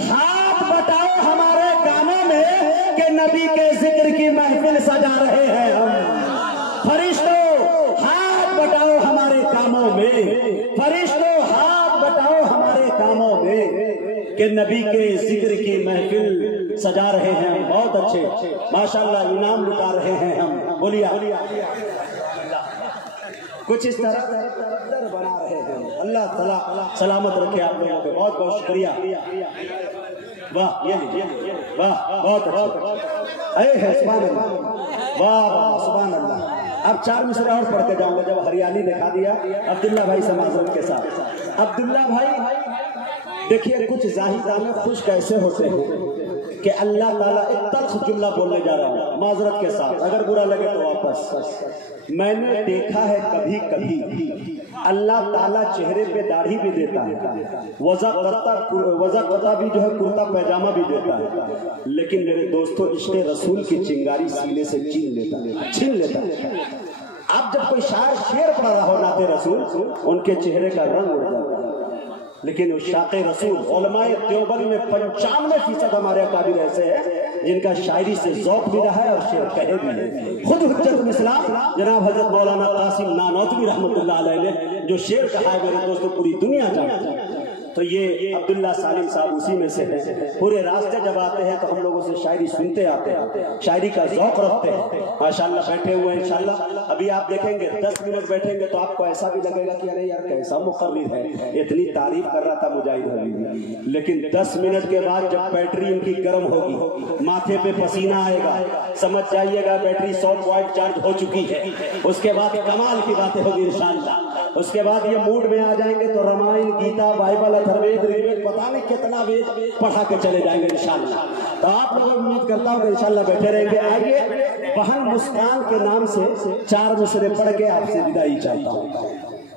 ہاتھ بٹاؤ ہمارے کاموں میں کہ نبی کے ذکر کی محفل سجا رہے ہیں ہم۔ فرشتوں ہاتھ بٹاؤ ہمارے کاموں میں، فرشتوں ہاتھ بٹاؤ ہمارے کاموں میں کہ نبی کے ذکر کی محفل سجا رہے ہیں ہم۔ بہت اچھے، ماشاءاللہ انعام لٹا رہے ہیں ہم۔ بولیے کچھ اس طرح بنا رہے ہیں۔ اللہ تعالیٰ سلامت رکھے آپ لوگوں کو، بہت بہت شکریہ۔ واہ یہ واہ بہت اچھا، اے ہے سبحان اللہ، واہ سبحان اللہ۔ اب 4 مصرے اور پڑھ کے جاؤں گا جب ہریالی دکھا دیا عبداللہ بھائی سے معذرت کے ساتھ۔ عبداللہ بھائی دیکھیے کچھ زاہدانہ خوش کیسے ہوتے ہیں کہ اللہ تعالیٰ ایک تلخ جملہ بولنے جا رہا ہوں معذرت کے ساتھ، اگر برا لگے تو واپس۔ میں نے دیکھا ہے کبھی کبھی اللہ تعالیٰ چہرے پہ داڑھی بھی دیتا ہے، وضع قطع بھی جو ہے کرتا پیجامہ بھی دیتا ہے، لیکن میرے دوستو عشق رسول کی چنگاری سینے سے چھین لیتا ہے۔ اب جب کوئی شاعر شعر پڑھ رہا ہو نعت رسول، ان کے چہرے کا رنگ اڑ جاتا ہے، لیکن عشاق رسول علماء دیوبند میں 95% ہمارے اکابر ایسے ہیں جن کا شاعری سے ذوق بھی رہا ہے اور شعر کہے بھی ہے۔ خود حجت الاسلام جناب حضرت مولانا قاسم نانوتوی رحمۃ اللہ علیہ نے جو شعر کہا ہے میرے دوستو پوری دنیا جانتی ہے۔ تو یہ عبداللہ سالم صاحب اسی میں سے ہیں۔ پورے راستے جب آتے ہیں تو ہم لوگوں سے شاعری سنتے آتے ہیں، شاعری کا ذوق رکھتے ہیں۔ ماشاءاللہ بیٹھے ہوئے ہیں انشاءاللہ، ابھی آپ دیکھیں گے 10 منٹ بیٹھیں گے تو آپ کو ایسا بھی لگے گا کہ ارے یار کیسا مقرر ہے، اتنی تعریف کر رہا تھا مجاہد حبیبی، لیکن 10 منٹ کے بعد جب بیٹری ان کی گرم ہوگی، ماتھے پہ پسینہ آئے گا، سمجھ جائیے گا بیٹری 100% چارج ہو چکی ہے۔ اس کے بعد کمال کی باتیں ہوگی انشاءاللہ۔ اس کے بعد یہ موڈ میں آ جائیں گے تو رامائن، گیتا، بائبل، اتھروید، ریوید، پتہ نہیں کتنا وید پڑھا کے چلے جائیں گے انشاءاللہ۔ تو آپ لوگوں امید کرتا ہوں کہ انشاءاللہ بیٹھے رہیں گے۔ آئیے بہن مسکان کے نام سے 4 مصرے پڑھ کے آپ سے بدائی چاہتا ہوں۔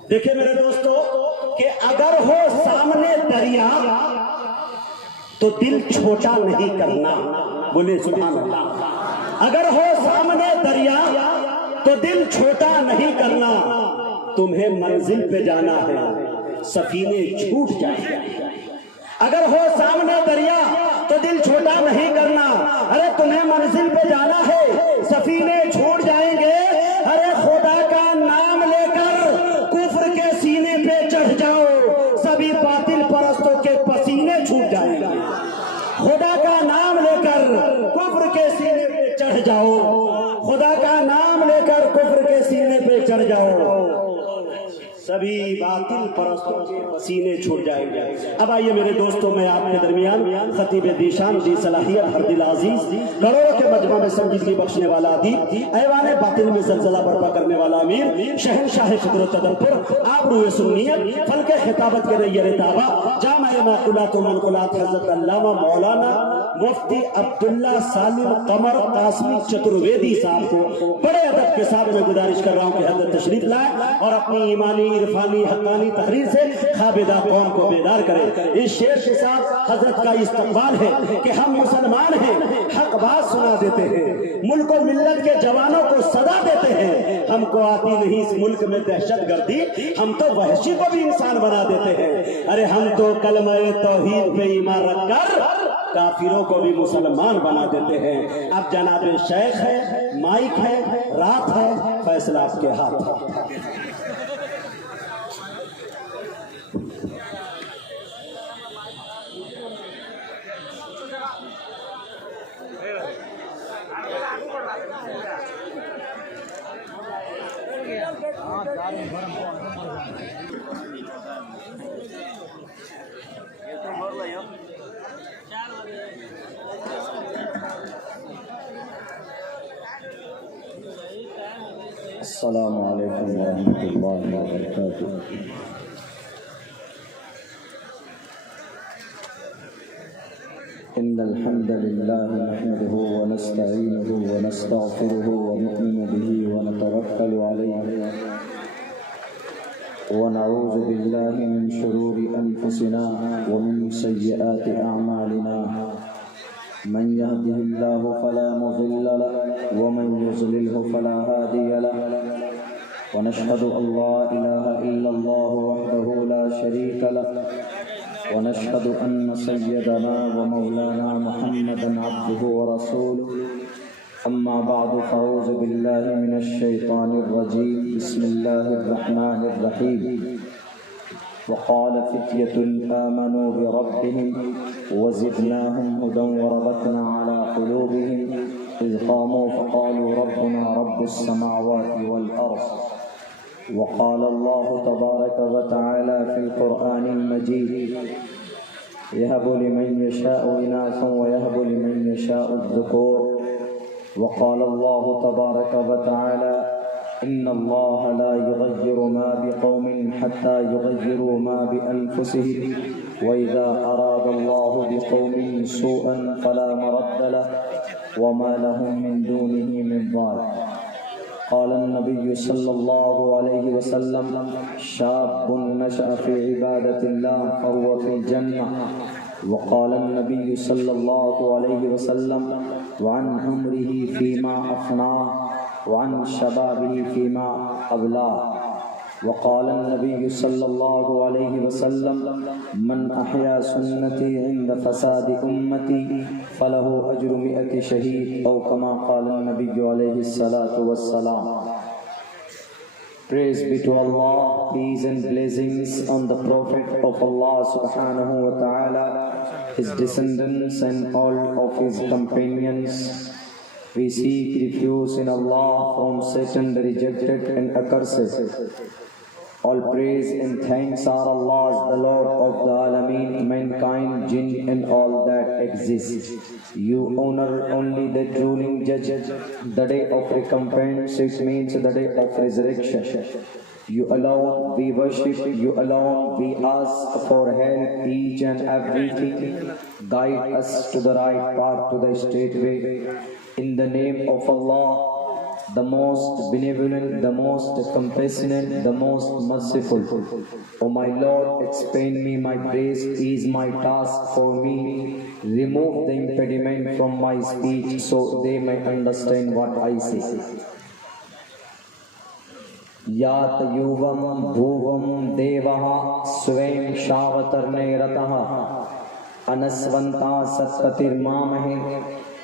دیکھیں میرے دوستو کہ اگر ہو سامنے دریا تو دل چھوٹا نہیں کرنا، بولے سبحان اللہ۔ اگر ہو سامنے دریا تو دل چھوٹا نہیں کرنا، تمہیں منزل پہ جانا ہے سفینے چھوٹ جائیں گے۔ اگر ہو سامنے دریا تو دل چھوٹا نہیں کرنا، ارے تمہیں منزل پہ جانا ہے سفینے چھوٹ جائیں گے۔ ارے خدا کا نام لے کر کفر کے سینے پہ چڑھ جاؤ، سبھی باطل پرستوں کے پسینے چھوٹ جائیں گے۔ خدا کا نام لے کر کفر کے سینے پہ چڑھ جاؤ، خدا کا نام لے کر کفر کے سینے پہ چڑھ جاؤ، سبھی باطل پرستوں کے پسینے چھوٹ جائیں گے۔ اب آئیے میرے دوستوں میں آپ کے درمیان خطیب دیشان دی صلاحیت ہر دل عزیز، کروڑوں کے مجمع میں سنجیدگی بخشنے والا ادیب، ایوان باطل میں زلزلہ برپا کرنے والا امیر، شہنشاہ فکر و تدبر، آبروئے سنیت، فلک خطابت کے نیر تابہ، جامع معقولات و منقولات حضرت علامہ مولانا مفتی عبداللہ سالم قمر قاسمی چترویدی صاحب کو بڑے ادب کے ساتھ میں گزارش کر رہا ہوں کہ حضرت تشریف لائیں اور اپنی ایمانی، عرفانی، حقانی تحریر سے خوابیدہ قوم کو بیدار کرے۔ اس شعر کے ساتھ حضرت کا استقبال ہے کہ ہم مسلمان ہیں، حق بات سنا دیتے ہیں، ملک و ملت کے جوانوں کو صدا دیتے ہیں، ہم کو آتی نہیں اس ملک میں دہشت گردی، ہم تو وحشی کو بھی انسان بنا دیتے ہیں، ارے ہم تو کلمہ توحید پہ ایمان رکھ کر کافروں کو بھی مسلمان بنا دیتے ہیں۔ اب جناب شیخ ہے، مائک ہے، رات ہے، فیصلہ آپ کے ہاتھ ہے۔ السلام علیکم ورحمۃ اللہ وبرکاتہ۔ ان الحمد للہ نحمده ونستعینه ونستغفره ونؤمن به ونتوکل علیہ ونعوذ باللہ من شرور انفسنا ومن سیئات اعمالنا، من يهده الله فلا مضل له ومن يضلل فلا هادي له، ونشهد ان لا اله الا الله وحده لا شريك له ونشهد أن سيدنا ومولانا محمدا عبده ورسوله أما بعد فأعوذ بالله من الشيطان الرجيم بسم الله الرحمن الرحيم وقال فتية آمنوا بربهم وزدناهم هدى وربطنا على قلوبهم إذ قاموا فقالوا ربنا رب السماوات والأرض وقال الله تبارك وتعالى في القرآن المجيد يهب لمن يشاء إناثا ويهب لمن يشاء الذكور وقال الله تبارك وتعالى إن الله لا يغير ما بقوم حتى يغيروا ما بأنفسهم وإذا أراد الله بقوم سوءا فلا مرد له وما لهم من دونه من ضال قال النبي صلى الله عليه وسلم شاب نشأ في عبادة الله فهو في الجنة وقال النبي صلى الله عليه وسلم وعن عمره فيما أفناه وعن شبابه فيما أبلاه وقال النبي صلى الله عليه وسلم من أحيا سنتي عند فساد أمتي فله أجر 100 شهيد أو كما قال النبي عليه الصلاة والسلام. Praise be to Allah, peace and blessings on the Prophet of Allah subhanahu wa ta'ala, his descendants and all of his companions. We seek refuge in Allah from Satan, the rejected and accursed. All praise and thanks are Allah's, the Lord of the Alameen, mankind, jinn and all that exists. You honor only the ruling judge, the day of recompense, it means the day of resurrection. You alone we worship, you alone we ask for help, each and everything. Guide us to the right path, to the straight way. In the name of Allah, the most benevolent, the most compassionate, the most merciful. O my Lord, explain me my praise, ease my task for me. Remove the impediment from my speech so they may understand what I say. Yat yuvam bhuvam devaha swayam shavatarne rataha anasvanta satpatir mamahe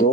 2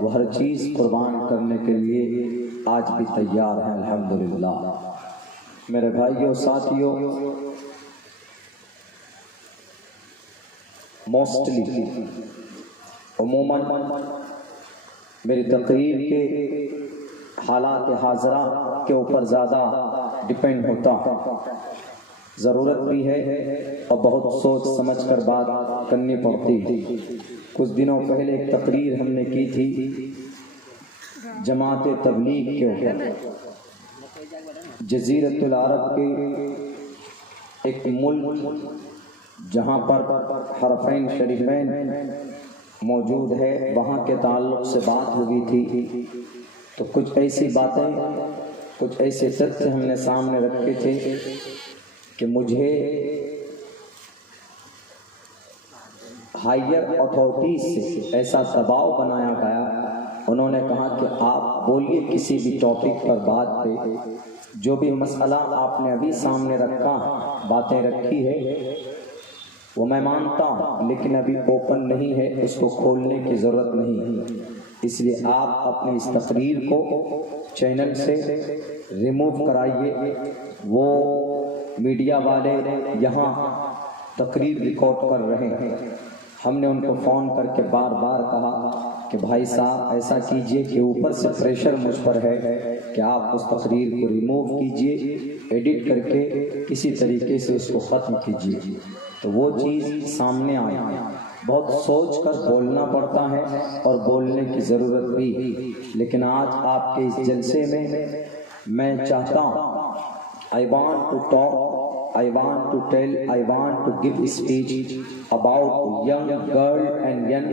وہ ہر چیز قربان کرنے کے لیے آج بھی تیار ہیں الحمدللہ۔ میرے بھائیوں ساتھیوں، موسٹلی عموماً میری تقریر کے حالات حاضرہ کے اوپر زیادہ ڈپینڈ ہوتا، ضرورت بھی ہے اور بہت سوچ سمجھ کر بات کرنی پڑتی۔ کچھ دنوں پہلے ایک تقریر ہم نے کی تھی جماعت تبلیغ کے اوپر، جزیرۃ العرب کے ایک ملک جہاں پر حرفین شریفین موجود ہے، وہاں کے تعلق سے بات ہوئی تھی۔ تو کچھ ایسی باتیں، کچھ ایسے تتھ ہم نے سامنے رکھے تھے کہ مجھے ہائیر اتھارٹیز سے ایسا دباؤ بنایا گیا، انہوں نے کہا کہ آپ بولیے کسی بھی ٹاپک پر بات پہ، جو بھی مسئلہ آپ نے ابھی سامنے رکھا، باتیں رکھی ہے وہ میں مانتا ہوں، لیکن ابھی اوپن نہیں ہے، اس کو کھولنے کی ضرورت نہیں، اس لیے آپ اپنی اس تقریر کو چینل سے ریموو کرائیے۔ وہ میڈیا والے یہاں تقریر ریکارڈ کر رہے ہیں، ہم نے ان کو فون کر کے بار بار کہا کہ بھائی صاحب ایسا کیجئے کہ اوپر سے پریشر مجھ پر ہے کہ آپ اس تقریر کو ریموو کیجئے، ایڈٹ کر کے کسی طریقے سے اس کو ختم کیجئے۔ تو وہ چیز سامنے آئی، بہت سوچ کر بولنا پڑتا ہے اور بولنے کی ضرورت بھی، لیکن آج آپ کے اس جلسے میں چاہتا ہوں I want to talk, I want to tell, I want to give speech about young girl and young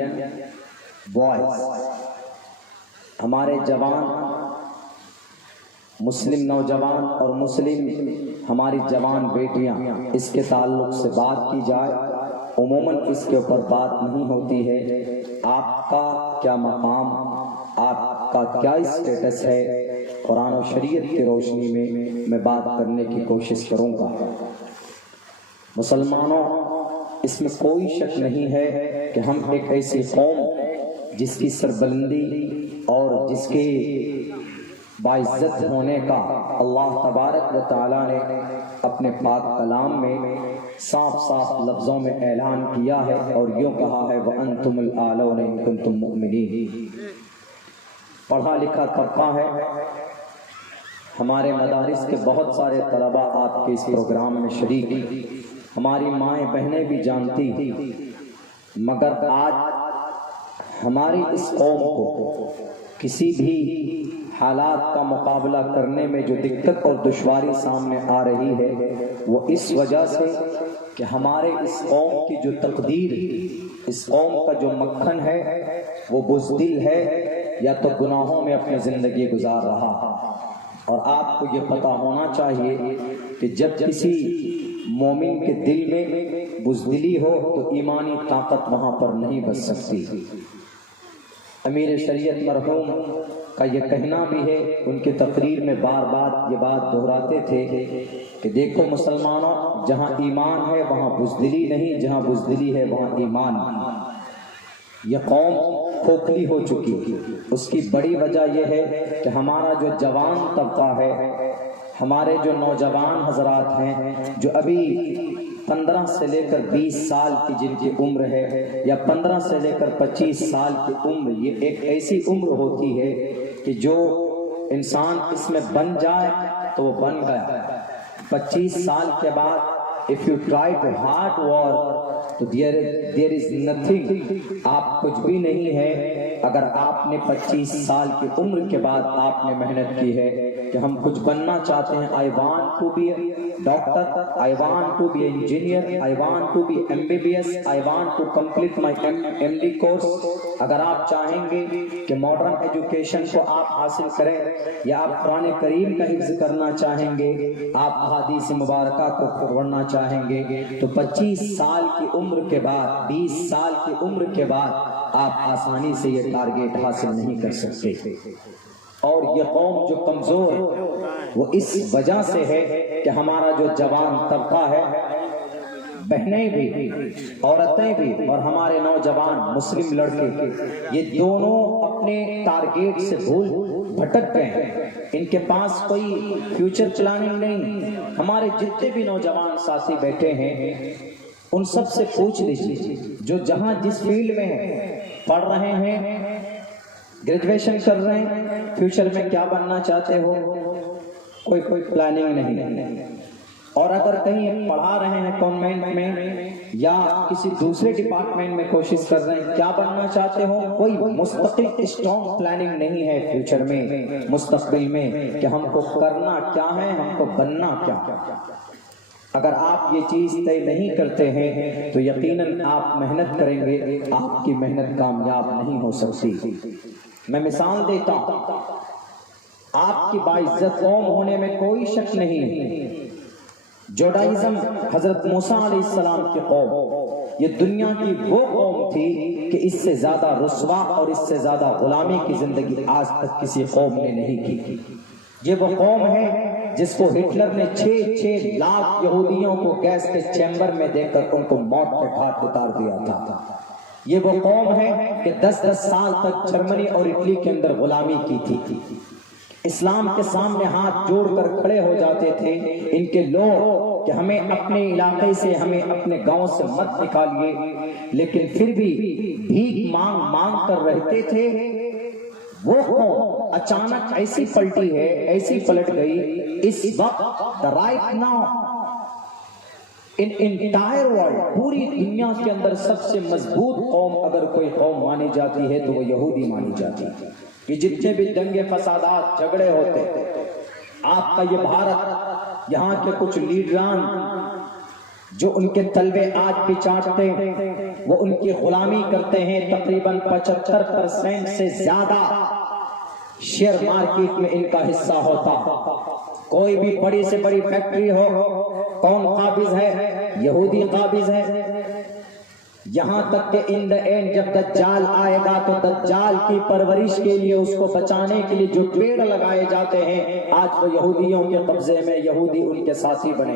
boys۔ ہمارے جوان، مسلم نوجوان اور مسلم ہماری جوان بیٹیاں، اس کے تعلق سے بات کی جائے، عموماً اس کے اوپر بات نہیں ہوتی ہے۔ آپ کا کیا مقام، آپ کا کیا اسٹیٹس ہے، قرآن و شریعت کی روشنی میں بات کرنے کی کوشش کروں گا۔ مسلمانوں، اس میں کوئی شک نہیں ہے کہ ہم ایک ایسی قوم جس کی سربلندی اور جس کے باعزت ہونے کا اللہ تبارک و تعالیٰ نے اپنے پاک کلام میں صاف صاف لفظوں میں اعلان کیا ہے اور یوں کہا ہے وَأَنْتُمُ الْأَعْلَوْنَ إِن كُنتُم مُؤْمِنِينَ۔ پڑھا لکھا طبقہ ہے، ہمارے مدارس کے بہت سارے طلباء آپ کے اس پروگرام میں شریک ہیں، ہماری مائیں بہنیں بھی جانتی ہیں، مگر آج ہماری اس قوم کو کسی بھی حالات کا مقابلہ کرنے میں جو دقت اور دشواری سامنے آ رہی ہے وہ اس وجہ سے کہ ہمارے اس قوم کی جو تقدیر، اس قوم کا جو مکھن ہے وہ بزدل ہے یا تو گناہوں میں اپنی زندگی گزار رہا۔ اور آپ کو یہ پتہ ہونا چاہیے کہ جب کسی مومن کے دل میں بزدلی ہو تو ایمانی طاقت وہاں پر نہیں بچ سکتی۔ امیر شریعت مرحوم کا یہ کہنا بھی ہے، ان کی تقریر میں بار بار یہ بات دہراتے تھے کہ دیکھو مسلمانوں، جہاں ایمان ہے وہاں بزدلی نہیں، جہاں بزدلی ہے وہاں ایمان نہیں۔ یہ قوم کھوکھلی ہو چکی، اس کی بڑی وجہ یہ ہے کہ ہمارا جو جوان طبقہ ہے، ہمارے جو نوجوان حضرات ہیں جو ابھی 15 سے لے کر 20 سال کی جن کی عمر ہے یا 15 سے لے کر 25 سال کی عمر، یہ ایک ایسی عمر ہوتی ہے کہ جو انسان اس میں بن جائے تو وہ بن گیا۔ 25 سال کے بعد if you try to hard work تو there is nothing، آپ کچھ بھی نہیں ہے۔ اگر آپ نے 25 سال کی عمر کے بعد آپ نے محنت کی ہے کہ ہم کچھ بننا چاہتے ہیں، I want to be a doctor, I want to be an engineer, I want to be MBBS, I want to complete my MD course۔ اگر آپ چاہیں گے کہ ماڈرن ایجوکیشن کو آپ حاصل کریں یا آپ قرآن کریم کا حفظ کرنا چاہیں گے، آپ احادیث مبارکہ کو پڑھنا چاہیں گے، تو 25 سال کی عمر کے بعد، 20 سال کی عمر کے بعد آپ آسانی سے یہ ٹارگیٹ حاصل نہیں کر سکتے۔ اور یہ قوم جو کمزور وہ اس وجہ سے ہے کہ ہمارا جو جوان طبقہ ہے، بہنیں بھی، عورتیں بھی اور ہمارے نوجوان مسلم لڑکے، یہ دونوں اپنے ٹارگیٹ سے بھٹک گئے ہیں، ان کے پاس کوئی فیوچر پلاننگ نہیں۔ ہمارے جتنے بھی نوجوان ساتھی بیٹھے ہیں ان سب سے پوچھ لیجیے، جو جہاں جس فیلڈ میں ہیں، پڑھ رہے ہیں، گریجویشن کر رہے ہیں، فیوچر میں کیا بننا چاہتے ہو، کوئی پلاننگ نہیں۔ اور اگر کہیں پڑھا رہے ہیں کانوینٹ میں یا کسی دوسرے ڈپارٹمنٹ میں کوشش کر رہے ہیں، کیا بننا چاہتے ہو، کوئی مستقل اسٹرانگ پلاننگ نہیں ہے فیوچر میں، مستقبل میں، کہ ہم کو کرنا کیا ہے، ہم کو بننا کیا۔ اگر آپ یہ چیز طے نہیں کرتے ہیں تو یقیناً آپ محنت کریں گے، آپ کی محنت کامیاب نہیں ہو سکتی۔ میں مثال دیتا ہوں، آپ کی باعزت قوم ہونے میں کوئی شک نہیں۔ جوڈائزم، حضرت موسیٰ علیہ السلام کی قوم، یہ دنیا کی وہ قوم تھی کہ اس سے زیادہ رسوا اور اس سے زیادہ غلامی کی زندگی آج تک کسی قوم نے نہیں کی۔ یہ وہ قوم ہے جس کو ہٹلر نے 6 لاکھ یہودیوں کو گیس کے چیمبر میں دے کر ان کو موت کے گھاٹ اتار دیا تھا۔ یہ وہ قوم ہے کہ 10 سال تک جرمنی اور اٹلی کے اندر غلامی کی تھی۔ اسلام کے سامنے ہاتھ جوڑ کر کھڑے ہو جاتے تھے ان کے لوگ کہ ہمیں اپنے علاقے سے، ہمیں اپنے گاؤں سے مت نکالیے، لیکن پھر بھی بھیک مانگ کر رہتے تھے۔ وہ قوم اچانک ایسی پلٹی ہے، ایسی پلٹ گئی۔ اس وقت right now in entire world, پوری دنیا کے اندر سب سے مضبوط قوم اگر کوئی قوم مانی جاتی ہے تو وہ یہودی مانی جاتی ہے۔ یہ جتنے بھی دنگے فسادات جھگڑے ہوتے، آپ کا یہ بھارت، یہاں کے کچھ لیڈران جو ان کے تلوے آج بھی چاٹتے ہیں، وہ ان کی غلامی کرتے ہیں۔ تقریباً 75% سے زیادہ شیئر مارکیٹ میں ان کا حصہ ہوتا۔ کوئی بھی بڑی سے بڑی فیکٹری ہو، کون قابض ہے؟ یہودی قابض ہے۔ یہاں تک کہ ان دا اینڈ جب دجال آئے گا تو دجال کی پرورش کے لیے، اس کو بچانے کے لیے جو پیڑ لگائے جاتے ہیں، آج وہ یہودیوں کے قبضے میں، یہودی ان کے ساتھی بنے۔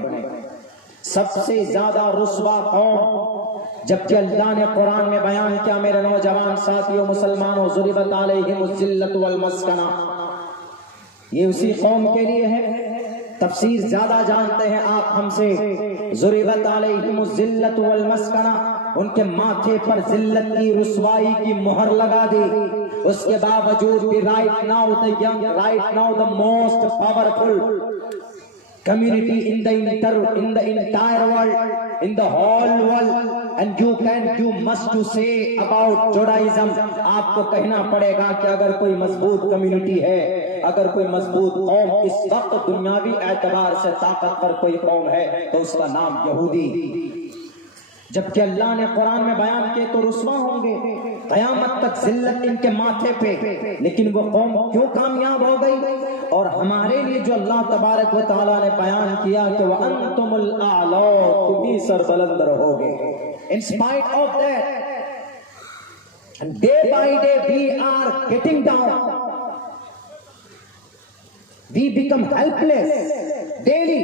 سب سے زیادہ رسوا قوم، جبکہ اللہ نے قرآن میں بیان کیا، میرے نوجوان ساتھیوں مسلمانوں، ضربت علیہم الذلۃ والمسکنہ، یہ اسی قوم کے لیے ہے۔ تفسیر زیادہ جانتے ہیں آپ ہم سے۔ ضربت علیہم الذلۃ والمسکنہ، ان کے ماتھے پر ذلت کی، رسوائی کی مہر لگا دی۔ اس کے باوجود بھی right now the most powerful community in the entire world, in the whole world, and you must to say about Judaism. آپ کو کہنا پڑے گا کہ اگر کوئی مضبوط کمیونٹی ہے، اگر کوئی مضبوط قوم اس وقت دنیاوی اعتبار سے طاقتور کوئی قوم ہے تو اس کا نام یہودی۔ جبکہ اللہ نے قرآن میں بیان کیے تو رسوا ہوں گے، قیامت تک ذلت ان کے ماتھے پہ، لیکن وہ قوم کیوں کامیاب ہو گئی؟ اور ہمارے لیے جو اللہ تبارک و تعالیٰ نے بیان کیا کہ وَأَنْتُمُ الْأَعْلَوْا، تم ہی سربلند رہو گے۔ In spite of that, and day by day we are getting down, we become helpless daily،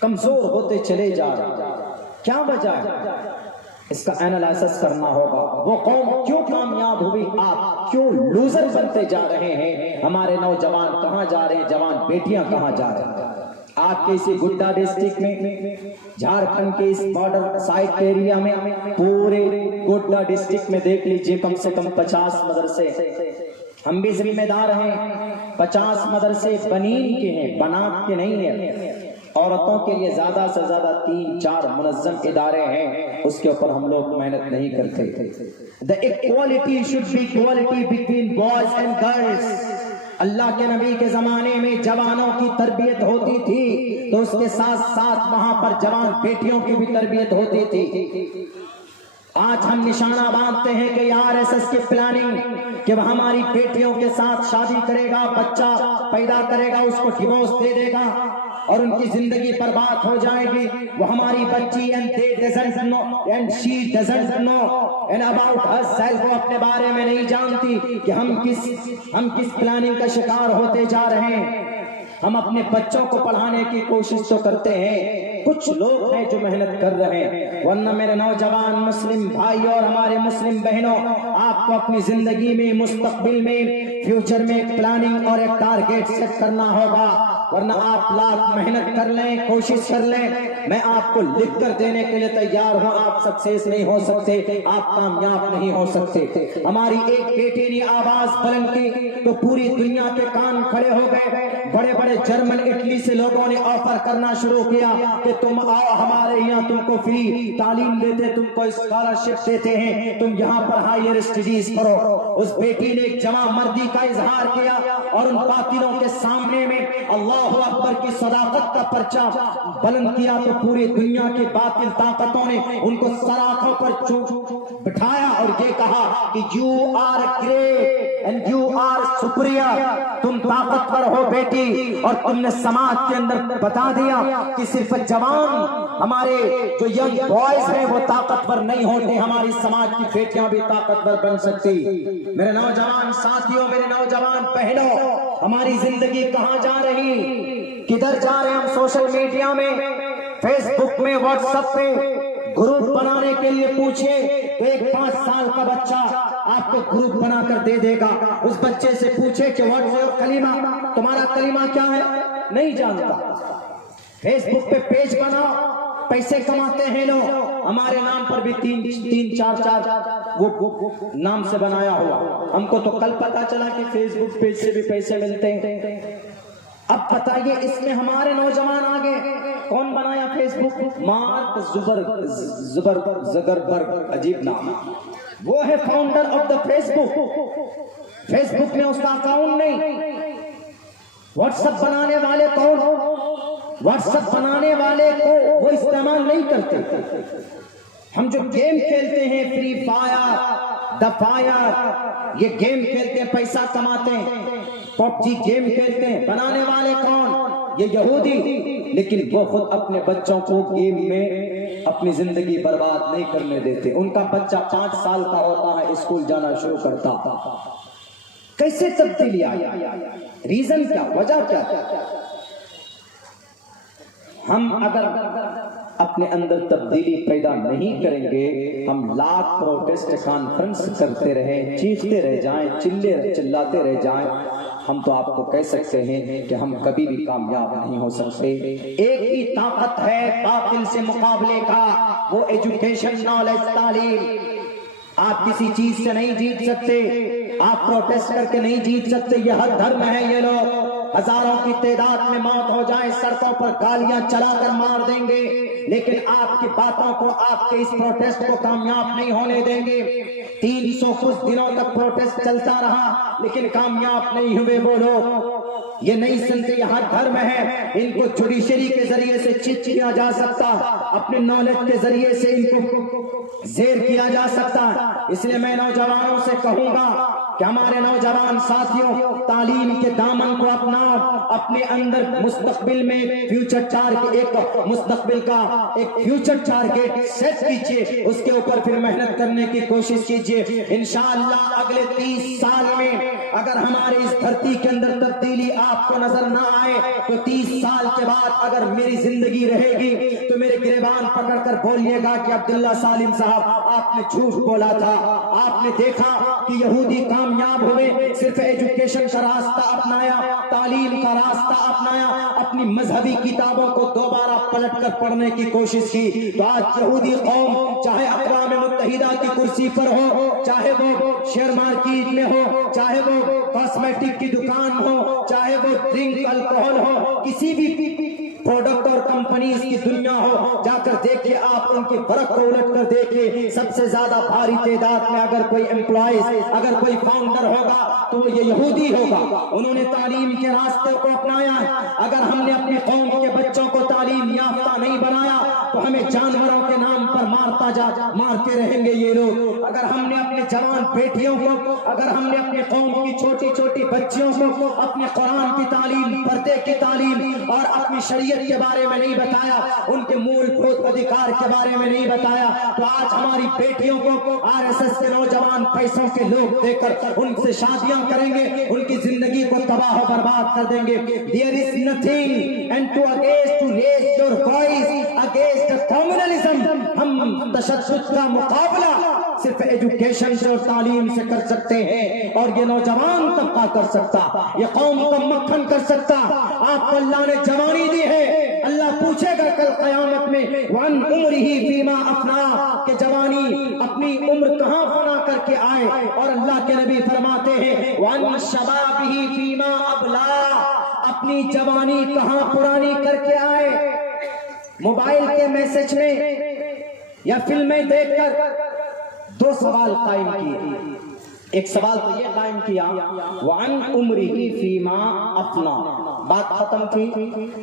کمزور ہوتے چلے جا رہے۔ کیا وجہ ہے؟ اس کا اینالائسس کرنا ہوگا۔ وہ قوم کیوں کامیاب ہوئی، آپ کیوں لوزر بنتے جا رہے ہیں؟ ہمارے نوجوان کہاں جا رہے ہیں؟ جوان بیٹیاں کہاں جا رہے ہیں؟ آپ کے اسی گڈا ڈسٹرکٹ میں، جھارکھنڈ کے اس بارڈر سائٹ کے ایریا میں، پورے گڈا ڈسٹرکٹ میں دیکھ لیجئے کم سے کم 50 مدرسے، ہم بھی ذمہ دار ہیں۔ 50 مدرسے بنین کے ہیں، بنات کے نہیں ہیں۔ عورتوں کے لیے زیادہ سے زیادہ 3-4 منظم ادارے ہیں، اس کے اوپر ہم لوگ محنت نہیں کرتے۔ The equality should be equality between boys and girls۔ اللہ کے نبی کے زمانے میں جوانوں کی تربیت ہوتی تھی تو اس کے ساتھ ساتھ وہاں پر جوان بیٹیوں کی بھی تربیت ہوتی تھی۔ آج ہم نشانہ باندھتے ہیں کہ RSS کی پلاننگ کہ وہ ہماری بیٹیوں کے ساتھ شادی کرے گا، بچہ پیدا کرے گا، اس کو ڈیورس دے دے گا اور ان کی زندگی برباد ہو جائے گی۔ وہ ہماری بچی and she doesn't know and about herself، وہ اپنے بارے میں نہیں جانتی کہ ہم کس پلاننگ کا شکار ہوتے جا رہے ہیں۔ ہم اپنے بچوں کو پڑھانے کی کوشش تو کرتے ہیں کچھ لوگ ہیں جو محنت کر رہے ہیں، ورنہ میرے نوجوان مسلم بھائی اور ہمارے مسلم بہنوں، آپ کو اپنی زندگی میں، مستقبل میں، فیوچر میں ایک پلاننگ اور ایک ٹارگیٹ سیٹ کرنا ہوگا، ورنہ آپ لاکھ محنت کر لیں، کوشش کر لیں، میں آپ کو لکھ کر دینے کے لیے تیار ہوں، آپ سکسیس نہیں ہو سکتے، آپ کامیاب نہیں ہو سکتے۔ ہماری ایک بیٹی نے آواز بلند کی تو پوری دنیا کے کان کھڑے ہو گئے، بڑے بڑے جرمن اٹلی سے لوگوں نے آفر کرنا شروع کیا کہ تم آؤ ہمارے یہاں، تم کو فری تعلیم دیتے، تم کو اسکالرشپ دیتے ہیں، تم یہاں پر ہائر اسٹڈیز کرو۔ اس بیٹی نے ایک جمع مردی کا اظہار کیا اور ان باطلوں کے سامنے میں اللہ اکبر کی صداقت کا پرچہ بلند کیا تو پوری دنیا کی باطل طاقتوں نے ان کو سراخوں پر بٹھایا اور یہ کہا کہ you are great and you are superior, تم طاقتور ہو بیٹی، اور تم نے سماج کے اندر بتا دیا کہ صرف جوان ہمارے جو ینگ بوائز ہیں وہ طاقتور نہیں ہوتے، ہماری سماج کی بیٹیاں بھی طاقتور بن سکتی۔ میرے نوجوان ساتھیوں، میرے نوجوان بہنوں، ہماری زندگی کہاں جا رہی، کدھر جا رہے ہم؟ سوشل میڈیا میں، فیس بک میں، واٹس ایپ پہ گروپ بنانے کے لیے پوچھے تو ایک 5 سال کا بچہ آپ کو گروپ بنا کر دے دے گا۔ اس بچے سے پوچھے کہ واٹ از یور کلمہ، تمہارا کلمہ کیا ہے، نہیں جانتا۔ فیس بک پہ پیج بناؤ، پیسے کماتے ہیں لوگ، ہمارے نام پر بھی 3 4 وہ نام سے بنایا ہوا، ہم کو تو کل پتا چلا کہ فیس بک پیج سے بھی پیسے ملتے ہیں۔ اب بتائیے اس میں ہمارے نوجوان آگے، کون بنایا فیس بک؟ مارک زکربرگ، عجیب نام، وہ ہے founder of the Facebook. Facebook میں اس کا اکاؤنٹ نہیں۔ واٹس ایپ بنانے والے کون؟ واٹس ایپ بنانے والے کو وہ استعمال نہیں کرتے۔ ہم جو گیم کھیلتے ہیں، فری فائر، دا فائر، یہ گیم کھیلتے ہیں، پیسہ کماتے ہیں، پب جی گیم کھیلتے ہیں، بنانے والے کون؟ یہ یہودی، لیکن وہ خود اپنے بچوں کو گیم میں اپنی زندگی برباد نہیں کرنے دیتے۔ ان کا بچہ 5 سال کا ہوتا ہے، اسکول جانا شروع کرتا۔ کیسے تبدیلی آئی؟ ریزن کیا، وجہ کیا؟ ہم اگر اپنے اندر تبدیلی پیدا نہیں کریں گے، ہم لاکھ پروٹیسٹ کانفرنس کرتے رہیں، چیختے رہ جائیں، چلاتے رہ جائیں، ہم تو آپ کو کہہ سکتے ہیں کہ ہم کبھی بھی کامیاب نہیں ہو سکتے۔ ایک ہی طاقت ہے باطل سے مقابلے کا، وہ ایجوکیشن، نالج، تعلیم۔ آپ کسی چیز سے نہیں جیت سکتے، آپ پروٹیسٹ کر کے نہیں جیت سکتے، یہ ہر دھرم ہے، یہ لوگ ہزاروں کی تعداد میں موت ہو جائیں، سڑکوں پر گالیاں چلا کر مار دیں گے، لیکن آپ کی باتوں کو، آپ کے اس پروٹیسٹ کو کامیاب نہیں ہونے دیں گے۔ 300 کچھ دنوں تک پروٹیسٹ چلتا رہا لیکن کامیاب نہیں ہوئے وہ لوگ۔ یہ نہیں سنتے، یہ ہر دھرم ہے، ان کو جوڈیشری کے ذریعے سے چیٹ کیا جا سکتا، اپنے نالج کے ذریعے سے ان کو زیر کیا جا سکتا۔ اس لیے میں نوجوانوں سے کہوں گا کہ ہمارے نوجوان ساتھیوں، تعلیم کے دامن کو اپناؤ، اپنے اندر مستقبل میں فیوچر مستقبل کا ایک فیوچر ٹارگیٹ سیٹ کیجئے، اس کے اوپر پھر محنت کرنے کی کوشش کیجئے۔ انشاءاللہ اگلے 30 سال میں اگر ہمارے اس دھرتی کے اندر تبدیلی آپ کو نظر نہ آئے تو 30 سال کے بعد اگر میری زندگی رہے گی تو میرے گریبان پکڑ کر بولیے گا کہ عبداللہ سالم صاحب آپ نے جھوٹ بولا تھا۔ آپ نے دیکھا کہ یہودی کامیاب ہوئے، صرف ایجوکیشن کا راستہ اپنایا، تعلیم کا راستہ اپنایا، اپنی مذہبی کتابوں کو دوبارہ پلٹ کر پڑھنے کی کوشش کی، تو آج یہودی قوم چاہے اقوام متحدہ کی کرسی پر ہو، چاہے وہ شیئر مارکیٹ میں ہو، چاہے وہ کاسمیٹک کی دکان ہو، چاہے وہ ڈرنک الکوہل ہو، کسی بھی پروڈکٹ اور کمپنیز کی دنیا ہو، جا کر دیکھیں آپ ان کی فرق کو الٹ کر دیکھیں، سب سے زیادہ بھاری تعداد میں اگر کوئی امپلائیز، اگر کوئی فاؤنڈر ہوگا تو وہ یہ یہودی ہوگا۔ انہوں نے تعلیم کے راستے کو اپنایا ہے۔ اگر ہم نے اپنی قوم کے بچوں کو تعلیم یافتہ نہیں بنایا تو ہمیں جانوروں کے نام پر مارتے رہیں گے یہ لوگ۔ اگر ہم نے اپنے جوان بیٹیوں کو، اگر ہم نے اپنی قوم کی چھوٹی چھوٹی بچیوں کو اپنے قرآن کی تعلیم، پردے کی تعلیم اور اپنی شریعت شریعت کے بارے میں نہیں بتایا، ان کے مول پھوت ادھیکار کے بارے میں نہیں بتایا، تو آج ہماری بیٹیوں کو RSS کے نوجوان پیسوں کے لوگ دے کر ان سے شادیاں کریں گے، ان کی زندگی کو تباہ و برباد کر دیں گے. There is nothing and to raise your voice against communalism. ہم تشدد کا مقابلہ صرف ایجوکیشن سے اور تعلیم سے کر سکتے ہیں، اور یہ نوجوان طبقہ کر سکتا، یہ قوم کا مکھن کر سکتا. آپ کو اللہ نے جوانی دی ہے، اللہ پوچھے گا کل قیامت میں وَعَنْ عُمْرِهِ فِيمَا أَفْنَا کہ جوانی اپنی عمر کہاں فنا کر کے آئے. اور اللہ کے نبی فرماتے ہیں وَعَنْ شَبَابِهِ فِيمَا أَبْلَا اپنی جوانی کہاں پرانی کر کے آئے. موبائل کے میسج میں یا فلمیں دیکھ کر دو سوال قائم کیے. ایک سوال تو یہ قائم کیا وَعَنْ عُمْرِهِ فِيمَا أَفْنَا، بات ختم تھی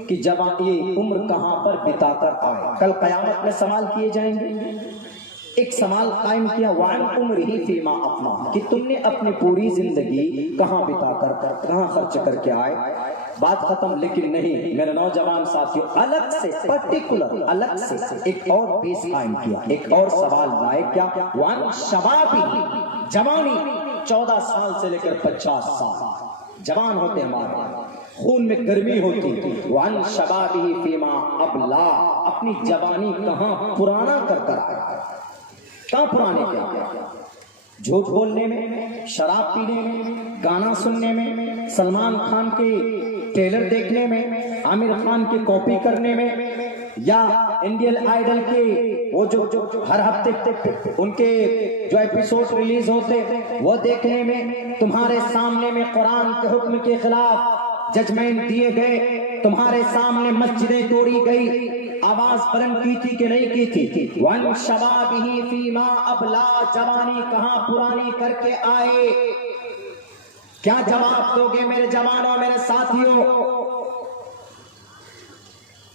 کہ یہ عمر کہاں پر بتا کر آئے. کل قیامت میں سوال کیے جائیں گے. ایک سوال قائم کیا وَعَنْ عُمْرِهِ فِيمَا أَفْنَا کہ تم نے اپنی پوری زندگی کہاں بتا کر کہاں خرچ کر کے آئے. بات ختم. لیکن نہیں میرے نوجوان ساتھیوں، الگ سے پرٹیکولر الگ سے ایک اور بیس قائم کیا، ایک اور سوال لائے. کیا وَعَنْ شَبَابِهِ جوانی 14 سال سے لے کر 50 سال جوان ہوتے ہمارے، خون میں گرمی ہوتی. وَعَنْ شَبَابِهِ فِيمَا أَبْلَا اپنی جوانی کہاں پرانا کر کر آئے. کہاں پرانے کیا؟ جھوٹ بولنے میں، شراب پینے میں، گانا سننے میں، سلمان خان کے ٹریلر دیکھنے میں، عامر خان کی کاپی کرنے میں، یا انڈین آئیڈل کے وہ جو ہر ہفتے ان کے جو ایپیسوڈ ریلیز ہوتے وہ دیکھنے میں. تمہارے سامنے میں قرآن کے حکم کے خلاف ججمنٹ دیے گئے، تمہارے سامنے مسجدیں توڑی گئی، آواز بلند کی تھی کہ نہیں کی تھی. وَعَنْ شَبَابِهِ فِيمَا أَبْلَا جوانی کہاں پرانی کر کے آئے. کیا جواب دو گے میرے جوانوں، میرے ساتھیوں؟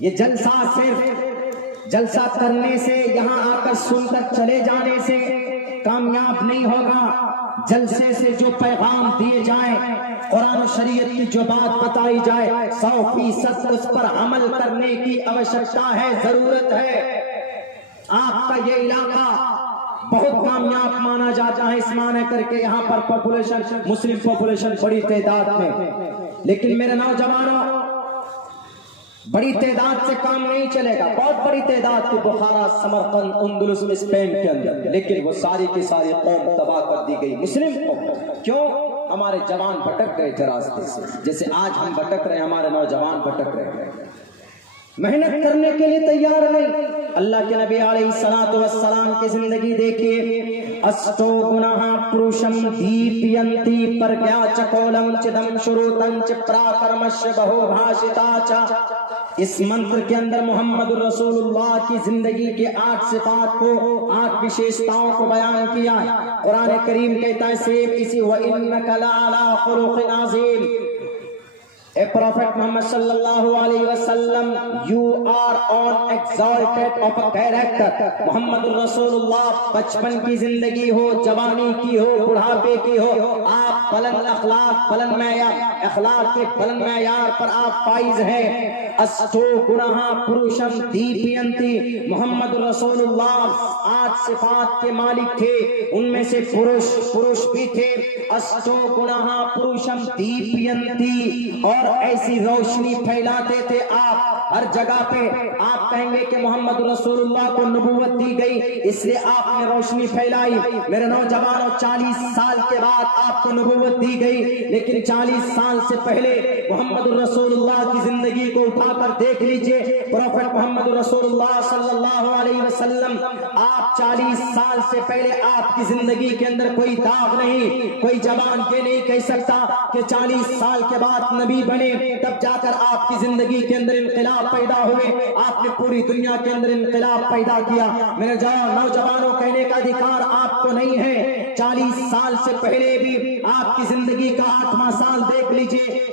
یہ جلسہ صرف جلسہ کرنے سے، یہاں آ کر سن کر چلے جانے سے کامیاب نہیں ہوگا. جلسے سے جو پیغام دیے جائیں، قرآن و شریعت کی جو بات بتائی جائے 100% اس پر عمل کرنے کی آوشکتا ہے، ضرورت ہے. آپ کا یہ علاقہ بہت کامیاب مانا جاتا ہے اس معنی کر کے یہاں پر پاپولیشن، مسلم پاپولیشن بڑی تعداد میں. لیکن میرے نوجوانوں، بڑی تعداد سے کام نہیں چلے گا. بہت بڑی تعداد کی بخارا، سمرقند، اندلس، اسپین کے اندر، لیکن وہ ساری کی ساری قوم تباہ کر دی گئی، مسلم قوم. کیوں؟ ہمارے جوان بھٹک گئے تھے راستے سے، جیسے آج ہم بھٹک رہے ہیں، ہمارے نوجوان بھٹک رہے ہیں، محنت کرنے کے لیے تیار نہیں. اللہ کے نبی علیہ الصلوۃ والسلام کی زندگی دیکھیے. استو گناہ پروشم دیپینتی پرگیا چکولم چدم شروتن چپرا کرمش بہو بھاشتا چا. اس منتر کے اندر محمد رسول اللہ کی زندگی کے 8 صفات کو، 8 وشیشتاؤں کو بیان کیا. قرآن کریم کہتا ہے سیب اسی وَإِنَّكَ لَعَلَىٰ خُلُقٍ عَظِيمٍ. اے پروفیٹ محمد صلی اللہ علیہ وسلم، you are on exalted of a character. محمد رسول اللہ بچپن کی زندگی ہو، جوانی کی ہو، بڑھاپے کی ہو، آپ بلند اخلاق، بلند معیار، اخلاق کے بلند معیار پر آپ فائز ہیں. استو گناہ پروشم دیپینتی، محمد رسول اللہ 8 صفات کے مالک تھے، ان میں سے پروش بھی تھے. استو گناہ پروشم دیپینتی، اور ایسی روشنی پھیلاتے تھے آپ ہر جگہ پہ. آپ کہیں گے کہ محمد رسول اللہ کو نبوت دی گئی اس لیے آپ نے روشنی پھیلائی. میرے نوجوانوں، 40 سال کے بعد آپ کو نبوت دی گئی، لیکن 40 سال سے پہلے محمد رسول اللہ کی زندگی کو اٹھا کر دیکھ لیجئے. پروفیٹ محمد رسول اللہ صلی اللہ علیہ وسلم، آپ 40 سال سے پہلے آپ کی زندگی کے اندر کوئی داغ نہیں. کوئی جوان یہ نہیں کہہ سکتا کہ 40 سال کے بعد نبی بنے تب جا کر آپ کی زندگی کے اندر انقلاب پیدا ہوئے. آپ نے پوری دنیا کے اندر انقلاب پیدا کیا. میرے نوجوانوں، کہنے کا ادھیکار آپ کو نہیں ہے. 40 سال سے پہلے بھی آپ کی زندگی کا 8واں سال دیکھ لیجئے،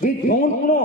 We don't know,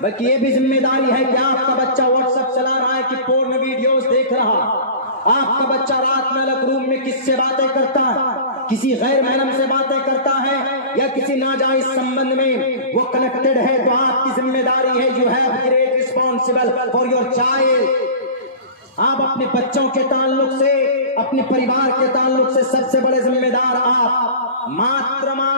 بلکہ یہ بھی ذمہ داری ہے کہ آپ کا بچہ واٹس ایپ چلا رہا ہے کہ پورن ویڈیوز دیکھ رہا، آپ کا بچہ رات میں الگ روم میں کس سے باتیں کرتا ہے، کسی غیر محرم سے باتیں کرتا ہے یا کسی ناجائز سمبند میں وہ کنیکٹڈ ہے، تو آپ کی ذمہ داری ہے، you have great responsible for your child. آپ اپنے بچوں کے تعلق سے، اپنے پریوار کے تعلق سے سب سے بڑے ذمہ دار آپ ماترمان۔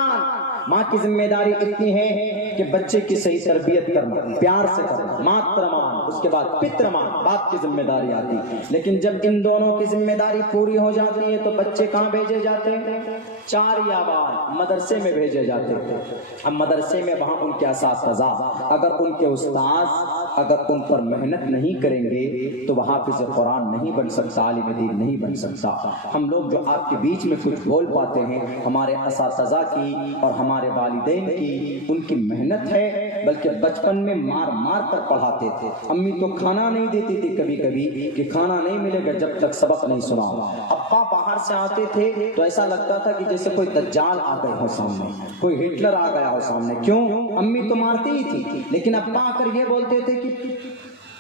ماں کی ذمہ داری اتنی ہے کہ بچے کی صحیح تربیت کرنا، پیار سے کرنا، ماترمان، اس کے بعد پترمان، باپ کی ذمہ داری آتی ہے۔ لیکن جب ان دونوں کی ذمہ داری پوری ہو جاتی ہے تو بچے کہاں بھیجے جاتے ہیں؟ چار یاوان، مدرسے میں بھیجے جاتے ہیں۔ اب مدرسے میں وہاں ان کے اساتذہ اگر ان کے استاذ اگر ان پر محنت نہیں کریں گے تو وہ حافظ قرآن نہیں بن سکتا، عالم دین نہیں بن سکتا۔ ہم لوگ جو آپ کے بیچ میں کچھ بول پاتے ہیں، ہمارے اساتذہ کی اور ہمارے والدین کی ان کی محنت ہے، بلکہ بچپن میں مار مار کر پڑھاتے تھے۔ امی تو کھانا نہیں دیتی تھی کبھی کبھی کہ کھانا نہیں ملے گا جب تک سبق نہیں سنا۔ ابا باہر سے آتے تھے تو ایسا لگتا تھا کہ جیسے کوئی دجال آ گئے ہو سامنے، کوئی ہٹلر آ گیا ہو سامنے۔ کیوں؟ امی تو مارتی ہی تھی، لیکن ابا آ کر یہ بولتے تھے کہ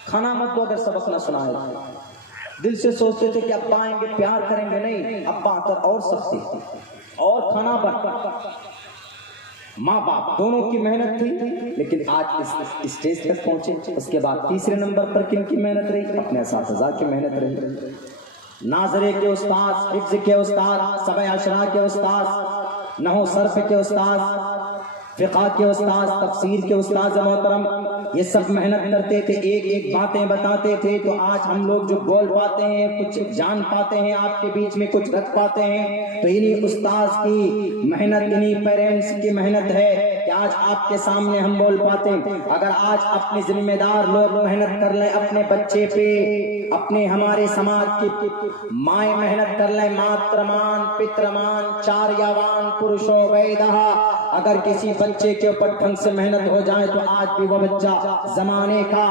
کھانا مت دو اگر سبق نہ سنائے۔ دل سے سوچتے تھے کہ ابا آئیں گے پیار کریں گے، نہیں، ابا آ کر اور سختی اور کھانا بن۔ ماں باپ دونوں کی محنت تھی، لیکن آج اس اسٹیج تک پہنچے۔ اس کے بعد تیسرے نمبر پر کن کی محنت رہی؟ اپنے اساتذہ کی محنت رہی۔ ناظرے کے استاد، حفظ کے استاد، سبع عشرہ کے استاد، نحو صرف کے استاد، فقہ کے استاد، تفسیر کے استاد محترم، یہ سب محنت کرتے تھے، ایک ایک باتیں بتاتے تھے۔ تو آج ہم لوگ جو بول پاتے ہیں، کچھ جان پاتے ہیں، آپ کے بیچ میں کچھ رکھ پاتے ہیں، تو انہی استاذ کی محنت، انہی پیرنٹس کی محنت ہے کہ آج آپ کے سامنے ہم بول پاتے ہیں۔ اگر آج اپنے ذمہ دار لوگ محنت کر لیں اپنے بچے پہ، اپنے ہمارے سماج کی مائیں محنت کر لیں، ماترمان، پترمان، چار یاوان، پرشو ویدہ، اگر کسی بچے کے اوپر ڈھنگ سے محنت ہو جائے تو آج بھی وہ بچہ زمانے کا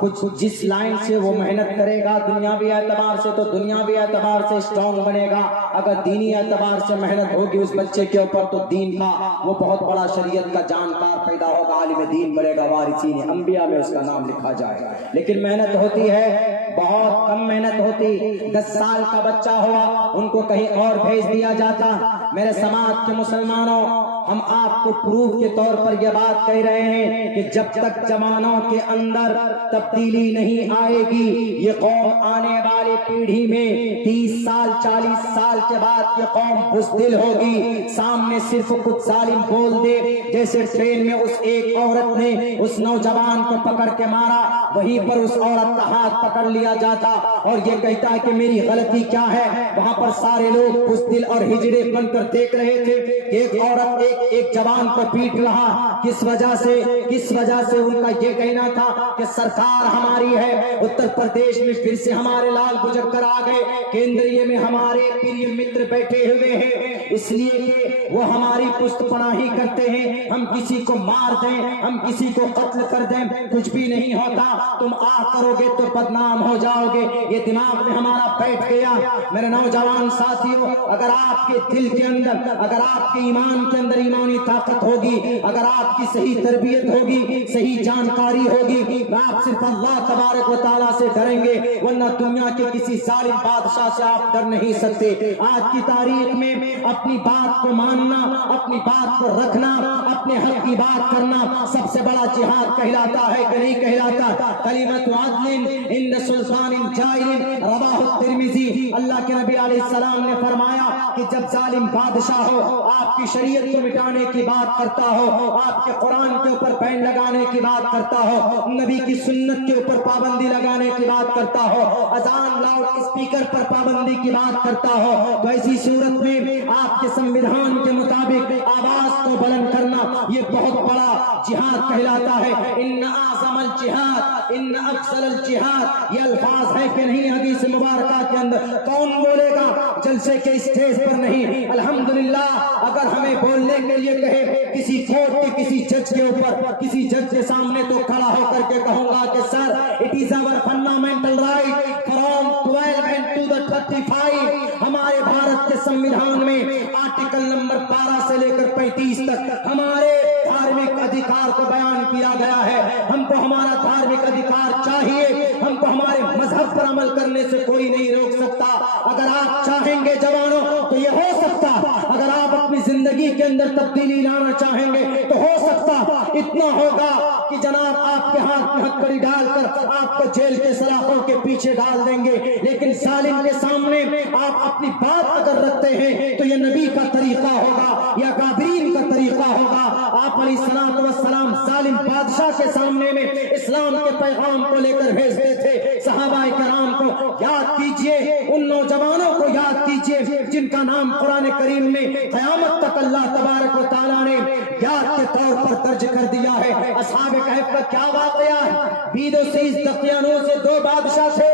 کچھ جس لائن سے وہ محنت کرے گا دنیاوی اعتبار سے تو دنیاوی اعتبار سے اسٹرانگ بنے گا، اگر دینی اعتبار سے محنت ہوگی اس بچے کے اوپر تو دین کا وہ بہت بڑا شریعت کا جانکار پیدا ہوگا، عالم دین بنے گا، وارثین انبیاء میں اس کا نام لکھا جائے گا۔ لیکن محنت ہوتی ہے، بہت کم محنت ہوتی۔ 10 سال کا بچہ ہوا ان کو کہیں اور بھیج دیا جاتا۔ میرے سماج کے مسلمانوں، ہم آپ کو پروف کے طور پر یہ بات کہہ رہے ہیں کہ جب تک جوانوں کے اندر تبدیلی نہیں آئے گی، یہ قوم آنے والی پیڑھی میں 30 سال 40 سال کے بعد یہ قوم بزدل ہوگی۔ سامنے صرف کچھ ظالم بول دے، جیسے ٹرین میں اس ایک عورت نے اس نوجوان کو پکڑ کے مارا، وہیں پر اس عورت کا ہاتھ پکڑ لیا جاتا اور یہ کہتا ہے کہ میری غلطی کیا ہے۔ وہاں پر سارے لوگ بزدل اور ہجڑے بن کر دیکھ رہے تھے کہ ایک عورت ایک جوان کو پیٹ رہا، کس وجہ سے ان کا یہ کہنا تھا کہ سرکار ہماری ہے، اتر پردیش میں پھر سے ہمارے لال بجکر آ گئے، کیندریہ میں ہمارے پریہ متر بیٹھے ہوئے ہیں، اس لیے کہ وہ ہماری پشت پناہی کرتے ہیں، ہم کسی کو مار دیں، ہم کسی کو قتل کر دیں کچھ بھی نہیں ہوتا، تم آ کرو گے تو بدنام ہو جاؤ گے۔ یہ دماغ میں ہمارا بیٹھ گیا۔ میرے نوجوان ساتھیوں، اگر آپ کے دل کے اندر، اگر آپ کے ایمان کے اندر ایمانی طاقت ہوگی، اگر آپ کی صحیح تربیت ہوگی، صحیح جانکاری ہوگی، آپ صرف اللہ تبارک و تعالیٰ سے ڈریں گے، ورنہ دنیا کے کسی ظالم بادشاہ سے آپ ڈر نہیں سکتے۔ آج کی تاریخ میں اپنی بات کو ماننا، اپنی بات کو رکھنا، اپنے حق کی بات کرنا سب سے بڑا جہاد کہلاتا ہے کہ نہیں کہلاتا؟ کلمۃ عدل عند سلطان جائر، رواہ الترمذی۔ اللہ کے نبی علیہ السلام نے فرمایا کہ جب ظالم بادشاہ ہو، آپ کی شریعت کو مٹانے کی بات کرتا ہو، آپ کے قرآن کے اوپر بین لگانے کی بات کرتا ہو، نبی کی سنت کے اوپر پابندی لگانے کی بات کرتا ہو، اذان لاؤڈ اسپیکر پر پابندی کی بات کرتا ہو، تو ایسی صورت میں آپ کے سنویدھان کے مطابق آواز کو بلند کرنا یہ بہت بڑا جہاد کہلاتا ہے۔ ان اعظم الجہاد، ان افضل الجہاد، یہ الفاظ ہے کہ نہیں حدیث مبارکہ کے اندر؟ کون بولے گا جلسے کے اسٹیج پر نہیں؟ الحمدللہ اگر ہمیں بولنے کے لیے کہے کسی کورٹ کے کسی جج کے اوپر، کسی جج کے سامنے، تو کھڑا ہو کر کے کہوں گا کہ sir it is our fundamental right from 12 and to the 35۔ ہمارے بھارت کے سنویدھان میں آرٹیکل نمبر 12 سے لے کر 35 تک ہمارے دھارمک ادھیکار کو بیان کیا گیا ہے۔ ہم ہم کو ہمارا دھارمک ادھیکار چاہیے، ہم کو ہمارے مذہب پر عمل کرنے سے کوئی نہیں روک سکتا۔ اگر آپ چاہیں گے جوانوں تو یہ ہو سکتا، اگر آپ اپنی زندگی کے اندر تبدیلی لانا چاہیں گے تو ہو سکتا۔ اتنا ہوگا کہ جناب آپ کے ہاتھ میں ہتھکڑی ڈال کر آپ کو جیل کے سلاخوں کے پیچھے ڈال دیں گے، لیکن ظالم کے سامنے آپ اپنی بات اگر رکھتے ہیں تو یہ نبی کا طریقہ ہوگا یا غابرین کا طریقہ ہوگا۔ آپ علیہ الصلوۃ والسلام ظالم بادشاہ کے سامنے میں اسلام کے پیغام کو لے کر بھیجتے تھے۔ صحابہ کرام کو یاد کیجئے، ان نوجوانوں کو یاد کیجئے جن کا نام قرآن کریم میں قیامت تک اللہ تبارک و تعالیٰ نے یاد کے طور پر درج کر دیا ہے۔ اصحاب کہف کا کیا واقعہ ہے؟ بید و سیز دقیانوس سے دو بادشاہ تھے۔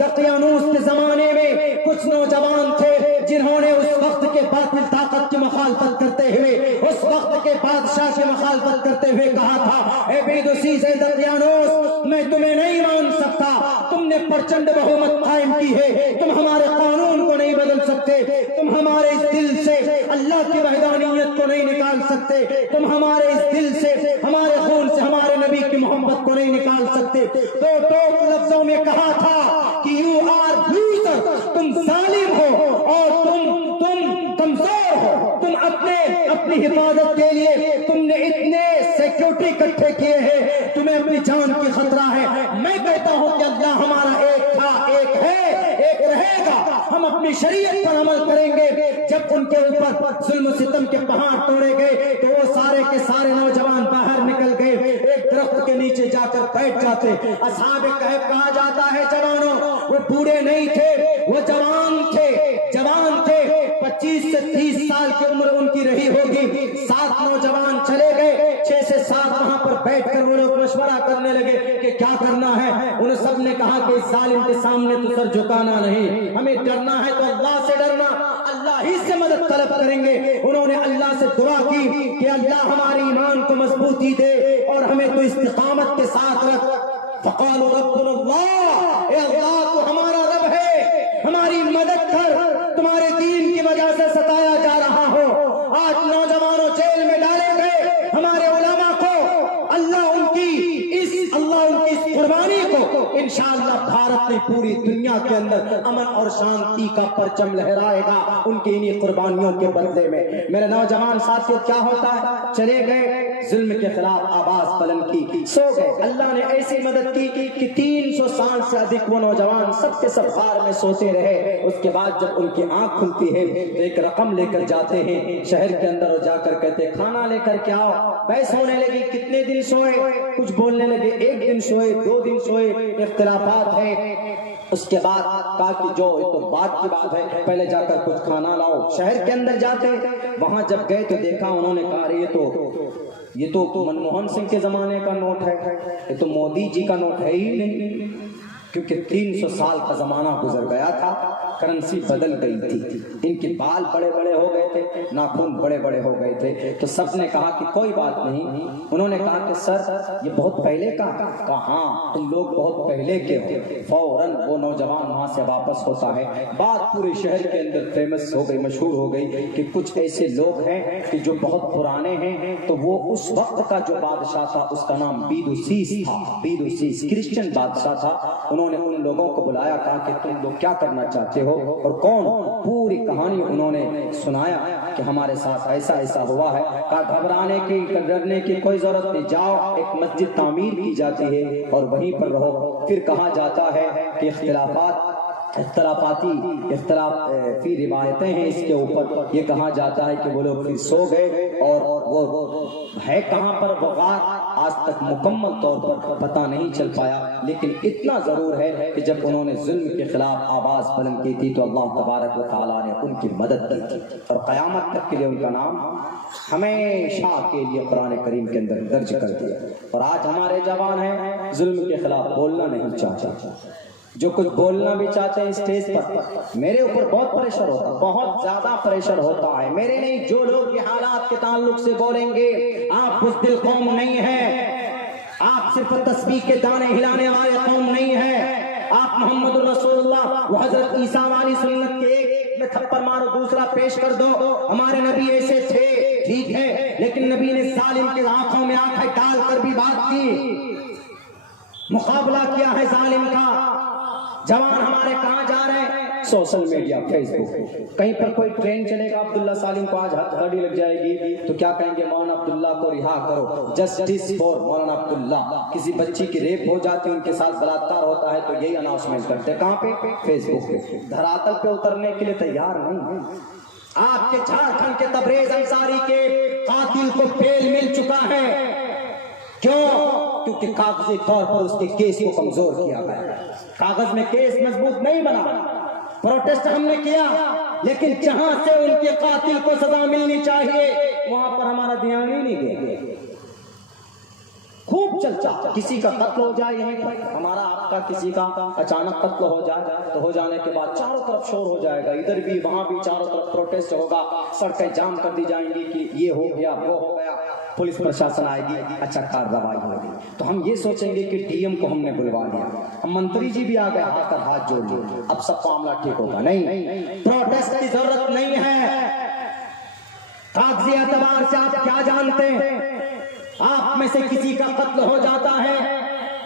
دقیانوس کے زمانے میں کچھ نوجوان تھے جنہوں نے اس وقت کے باطل طاقت کی مخالفت کرتے ہوئے، اس وقت کے بادشاہ سے مخالفت کرتے ہوئے کہا تھا، اے بید و سیز دقیانوس، میں تمہیں نہیں مان سکتا، تم نے پرچنڈ بہومت قائم کی ہے، تم ہمارے قانون کو نہیں بدل سکتے، تم ہمارے اس دل سے اللہ کی وحدانیت کو نہیں نکال سکتے، تم ہمارے اس دل سے، ہمارے خون سے ہمارے نبی کی محبت کو نہیں نکال سکتے۔ تو ٹوک لفظوں میں کہا تھا کہ یو آر لوزر، تم ظالم ہو اور تم کمزور ہو، تم اپنی حفاظت کے لیے تم نے اتنے سیکیورٹی اکٹھے کیے ہیں، تمہیں اپنی جان کی خطرہ ہے۔ میں کہتا ہوں کہ اللہ ہمارا ایک تھا، ایک ہے، ایک رہے گا۔ ہم اپنی شریعت پر عمل کریں گے۔ جب ان کے اوپر ظلم و ستم کے پہاڑ توڑے گئے تو وہ سارے کے سارے نوجوان باہر نکل گئے، ایک درخت کے نیچے جا کر بیٹھ جاتے۔ اصحاب کہف کہا جاتا ہے جوانوں، وہ بوڑھے نہیں تھے، وہ جوان تھے، 25 سے 30 سال کی عمر ان کی رہی ہوگی۔ 7 نوجوان چلے گئے، 6 سے 7 وہاں پر بیٹھ کر وہ لوگ مشورہ کرنے لگے کہ کیا کرنا ہے۔ انہوں سب نے کہا کہ اس ظالم کے سامنے تو سر جھکانا نہیں، ہمیں ڈرنا ہے تو اللہ سے ڈرنا، اللہ ہی سے مدد طلب کریں گے۔ انہوں نے اللہ سے دعا کی کہ اللہ ہمارے ایمان کو مضبوطی دے اور ہمیں تو استقامت کے ساتھ رکھ۔ فقالوا ربنا اللہ، اے اللہ تو ہمارا رب ہے، ہماری مدد کر، تمہارے دین کی وجہ سے ستایا جا رہا ہو۔ آج نوجوانوں جیل میں ڈالے گئے، ہمارے علماء کو اللہ ان کی اس قربانی کو انشاءاللہ بھارت میں پوری دنیا کے اندر امن اور شانتی کا پرچم لہرائے گا ان کی انہی قربانیوں کے بدلے میں۔ میرے نوجوان ساتھیوں، کیا ہوتا ہے؟ چلے گئے، ظلم کے خلاف آواز بلند کی، سو گئے۔ اللہ نے ایسی مدد کی کہ 300 سال سے ادھک وہ نوجوان سب کے سب غار میں سوتے رہے۔ اس کے بعد جب ان کی آنکھ کھلتی ہے تو ایک رقم لے کر جاتے ہیں شہر کے اندر، اور جا کر کہتے کھانا لے کر کے آؤ۔ بحث ہونے لگی، کتنے دن سوئے؟ کچھ بولنے لگے 1 دن سوئے، 2 دن سوئے، اختلافات ہیں۔ اس کے بعد کہا کہ جو تو بات کی بات ہے، پہلے جا کر کچھ کھانا لاؤ۔ شہر کے اندر جاتے، وہاں جب گئے تو دیکھا، انہوں نے کہا یہ تو منموہن سنگھ کے زمانے کا نوٹ ہے، یہ تو مودی جی کا نوٹ ہے ہی نہیں، کیونکہ 300 سال کا زمانہ گزر گیا تھا، کرنسی بدل گئی تھی، ان کے بال بڑے بڑے ہو گئے تھے، ناخن بڑے بڑے ہو گئے تھے۔ تو سب نے کہا کہ کوئی بات نہیں۔ انہوں نے کہا کہ سر یہ بہت پہلے کا ہے۔ کہا ہاں تم لوگ بہت پہلے کے ہو۔ فوراً وہ نوجوان وہاں سے واپس ہوتا ہے۔ بات پورے شہر کے اندر فیمس ہو گئی، مشہور ہو گئی کہ کچھ ایسے لوگ ہیں کہ جو بہت پرانے ہیں، تو وہ اس وقت کا جو بادشاہ تھا اس کا نام بیدوسیس تھا، بیدوسیس کرسچن بادشاہ تھا۔ انہوں نے ان لوگوں کو بلایا، کہا کہ تم لوگ کیا کرنا چاہتے ہو اور کون؟ پوری کہانی انہوں نے سنایا کہ ہمارے ساتھ ایسا ایسا ہوا ہے۔ کہا گھبرانے کی، ڈرنے کی کوئی ضرورت نہیں، جاؤ ایک مسجد تعمیر کی جاتی ہے اور وہیں پر رہو۔ پھر کہا جاتا ہے کہ اختلافی روایتیں ہیں اس کے اوپر۔ یہ کہا جاتا ہے کہ وہ لوگ پھر سو گئے، اور وہ ہے کہاں پر وہ غار آج تک مکمل طور پر پتہ نہیں چل پایا، لیکن اتنا ضرور ہے کہ جب انہوں نے ظلم کے خلاف آواز بلند کی تھی تو اللہ تبارک و تعالیٰ نے ان کی مدد کی تھی، اور قیامت تک کے لیے ان کا نام ہمیشہ کے لیے قرآن کریم کے اندر درج کر دیا۔ اور آج ہمارے جوان ہیں ظلم کے خلاف بولنا نہیں چاہتے، جو کچھ بولنا بھی چاہتے ہیں اسٹیج پر، میرے اوپر بہت پریشر ہوتا ہے، بہت زیادہ پریشر ہوتا ہے۔ میرے نہیں، جو لوگ یہ حالات کے تعلق سے بولیں گے، آپ بزدل قوم نہیں ہیں، آپ صرف تسبیح کے دانے ہلانے والے قوم نہیں ہیں، آپ محمد رسول اللہ و حضرت عیسیٰ والی سنت کے ایک میں تھپڑ مارو دوسرا پیش کر دو، ہمارے نبی ایسے تھے، ٹھیک ہے، لیکن نبی نے ظالم کے آنکھوں میں آنکھیں ڈال کر بھی بات کی۔ مقابلہ کیا ہے ظالم کا. جوان ہمارے کہاں جا رہے ہیں؟ سوشل میڈیا، فیس بک. کہیں پر کوئی ٹرین چلے گا، عبداللہ سالم کو آج ہتھ گاڑی لگ جائے گی تو کیا کہیں گے؟ مولانا عبداللہ کو رہا کرو، جسٹس فور مولانا عبداللہ. کسی بچی کی ریپ ہو جاتی ہے، ان کے ساتھ بلااتکار ہوتا ہے تو یہی اناؤنسمنٹ کرتے ہیں. کہاں پہ؟ فیس بک پہ. دھراتل پہ اترنے کے لیے تیار نہیں. آپ کے جھارکھنڈ کے تبریز انصاری کے قاتل کو بیل مل چکا ہے. کیوں؟ کیونکہ کاغذی طور پر اس کے کیس کو کمزور کیا گیا. کاغذ میں کیس مضبوط نہیں بنا. پروٹیسٹ ہم نے کیا، لیکن جہاں سے ان کے قاتل کو سزا ملنی چاہیے وہاں پر ہمارا دھیان ہی نہیں گیا. خوب چلتا، کسی کا قتل ہو جائے یہیں پر، ہمارا آپ کا کسی کا اچانک قتل ہو جائے تو ہو جانے کے بعد چاروں طرف شور ہو جائے گا، ادھر بھی وہاں بھی چاروں طرف پروٹیسٹ ہوگا، سڑکیں جام کر دی جائیں گی کہ یہ ہو گیا وہ ہو گیا، پولیس پرشاسن آئے گی، اچھا کارروائی ہوگی. تو ہم یہ سوچیں گے کہ ڈی ایم کو ہم نے بلوا لیا، ہم منتری جی بھی آ گئے، ہاتھ جوڑ لیے، اب سب معاملہ ٹھیک ہوگا. نہیں، پروٹیسٹ کی ضرورت نہیں ہے. کاغذی اعتبار سے آپ کیا جانتے ہیں؟ آپ میں سے کسی کا قتل ہو جاتا ہے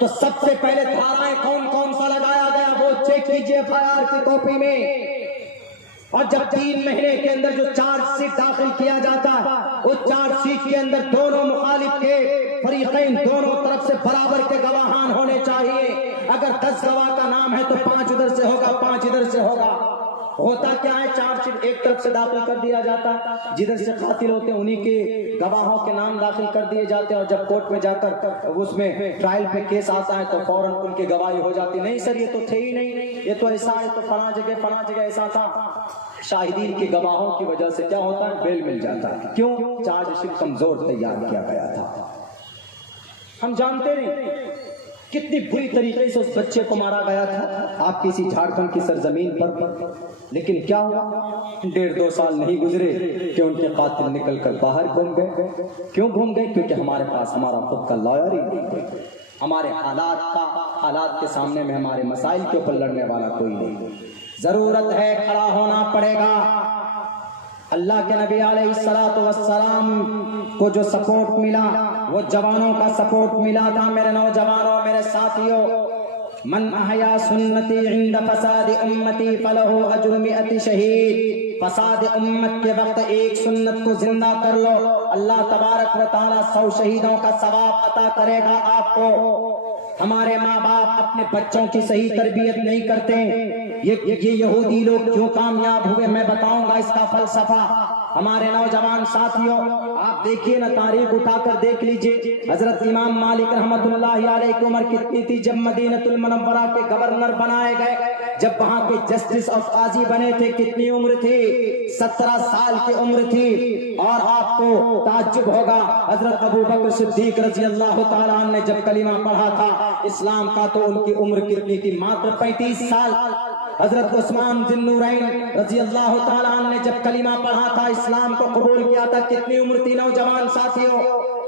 تو سب سے پہلے دھارائیں کون کون سا لگایا گیا وہ چیک کیجئے FIR کی کاپی میں. اور جب 3 مہینے کے اندر جو چارج شیٹ داخل کیا جاتا ہے اس چارج شیٹ کے اندر دونوں مخالف کے فریقین دونوں طرف سے برابر کے گواہان ہونے چاہیے. اگر 10 گواہ کا نام ہے تو 5 ادھر سے ہوگا، 5 ادھر سے ہوگا. ہوتا کیا ہے؟ چارج شیٹ ایک طرف سے داخل کر دیا جاتا ہے، جدھر سے قاتل ہوتے ہیں انہی کے گواہوں کے نام داخل کر دیے جاتے ہیں، اور جب کورٹ میں جا کر اس میں ٹرائل پہ کیس آتا ہے تو فوراً ان کی گواہی ہو جاتی. نہیں سر یہ تو تھے ہی نہیں، یہ تو ایسا ہے، تو فلاں جگہ ایسا تھا. شاہدین کی گواہوں کی وجہ سے کیا ہوتا ہے؟ بیل مل جاتا ہے. کیوں؟ چارج شیٹ کمزور تیار کیا گیا تھا. ہم جانتے نہیں کتنی بری طریقے سے اس بچے کو مارا گیا تھا آپ کی اسی جھارکھنڈ کی سرزمین پر. لیکن کیا ہوا؟ 1.5-2 سال نہیں گزرے کہ ان کے قاتل نکل کر باہر گھوم گئے. کیوں گھوم گئے؟ کیونکہ ہمارے پاس ہمارا خود کا لائر ہی نہیں. ہمارے حالات کے سامنے میں ہمارے مسائل کے اوپر لڑنے والا کوئی نہیں. ضرورت ہے، کھڑا ہونا پڑے گا. اللہ کے نبی علیہ الصلوۃ والسلام کو جو سپورٹ ملا وہ جوانوں کا سپورٹ ملا تھا. میرے نوجوانوں، میرے ساتھیوں، من احیا سنتی عند فساد امتی فلہ اجر 100 شہید. فساد امت کے وقت ایک سنت کو زندہ کر لو، اللہ تبارک و تعالی 100 شہیدوں کا ثواب عطا کرے گا آپ کو. ہمارے ماں باپ اپنے بچوں کی صحیح تربیت نہیں کرتے. یہ یہودی لوگ کیوں کامیاب ہوئے میں بتاؤں گا اس کا فلسفہ. ہمارے نوجوان ساتھیوں، آپ دیکھیے نا، تاریخ اٹھا کر دیکھ لیجئے. حضرت امام مالک رحمت اللہ علیہ کی عمر کتنی تھی جب مدینہ المنورہ کے گورنر بنائے گئے؟ جب وہاں کے جسٹس آف قاضی بنے تھے کتنی عمر تھی؟ 17 سال کی عمر تھی. اور آپ کو تعجب ہوگا حضرت ابو بکر صدیق رضی اللہ تعالیٰ عنہ نے جب کلمہ پڑھا تھا اسلام کا تو ان کی عمر کتنی تھی؟ ماتر 35 سال. حضرت عثمان ذی النورین رضی اللہ تعالیٰ عنہ نے جب کلمہ پڑھا تھا اسلام کو قبول کیا تھا کتنی عمر تھی؟ نوجوان ساتھیوں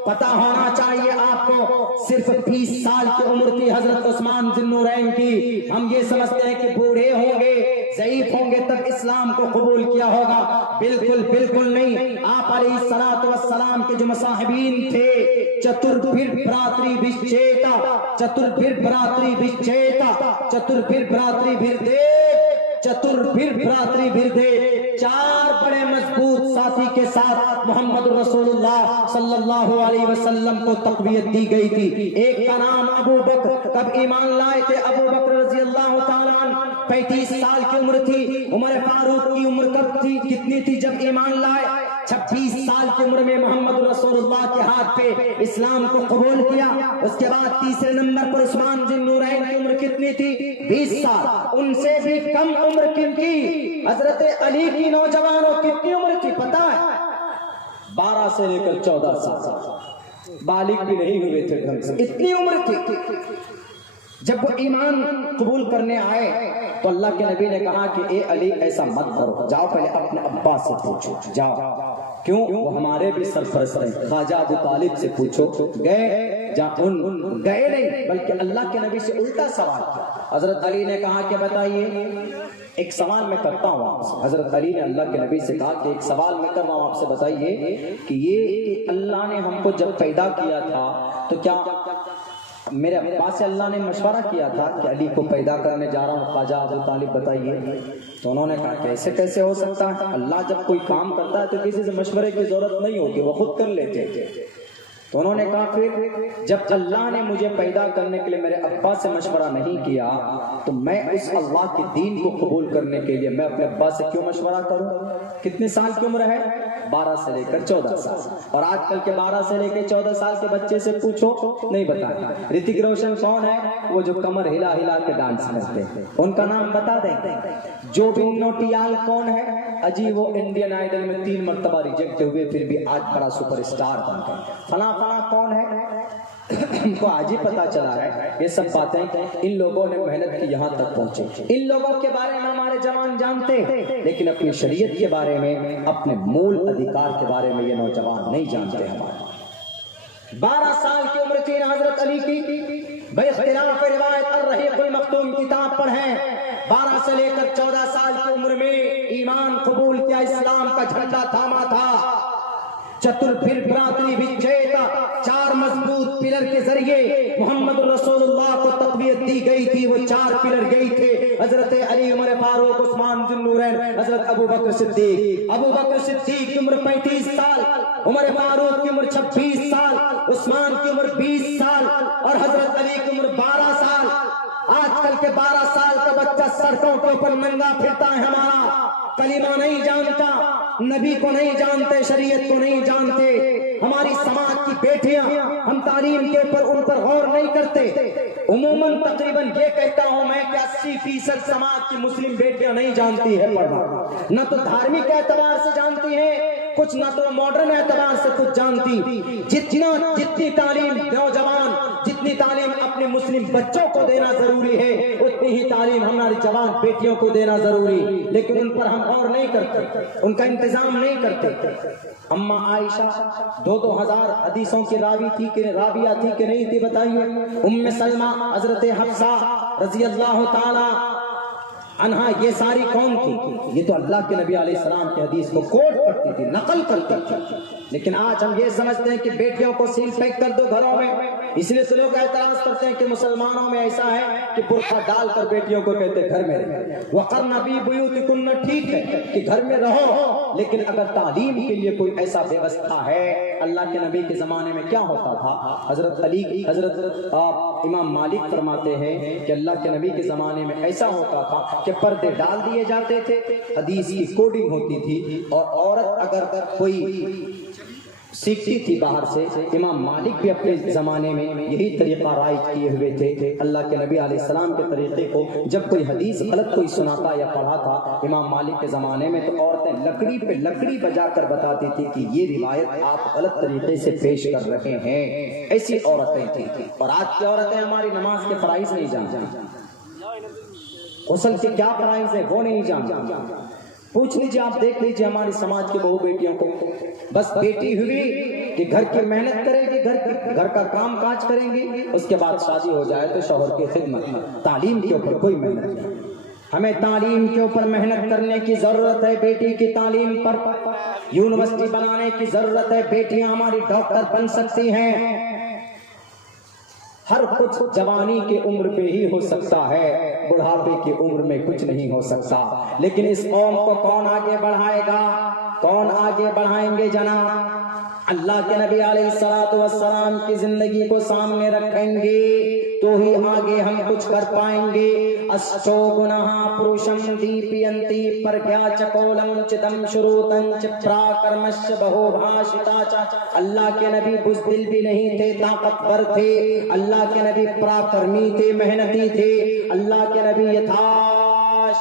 پتہ ہونا چاہیے آپ کو، صرف 20 سال کی عمر تھی حضرت عثمان ذی النورین کی. ہم یہ سمجھتے ہیں کہ بوڑھے ہوں گے، ضعیف ہوں گے تب اسلام کو قبول کیا ہوگا. بالکل نہیں. آپ علیہ الصلوۃ والسلام کے جو مصاحبین تھے، چتربھر براتری بھر دے 4 بڑے مضبوط ساتھی کے ساتھ محمد رسول اللہ صلی اللہ علیہ وسلم کو تقویت دی گئی تھی. ایک کا نام ابو بکر. کب ایمان لائے تھے ابو بکر رضی اللہ تعالیٰ عنہ؟ 35 سال کی عمر تھی. عمر فاروق کی عمر کب تھی؟ کتنی تھی جب ایمان لائے؟ 26 سال کی عمر میں محمد رسول اللہ کے ہاتھ پہ اسلام کو قبول کیا. اس کے بعد تیسرے نمبر پر عثمان ذی النورین کی عمر کتنی تھی؟ 20 سال. ان سے بھی کم عمر کن کی؟ حضرت علی کی. نوجوانوں کتنی عمر تھی پتہ ہے؟ 12 سے لے کر 14 سال. بالغ بھی نہیں ہوئے تھے ڈھنگ سے، اتنی عمر تھی. جب وہ ایمان قبول کرنے آئے تو اللہ کے نبی نے کہا کہ اے علی ایسا مت کرو، جاؤ پہلے اپنے ابا سے پوچھو. جاؤ. کیوں؟ وہ ہمارے بھی سرپرست ہیں. خواجہ ابو طالب سے پوچھو. گئے نہیں بلکہ اللہ کے نبی سے الٹا سوال کیا. حضرت علی نے کہا کہ بتائیے، ایک سوال میں کرتا ہوں آپ سے. حضرت علی نے اللہ کے نبی سے کہا کہ ایک سوال میں کر رہا ہوں آپ سے، بتائیے کہ یہ اللہ نے ہم کو جب پیدا کیا تھا تو کیا میرے ابا سے اللہ نے مشورہ کیا تھا کہ علی کو پیدا کرنے جا رہا ہوں، خواجہ ابو طالب بتائیے. تو انہوں نے کہا کیسے ہو سکتا ہے؟ اللہ جب کوئی کام کرتا ہے تو کسی سے مشورے کی ضرورت نہیں ہوتی، وہ خود کر لیتے تھے. تو انہوں نے کہا پھر جب اللہ نے مجھے پیدا کرنے کے لیے میرے ابا سے مشورہ نہیں کیا تو میں اس اللہ کے دین کو قبول کرنے کے لیے میں اپنے ابا سے کیوں مشورہ کروں؟ کتنے سال کی عمر ہے؟ 12 سے لے کر 14 سال. اور آج کل کے 12 سے لے کے 14 سال کے بچے سے پوچھو نہیں بتایا. رتک روشن کون ہے؟ وہ جو کمر ہلا ہلا کے ڈانس کرتے ہیں، ان کا نام بتا دیں. جو بن نوٹیال کون ہے؟ اجی وہ انڈین آئیڈل میں 3 مرتبہ ریجیکٹ ہوئے پھر بھی آج بڑا سپر اسٹار بن گئے. فلاں کون ہے؟ ان کو آج ہی پتا چلا ہے. یہ سب باتیں ان لوگوں نے محنت کی یہاں تک پہنچے. ان لوگوں کے بارے میں ہمارے جوان جانتے لیکن اپنی شریعت کے بارے میں، اپنے مول ادھیکار کے بارے میں یہ نوجوان نہیں جانتے. ہمارے 12 سال کی عمر تھی حضرت علی کی. باختلاف روایت الرحیق المختوم کتاب پڑھیں. 12 سے لے کر 14 سال کی عمر میں ایمان قبول کیا، اسلام کا جھنڈا تھاما تھا. چتر پھر برادری وچیتا 4 مضبوط پلر کے ذریعے محمد رسول اللہ کو تقویت دی گئی تھی. وہ 4 پلر گئی تھے: حضرت علی، عمر فاروق، عثمان ذو النورین، حضرت ابو بکر صدیق. ابو بکر صدیق کی عمر 35 سال، عمر فاروق کی عمر 26 سال، عثمان کی عمر 20 سال اور حضرت علی کی عمر 12 سال. آج کل کے 12 سال کا بچہ سڑکوں کے اوپر ننگا پھرتا ہے. ہمارا کلمہ نہیں جانتا، نبی کو نہیں جانتے، شریعت کو نہیں جانتے. ہماری سماج کی بیٹیاں، ہم تعلیم کے اوپر ان پر غور نہیں کرتے. عموماً تقریباً یہ کہتا ہوں میں کہ 80% سماج کی مسلم بیٹیاں نہیں جانتی ہے پڑھنا. نہ تو دھارمک اعتبار سے جانتی ہیں کچھ، نہ تو ماڈرن اعتبار سے کچھ جانتی. جتنی تعلیم نوجوان، جتنی تعلیم اپنے مسلم بچوں کو دینا ضروری ہے اتنی ہی تعلیم ہماری جوان بیٹیوں کو دینا ضروری. لیکن ان پر ہم غور نہیں کرتے، ان کا انتظام نہیں کرتے. اماں عائشہ 2,000 حدیثوں کی راویہ تھی کہ نہیں تھی بتائیے. ام سلمہ، حضرت حفصہ رضی اللہ تعالی عنہا، یہ ساری کون تھی؟ یہ تو اللہ کے نبی علیہ السلام کی حدیث کو کوٹ کرتی تھی، نقل کرتی تھی. لیکن آج ہم یہ سمجھتے ہیں کہ بیٹیوں کو سیل پیک کر دو گھروں میں. اس لیے لوگ اعتراض کرتے ہیں کہ مسلمانوں میں ایسا ہے کہ برقع ڈال کر بیٹیوں کو کہتے ہیں گھر میں رہو. وقرن فی بیوتکن، ٹھیک ہے کہ گھر میں رہو، لیکن اگر تعلیم کے لیے کوئی ایسا ویوستھا ہے. اللہ کے نبی کے زمانے میں کیا ہوتا تھا؟ حضرت امام مالک فرماتے ہیں کہ اللہ کے نبی کے زمانے میں ایسا ہوتا تھا کہ پردے ڈال دیے جاتے تھے، حدیث کی کوڈنگ ہوتی تھی، اور عورت اگر کوئی سیکھتی تھی باہر سے. امام مالک بھی اپنے زمانے میں یہی طریقہ رائج کیے ہوئے تھے. اللہ کے نبی علیہ السلام کے طریقے کو جب کوئی حدیث غلط کوئی سناتا یا پڑھا تھا امام مالک کے زمانے میں، تو عورتیں لکڑی پہ لکڑی بجا کر بتاتی تھی کہ یہ روایت آپ غلط طریقے سے پیش کر رہے ہیں. ایسی عورتیں تھیں. اور آج کی عورتیں ہماری نماز کے فرائض نہیں جانتی، غسل کے کیا فرائض ہیں وہ نہیں جانتی. پوچھ لیجیے، آپ دیکھ لیجیے ہماری سماج کی بہو بیٹیوں کو. بس بیٹی ہوئی کہ گھر کی محنت کرے گی، گھر کا کام کاج کریں گی، اس کے بعد شادی ہو جائے تو شوہر کی خدمت. تعلیم کے اوپر کوئی محنت نہیں. ہمیں تعلیم کے اوپر محنت کرنے کی ضرورت ہے. بیٹی کی تعلیم پر یونیورسٹی بنانے کی ضرورت ہے. بیٹیاں ہماری ڈاکٹر بن سکتی ہیں. ہر کچھ جوانی کی عمر پہ ہی ہو سکتا ہے، بڑھاپے کی عمر میں کچھ نہیں ہو سکتا. لیکن اس قوم کو کون آگے بڑھائے گا؟ کون آگے بڑھائیں گے جناب؟ اللہ کے نبی علیہ السلام کی زندگی کو سامنے رکھیں گے تو ہی آگے ہم کچھ کر پائیں گے. اشو گناہ پروشم دیپینتی پرگیا چکولم چدم شروتن چپرا کرمش بہو بھاشتا چا. اللہ کے نبی بزدل بھی نہیں تھے، طاقتور تھے. اللہ کے نبی پراکرمی تھے، محنتی تھے. اللہ کے نبی یتھا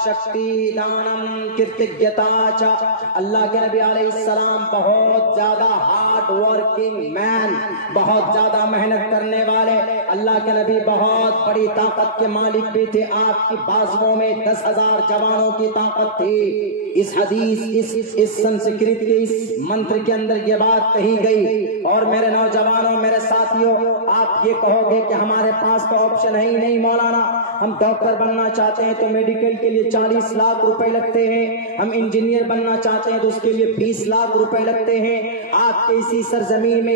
شکتی دانم کرتگیتا چا. اللہ کے نبی علیہ السلام بہت زیادہ ہارڈ ورکنگ مین، بہت زیادہ محنت کرنے والے. اللہ کے نبی بہت بڑی طاقت کے مالک بھی تھے. آپ کی بازوؤں میں 10,000 جوانوں کی طاقت تھی. اس حدیث اس سنسکرت کے اس منتر کے اندر یہ بات کہی گئی. اور میرے نوجوانوں، میرے ساتھیوں، آپ یہ کہو گے کہ ہمارے پاس تو آپشن ہے ہی نہیں مولانا، ہم ڈاکٹر بننا چاہتے ہیں تو میڈیکل کے لیے 40 لاکھ روپے لگتے ہیں، ہم انجینئر بننا چاہتے ہیں تو اس کے لیے 20 لاکھ روپے لگتے ہیں۔ آپ کے اسی سرزمین میں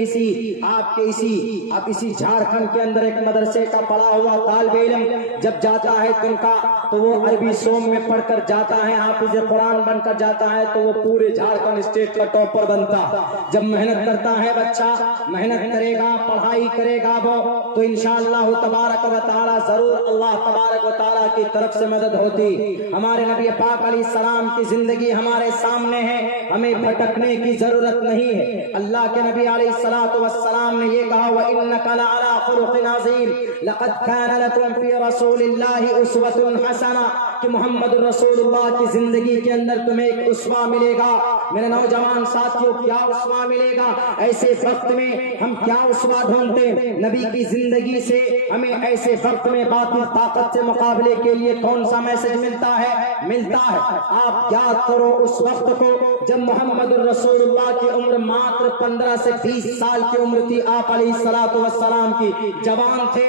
آپ اسی جھارکھنڈ کے اندر ایک مدرسے کا پڑھا ہوا طالب علم جب جاتا ہے تنکا تو وہ عربی سوم میں پڑھ کر جاتا ہے، حافظ قرآن بن کر جاتا ہے تو وہ پورے جھارکھنڈ اسٹیٹ کا ٹاپر بنتا۔ جب محنت کرتا ہے بچہ، محنت کرے گا، پڑھائی کرے گا وہ تو انشاءاللہ تبارک و تعالی ضرور اللہ تبارک و تعالی کی طرف سے مدد ہوتی۔ ہمارے نبی پاک علیہ السلام کی زندگی ہمارے سامنے ہے، ہمیں بھٹکنے کی ضرورت نہیں ہے۔ اللہ کے نبی علیہ الصلوۃ والسلام نے یہ کہا وَإِنَّكَ لَعَلَىٰ خُلُقٍ عَظِيمٍ لَقَدْ كَانَ لَكُمْ فِي رَسُولِ اللَّهِ أُسْوَةٌ حَسَنَةٌ کہ محمد رسول اللہ کی زندگی کے اندر تمہیں ایک اسوہ ملے گا۔ میرے نوجوان ساتھیوں، کیا اسوہ ملے گا؟ ایسے وقت میں ہم کیا اسوہ ڈھونڈتے؟ نبی کی زندگی سے ہمیں ایسے وقت میں باطل طاقت سے مقابلے کے لیے کون سا میسج ملتا ہے؟ آپ یاد کرو اس وقت کو جب محمد رسول اللہ کی عمر ماتر 15 سے 20 سال کی عمر تھی، آپ علیہ الصلوۃ والسلام کی جوان تھے،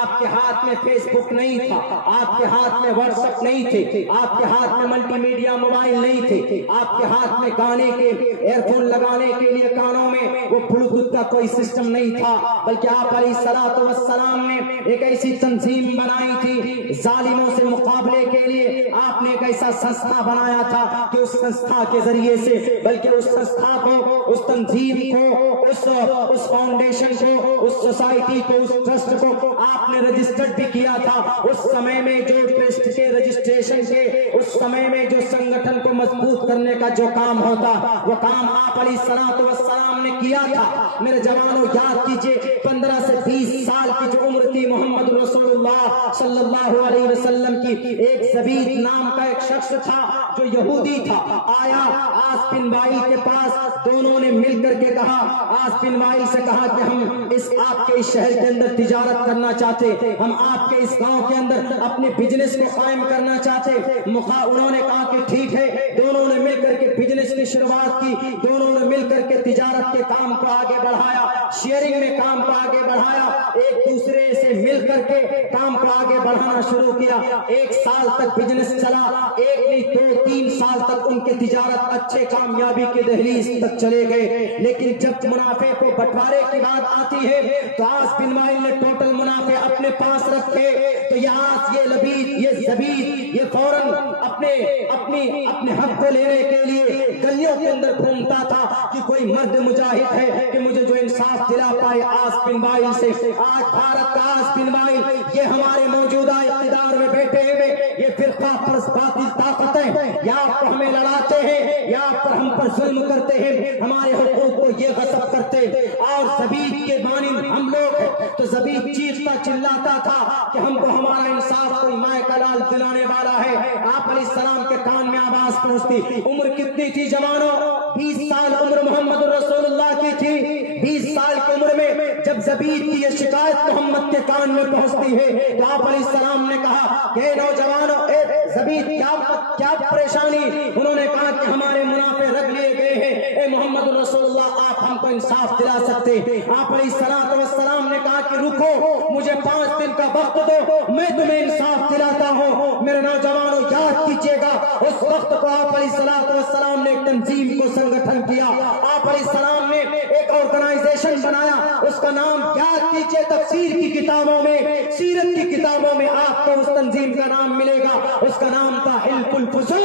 آپ کے ہاتھ میں فیس بک نہیں تھا، آپ کے ہاتھ میں واٹس ایپ نہیں تھے، آپ کے ہاتھ میں ملٹی میڈیا موبائل نہیں تھے، آپ کے ہاتھ میں گانے کے ایئر فون لگانے کے لیے کانوں میں وہ بلوٹوتھ کا کوئی سسٹم نہیں تھا، بلکہ آپ علیہ الصلوۃ والسلام نے ایک ایسی تنظیم بنائی تھی ظالموں سے مقابلے کے لیے۔ آپ نے ایک ایسا سنستھا بنایا تھا کہ اس سنستھا کے ذریعے سے، بلکہ اس سنستھا کو، اس تنظیم کو، اس فاؤنڈیشن کو، اس سوسائٹی کو، اس ٹرسٹ کو آپ نے رجسٹرڈ بھی کیا تھا۔ اس سمے میں جو ٹرسٹ کے رجسٹریشن کے، اس سمے میں جو سنگٹھن کو مضبوط کرنے کا جو کام ہوتا وہ کام آپ علیہ الصلوۃ والسلام نے کیا تھا۔ میرے جوانوں یاد کیجئے 15 سے 20 سال کی جو عمر تھی محمد رسول اللہ صلی اللہ علیہ وسلم کی، ایک زبید نام کا ایک شخص تھا جو یہودی تھا، آیا آس بن وائل کے پاس، دونوں نے مل کر کے کہا، آس بن وائل سے کہا کہ ہم آپ کے اس شہر کے اندر تجارت کرنا چاہتے، ہم آپ کے اس گاؤں کے اندر اپنے بزنس کو قائم کرنا چاہتے۔ انہوں نے کہا کہ ٹھیک ہے، دونوں نے مل کر کے بزنس کی شروعات کی، دونوں نے مل کر کے تجارت کے کام کو آگے بڑھایا، شیئرنگ میں کام کو آگے بڑھایا، ایک دوسرے سے مل کر کے کام کو آگے بڑھانا شروع کیا۔ 1 سال تک بزنس چلا، 1 نہیں 2 3 سال تک ان کے تجارت اچھے کامیابی کے دہلیز تک چلے گئے، لیکن جب منافع کو بٹوارے کی بات آتی ہے تو آس بن وائل نے ٹوٹل منافع اپنے پاس رکھے، تو یہ لبید، یہ زبید، یہ فوراً اپنے حق کو لینے کے لیے گلیوں کے اندر گھومتا تھا کہ کوئی مرد مجاہد ہے کہ مجھے جو انصاف دلا پائے آس بن وائل سے۔ آج بھارت کا آس بن وائل، یہ ہمارے موجودہ اقتدار میں بیٹھے ہوئے یہ فرقہ پرست باطل طاقتیں یا آپ ہمیں لڑاتے ہیں یا ہم پر ظلم کرتے ہیں، ہمارے حقوق کو یہ غصب کرتے، اور زبید کے مانند ہم لوگ ہیں۔ تو زبید چیختا چلاتا تھا کہ ہم کو ہمارا انصاف کوئی مائے کا لال دلانے والا ہے۔ آپ علیہ السلام کے کان میں آواز پہنچتی۔ عمر کتنی تھی جوانوں؟ 20 سال عمر محمد رسول اللہ کی تھی۔ 20 سال کی عمر میں جب زبید کی یہ شکایت محمد کے کان میں پہنچتی ہے تو آپ علیہ السلام نے کہا کہ نوجوانوں، اے زبید کیا پریشانی؟ انہوں نے کہا کہ ہمارے منافع رکھ لیے گئے ہیں، اے محمد رسول اللہ آپ ہم کو انصاف دلا سکتے؟ آپ علیہ السلام نے کہا کہ رکو، مجھے 5 دن کا وقت دو، میں تمہیں انصاف دلاتا ہوں۔ میرے نوجوانوں یاد کیجئے گا اس وقت کو آپ علیہ السلام نے ایک تنظیم کو سنگٹھن کیا، آپ علیہ السلام نے ایک آرگنائزیشن بنایا، اس کا نام یاد کیجئے، تفسیر کی کتابوں میں، سیرت کی کتابوں میں آپ کو اس تنظیم کا نام ملے گا، اس کا نام تھا حلف الفصول۔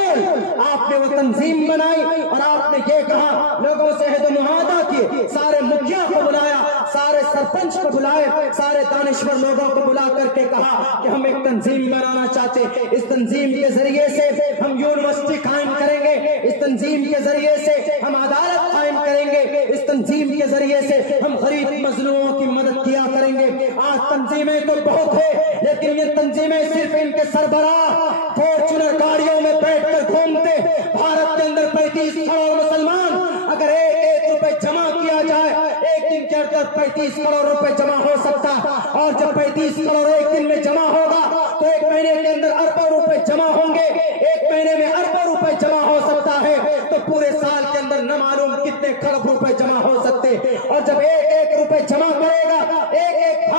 آپ نے وہ تنظیم بنائی اور آپ نے یہ کہا، لوگوں سے عہد و معاہدہ کیے، سارے مکھیا کو بلایا، سارے سرپنچ کو بلائے، سارے دانشور لوگوں کو بلا کر کے کہا کہ ہم ایک تنظیم بنانا چاہتے، اس تنظیم کے ذریعے سے ہم یونیورسٹی قائم کریں گے، اس تنظیم کے ذریعے سے ہم عدالت قائم کریں گے، اس تنظیم کے ذریعے سے ہم غریب مظلوموں کی مدد کیا کریں گے۔ آج تنظیمیں تو بہت ہے، لیکن یہ تنظیمیں صرف ان کے سربراہ فارچونر گاڑیوں میں بیٹھ کر گھومتے۔ بھارت کے اندر 35 کروڑ مسلمان، اگر 1 روپے جمع کیا جائے، ایک دن کے اندر 35 کروڑ روپے جمع ہو سکتا، اور جب 35 کروڑ ایک دن میں جمع ہوگا تو 1 مہینے کے اندر اربوں روپے جمع ہوں گے، 1 مہینے میں اربوں روپے جمع ہو سکتا ہے، تو پورے سال کے اندر نہ معلوم کتنے کھرب روپے جمع ہو سکتے۔ اور جب 1 روپے جمع کرے گا، ایک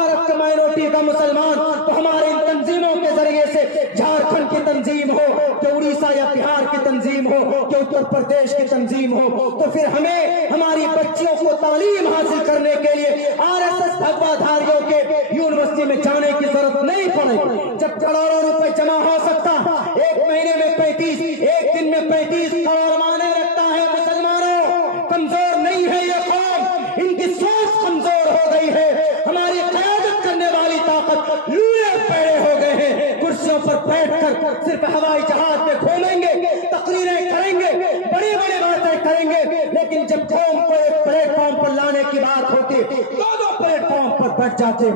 روٹی کا مسلمان تو ہمارے ان تنظیموں کے ذریعے سے جھارکھنڈ کی تنظیم ہو کہ اڑیسہ یا بہار کی تنظیم ہو کہ اتر پردیش کی تنظیم ہو، تو پھر ہمیں ہماری بچیوں کو تعلیم حاصل کرنے کے لیے RSS بھگوا دھاریوں کے یونیورسٹی میں جانے کی ضرورت نہیں پڑے گی۔ جب کروڑوں روپے جمع ہو سکتا، ایک مہینے میں 35، ایک دن میں 35 کروڑ مانے رکھتا ہے۔ مسلمانوں، کمزور نہیں ہے یہ قوم، ان کی سوچ کمزور ہو گئی ہے، ہماری قیادت کرنے والی طاقت لوئے پیڑے ہو گئے ہیں۔ کرسیوں پر بیٹھ کر صرف ہوائی جہاز میں گھومیں گے، تقریریں کریں گے، بڑی بڑی باتیں کریں گے، لیکن جب قوم کو ایک پلیٹ فارم پر لانے کی بات ہوتی ہے، دونوں پلیٹ فارم پر بیٹھ جاتے،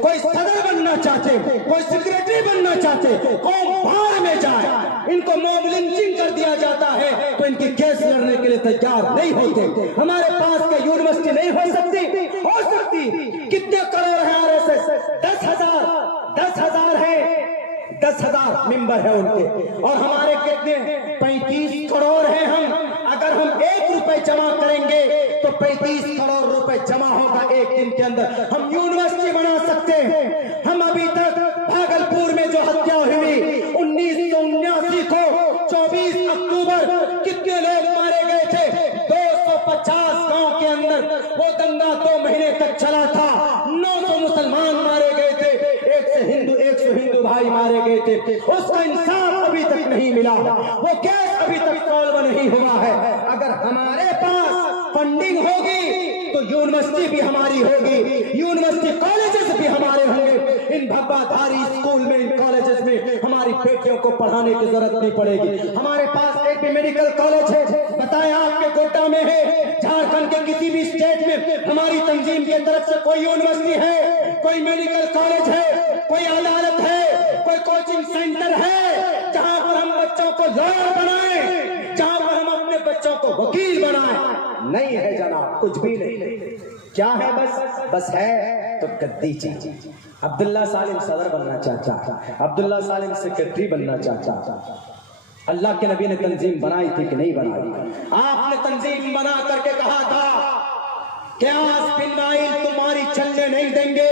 کوئی صدر بننا چاہتے، کوئی سیکریٹری بننا چاہتے، قوم باہر میں جائے، ان کو موب لنچنگ کر دیا جاتا ہے تو ان کی کیس لڑنے کے لیے تیار نہیں ہوتے۔ ہمارے پاس کا یونیورسٹی نہیں ہو سکتی، ہو سکتی، کتنے کروڑ ہیں RSS؟ 10,000 ہے، 10,000 ممبر ہے ان کے، اور ہمارے کتنے 35 کروڑ ہیں ہم۔ اگر ہم 1 روپے جمع کریں گے تو 35 کروڑ روپے جمع ہوگا ایک دن کے اندر، ہم یونیورسٹی بنا سکتے ہیں۔ ہم ابھی تک بھاگلپور میں جو ہتیا ہوئی 1979 کو 24 اکتوبر کتنے لوگ مارے گئے تھے؟ 250 گاؤں کے اندر وہ دنگا 2 مہینے تک چلا تھا، 900 مسلمان مارے گئے تھے، 100 ہندو بھائی مارے گئے تھے، اس کا انصاف ابھی تک نہیں ملا، وہ کیس ابھی تک سالو نہیں ہوا ہے۔ اگر ہمارے پاس فنڈنگ ہوگی تو یونیورسٹی بھی ہماری ہوگی، یونیورسٹی کالجز بھی ہمارے ہوں گے۔ ان بھگوا دھاری اسکول میں، ان کالجز میں ہماری بیٹیوں کو پڑھانے کی ضرورت نہیں پڑے گی۔ ہمارے پاس ایک بھی میڈیکل کالج ہے، بتائیں آپ کے گوٹا میں ہے، جھارکھنڈ کے کسی بھی اسٹیٹ میں ہماری تنظیم کی طرف سے کوئی یونیورسٹی ہے، کوئی میڈیکل کالج ہے، کوئی عدالت ہے، کوئی کوچنگ سینٹر ہے جہاں پر ہم بچوں کو لائر بنائیں، جہاں پر ہم اپنے بچوں کو وکیل بنائیں؟ نہیں ہے جناب، کچھ بھی نہیں۔ کیا ہے؟ بس ہے تو گدی چیز۔ عبداللہ سالم صدر بننا چاہتا، عبداللہ سالم سیکرٹری بننا چاہتا۔ اللہ کے نبی نے تنظیم بنائی تھی کہ نہیں بنائی؟ آپ نے تنظیم بنا کر کے کہا تھا کہ آج بن وائل تمہاری چلنے نہیں دیں گے۔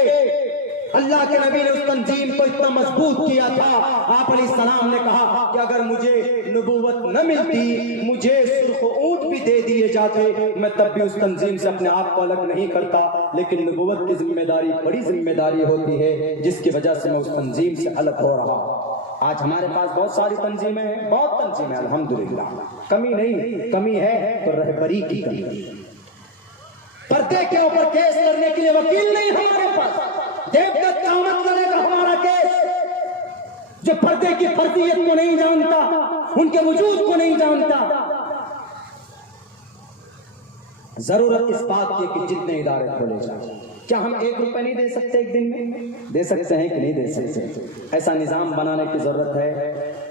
اللہ کے نبی نے اس تنظیم کو اتنا مضبوط کیا تھا، آپ علیہ السلام نے کہا کہ اگر مجھے نبوت نہ ملتی، مجھے سرخ اونٹ بھی دے دیے جاتے، میں تب بھی اس تنظیم سے اپنے آپ کو الگ نہیں کرتا، لیکن نبوت کی ذمہ داری بڑی ذمہ داری ہوتی ہے، جس کی وجہ سے میں اس تنظیم سے الگ ہو رہا ہوں۔ آج ہمارے پاس بہت ساری تنظیمیں ہیں، بہت تنظیمیں، الحمدللہ، کمی نہیں، کمی ہے تو رہبری کی کمی۔ پردے کے اوپر کیس لڑنے کے لیے وکیل نہیں ہمارے پاس، دیوگت قیامت کرے گا ہمارا کیس، جو پردے کی فرضیت کو نہیں جانتا، ان کے وجود کو نہیں جانتا۔ ضرورت اس بات کی کہ جتنے ادارے کھولے جائیں، کیا ہم 1 روپے نہیں دے سکتے ایک دن میں؟ دے سکتے ہیں کہ نہیں دے سکتے؟ ایسا نظام بنانے کی ضرورت ہے،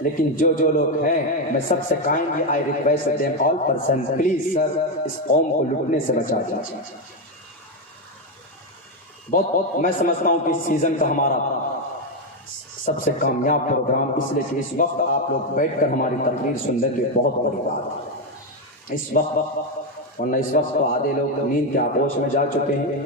لیکن جو لوگ ہیں، میں سب سے kindly I request them all person, please sir, اس قوم کو لٹنے سے بچا دیجیے۔ بہت میں سمجھتا ہوں کہ اس سیزن کا ہمارا سب سے کامیاب پروگرام، اس لیے کہ اس وقت آپ لوگ بیٹھ کر ہماری تقریر سن رہے تو یہ بہت بڑی بات ہے۔ اس وقت، ورنہ اس وقت تو آدھے لوگ نیند کے آغوش میں جا چکے ہیں۔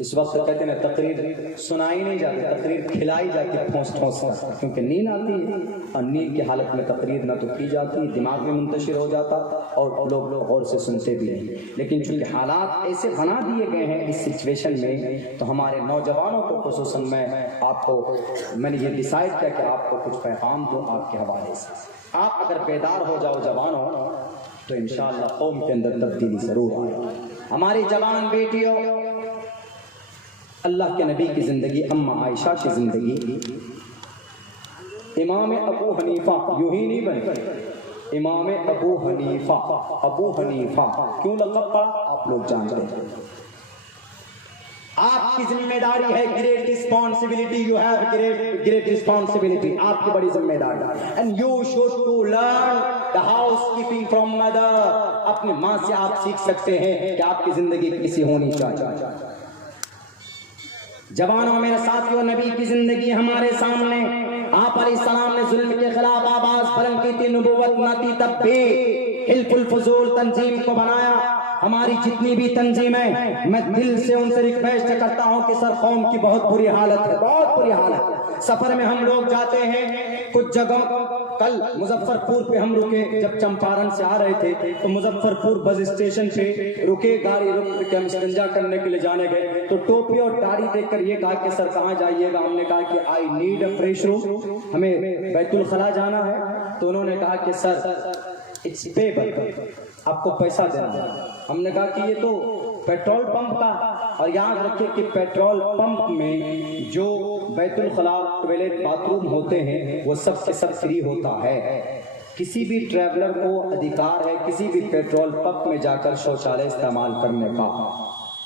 اس وقت کہتے ہیں تقریر سنائی نہیں جاتی، تقریر کھلائی جاتی ٹھونس ٹھونس کر، کیونکہ نیند آتی ہے، اور نیند کی حالت میں تقریر نہ تو کی جاتی، دماغ میں منتشر ہو جاتا اور لوگ غور سے سنتے بھی نہیں۔ لیکن چونکہ حالات ایسے بنا دیے گئے ہیں اس سچویشن میں، تو ہمارے نوجوانوں کو خصوصاً میں نے یہ ڈیسائیڈ کیا کہ آپ کو کچھ پیغام دوں آپ کے حوالے سے۔ آپ اگر بیدار ہو جاؤ جوانوں تو انشاءاللہ قوم کے اندر تبدیلی ضرور آئے۔ ہماری جوان بیٹیوں، اللہ کے نبی کی زندگی، اماں عائشہ کی زندگی، امام ابو حنیفہ یوں ہی نہیں بنے، امام ابو حنیفہ کیوں لقب پڑا آپ لوگ جانتے ہیں۔ آپ کی ذمہ داری ہے، great responsibility, you have great responsibility, آپ کی بڑی ذمہ داری، and you should to learn the housekeeping from mother. اپنی ماں سے آپ سیکھ سکتے ہیں کہ آپ کی زندگی کیسی ہونی چاہیے۔ جوانوں، میرے ساتھیوں، نبی کی زندگی ہمارے سامنے، آپ علیہ السلام نے ظلم کے خلاف آواز بلند کی تھی، نبوت نہ تھی تب بھی حلف الفضول تنظیم کو بنایا، ہماری جتنی بھی تنظیمیں، میں دل سے ان سے ریکویسٹ کرتا ہوں کہ سر قوم کی بہت بری حالت ہے، بہت بری حالت ہے۔ سفر میں ہم لوگ جاتے ہیں کچھ جگہ، کل مظفر پور پہ ہم رکے، جب چمپارن سے آ رہے تھے تو مظفر پور بس اسٹیشن پہ رکے، گاڑی رک کے ہم استنجا کرنے کے لیے جانے گئے تو ٹوپی اور داڑھی دیکھ کر یہ کہا کہ سر کہاں جائیے گا؟ ہم نے کہا کہ آئی نیڈ اے فریش روم، ہمیں بیت الخلا جانا ہے۔ تو انہوں نے کہا کہ سر اٹس پیبل، آپ کو پیسہ دینا ہے۔ ہم نے کہا کہ یہ تو پیٹرول پمپ کا، اور یاد رکھے کہ پیٹرول پمپ میں جو بیت الخلا ٹوائلٹ باتھ روم ہوتے ہیں وہ سب کے سب فری ہوتا ہے۔ کسی بھی ٹریولر کو ادھیکار ہے کسی بھی پیٹرول پمپ میں جا کر شوچالیہ استعمال کرنے کا۔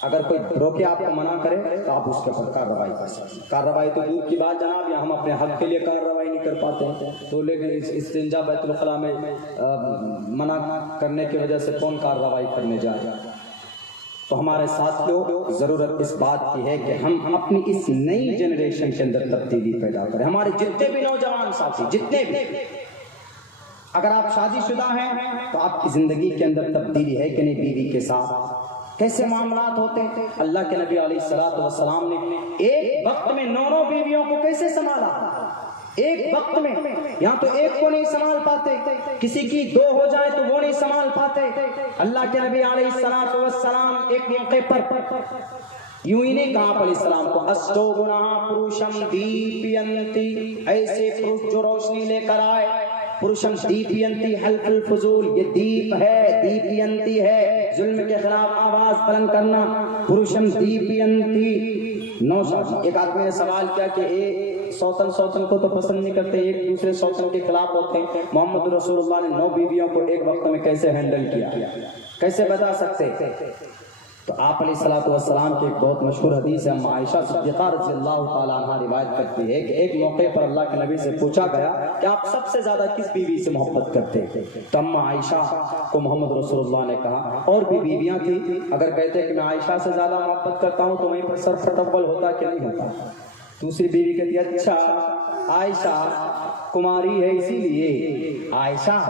اگر کوئی روکے آپ کو منع کرے تو آپ اس کے اوپر کارروائی کر سکتے ہیں۔ کارروائی تو دور کی بات جناب، یا ہم اپنے حق کے لیے کارروائی نہیں کر پاتے ہیں تو لیکن استنجا بیت الخلا میں منع کرنے کی وجہ سے کون کارروائی کرنے جائے؟ تو ہمارے ساتھیوں، ضرورت اس بات کی ہے کہ ہم اپنی اس نئی جنریشن کے اندر تبدیلی پیدا کریں۔ ہمارے جتنے بھی نوجوان ساتھی، جتنے بھی، اگر آپ شادی شدہ ہیں تو آپ کی زندگی کے اندر تبدیلی ہے کہ نہیں؟ بیوی کے ساتھ کیسے معاملات ہوتے ہیں؟ اللہ کے نبی علیہ الصلوۃ والسلام نے ایک وقت میں 9 بیویوں کو کیسے سنبھالا؟ ایک وقت میں، یہاں تو ایک کو نہیں سنبھال پاتے، کسی کی 2 ہو جائے تو وہ نہیں سنبھال پاتے۔ اللہ کے نبی علیہ الصلوۃ والسلام ایک موقع پر یوں ہی نہیں کہا علیہ السلام کو، استو گناہ پروشم دیپینتی، ایسے پروش جو روشنی لے کر آئے، پروشم دیپینتی حلق الفضول، یہ دیپ ہے، دیپینتی ہے ظلم کے خلاف آواز بلند کرنا، پروشم دیپینتی۔ 9 شادی۔ ایک آدمی نے سوال کیا کہ سوتن کو تو پسند نہیں کرتے، ایک دوسرے سوتن کے خلاف ہوتے ہیں، محمد رسول اللہ نے 9 بیویوں کو ایک وقت میں کیسے ہینڈل کیا، کیسے بتا سکتے؟ تو آپ علیہ الصلوۃ والسلام کی ایک بہت مشہور حدیث ہے، اما عائشہ صدیقہ رضی اللہ تعالیٰ عنہ روایت کرتی ہے کہ ایک موقع پر اللہ کے نبی سے پوچھا گیا کہ آپ سب سے زیادہ کس بیوی سے محبت کرتے ہیں؟ تو اما عائشہ کو محمد رسول اللہ نے کہا، اور بھی بیویاں تھیں، اگر کہتے کہ میں عائشہ سے زیادہ محبت کرتا ہوں تو وہیں پر سر فتول ہوتا کہ نہیں ہوتا؟ دوسری بیوی کہتی ہے اچھا عائشہ کماری ہے اسی لیے عائشہ،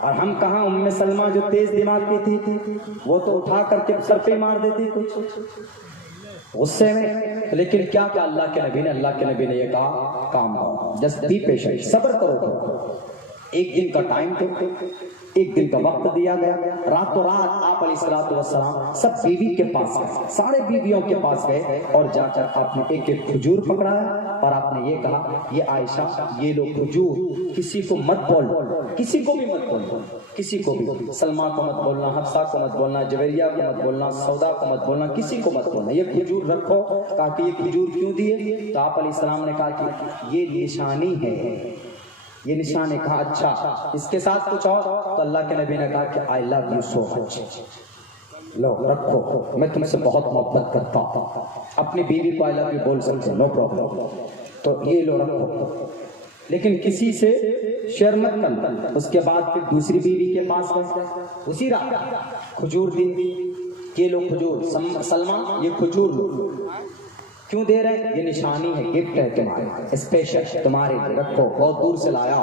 اور ہم کہاں ام سلمہ جو تیز دماغ کی تھی وہ تو اٹھا کر کے سر پہ مار دیتی کچھ غصے میں۔ لیکن کیا اللہ کے نبی نے یہ کہا کام کرو، جسٹ بی پیشنٹ، صبر کرو۔ ایک دن کا ٹائم تھا، ایک دن کا وقت دیا گیا، راتوں رات آپ علیہ الصلوۃ والسلام سب بیوی کے پاس گئے، سارے بیویوں کے پاس گئے، اور جا کر آپ نے ایک ایک کھجور پکڑایا اور آپ نے یہ کہا یہ عائشہ یہ لو کھجور، کسی کو مت بول، کسی کو بھی مت بول، کسی کو بھی، سلمہ کو مت بولنا، حفصہ کو مت بولنا، جویریہ کو مت بولنا، سودا کو مت بولنا، کسی کو مت بولنا، یہ کھجور رکھو۔ کہا کہ یہ کھجور کیوں دیے؟ تو آپ علیہ السلام نے کہا کہ یہ نشانی ہے، یہ نشان ہے۔ کہا اچھا اس کے ساتھ کچھ اور؟ تو اللہ کے نبی نے کہا کہ آئی لو یو سو مچ، لو رکھو، میں تم سے بہت محبت کرتا ہوں۔ اپنی بیوی کو آئی لو یو بول سکتے نو پرابلم، تو یہ لو رکھو، لیکن کسی سے شیئر مت کرنا۔ اس کے بعد پھر دوسری بیوی کے پاس گئے، اسی رات کھجور دی، یہ لو کھجور، سلمہ یہ کھجور لو، کیوں دے رہے ہیں؟ یہ نشانی ہے، گفٹ ہے تمہارے، اسپیشل تمہارے لیے، رکھو، بہت دور سے لایا،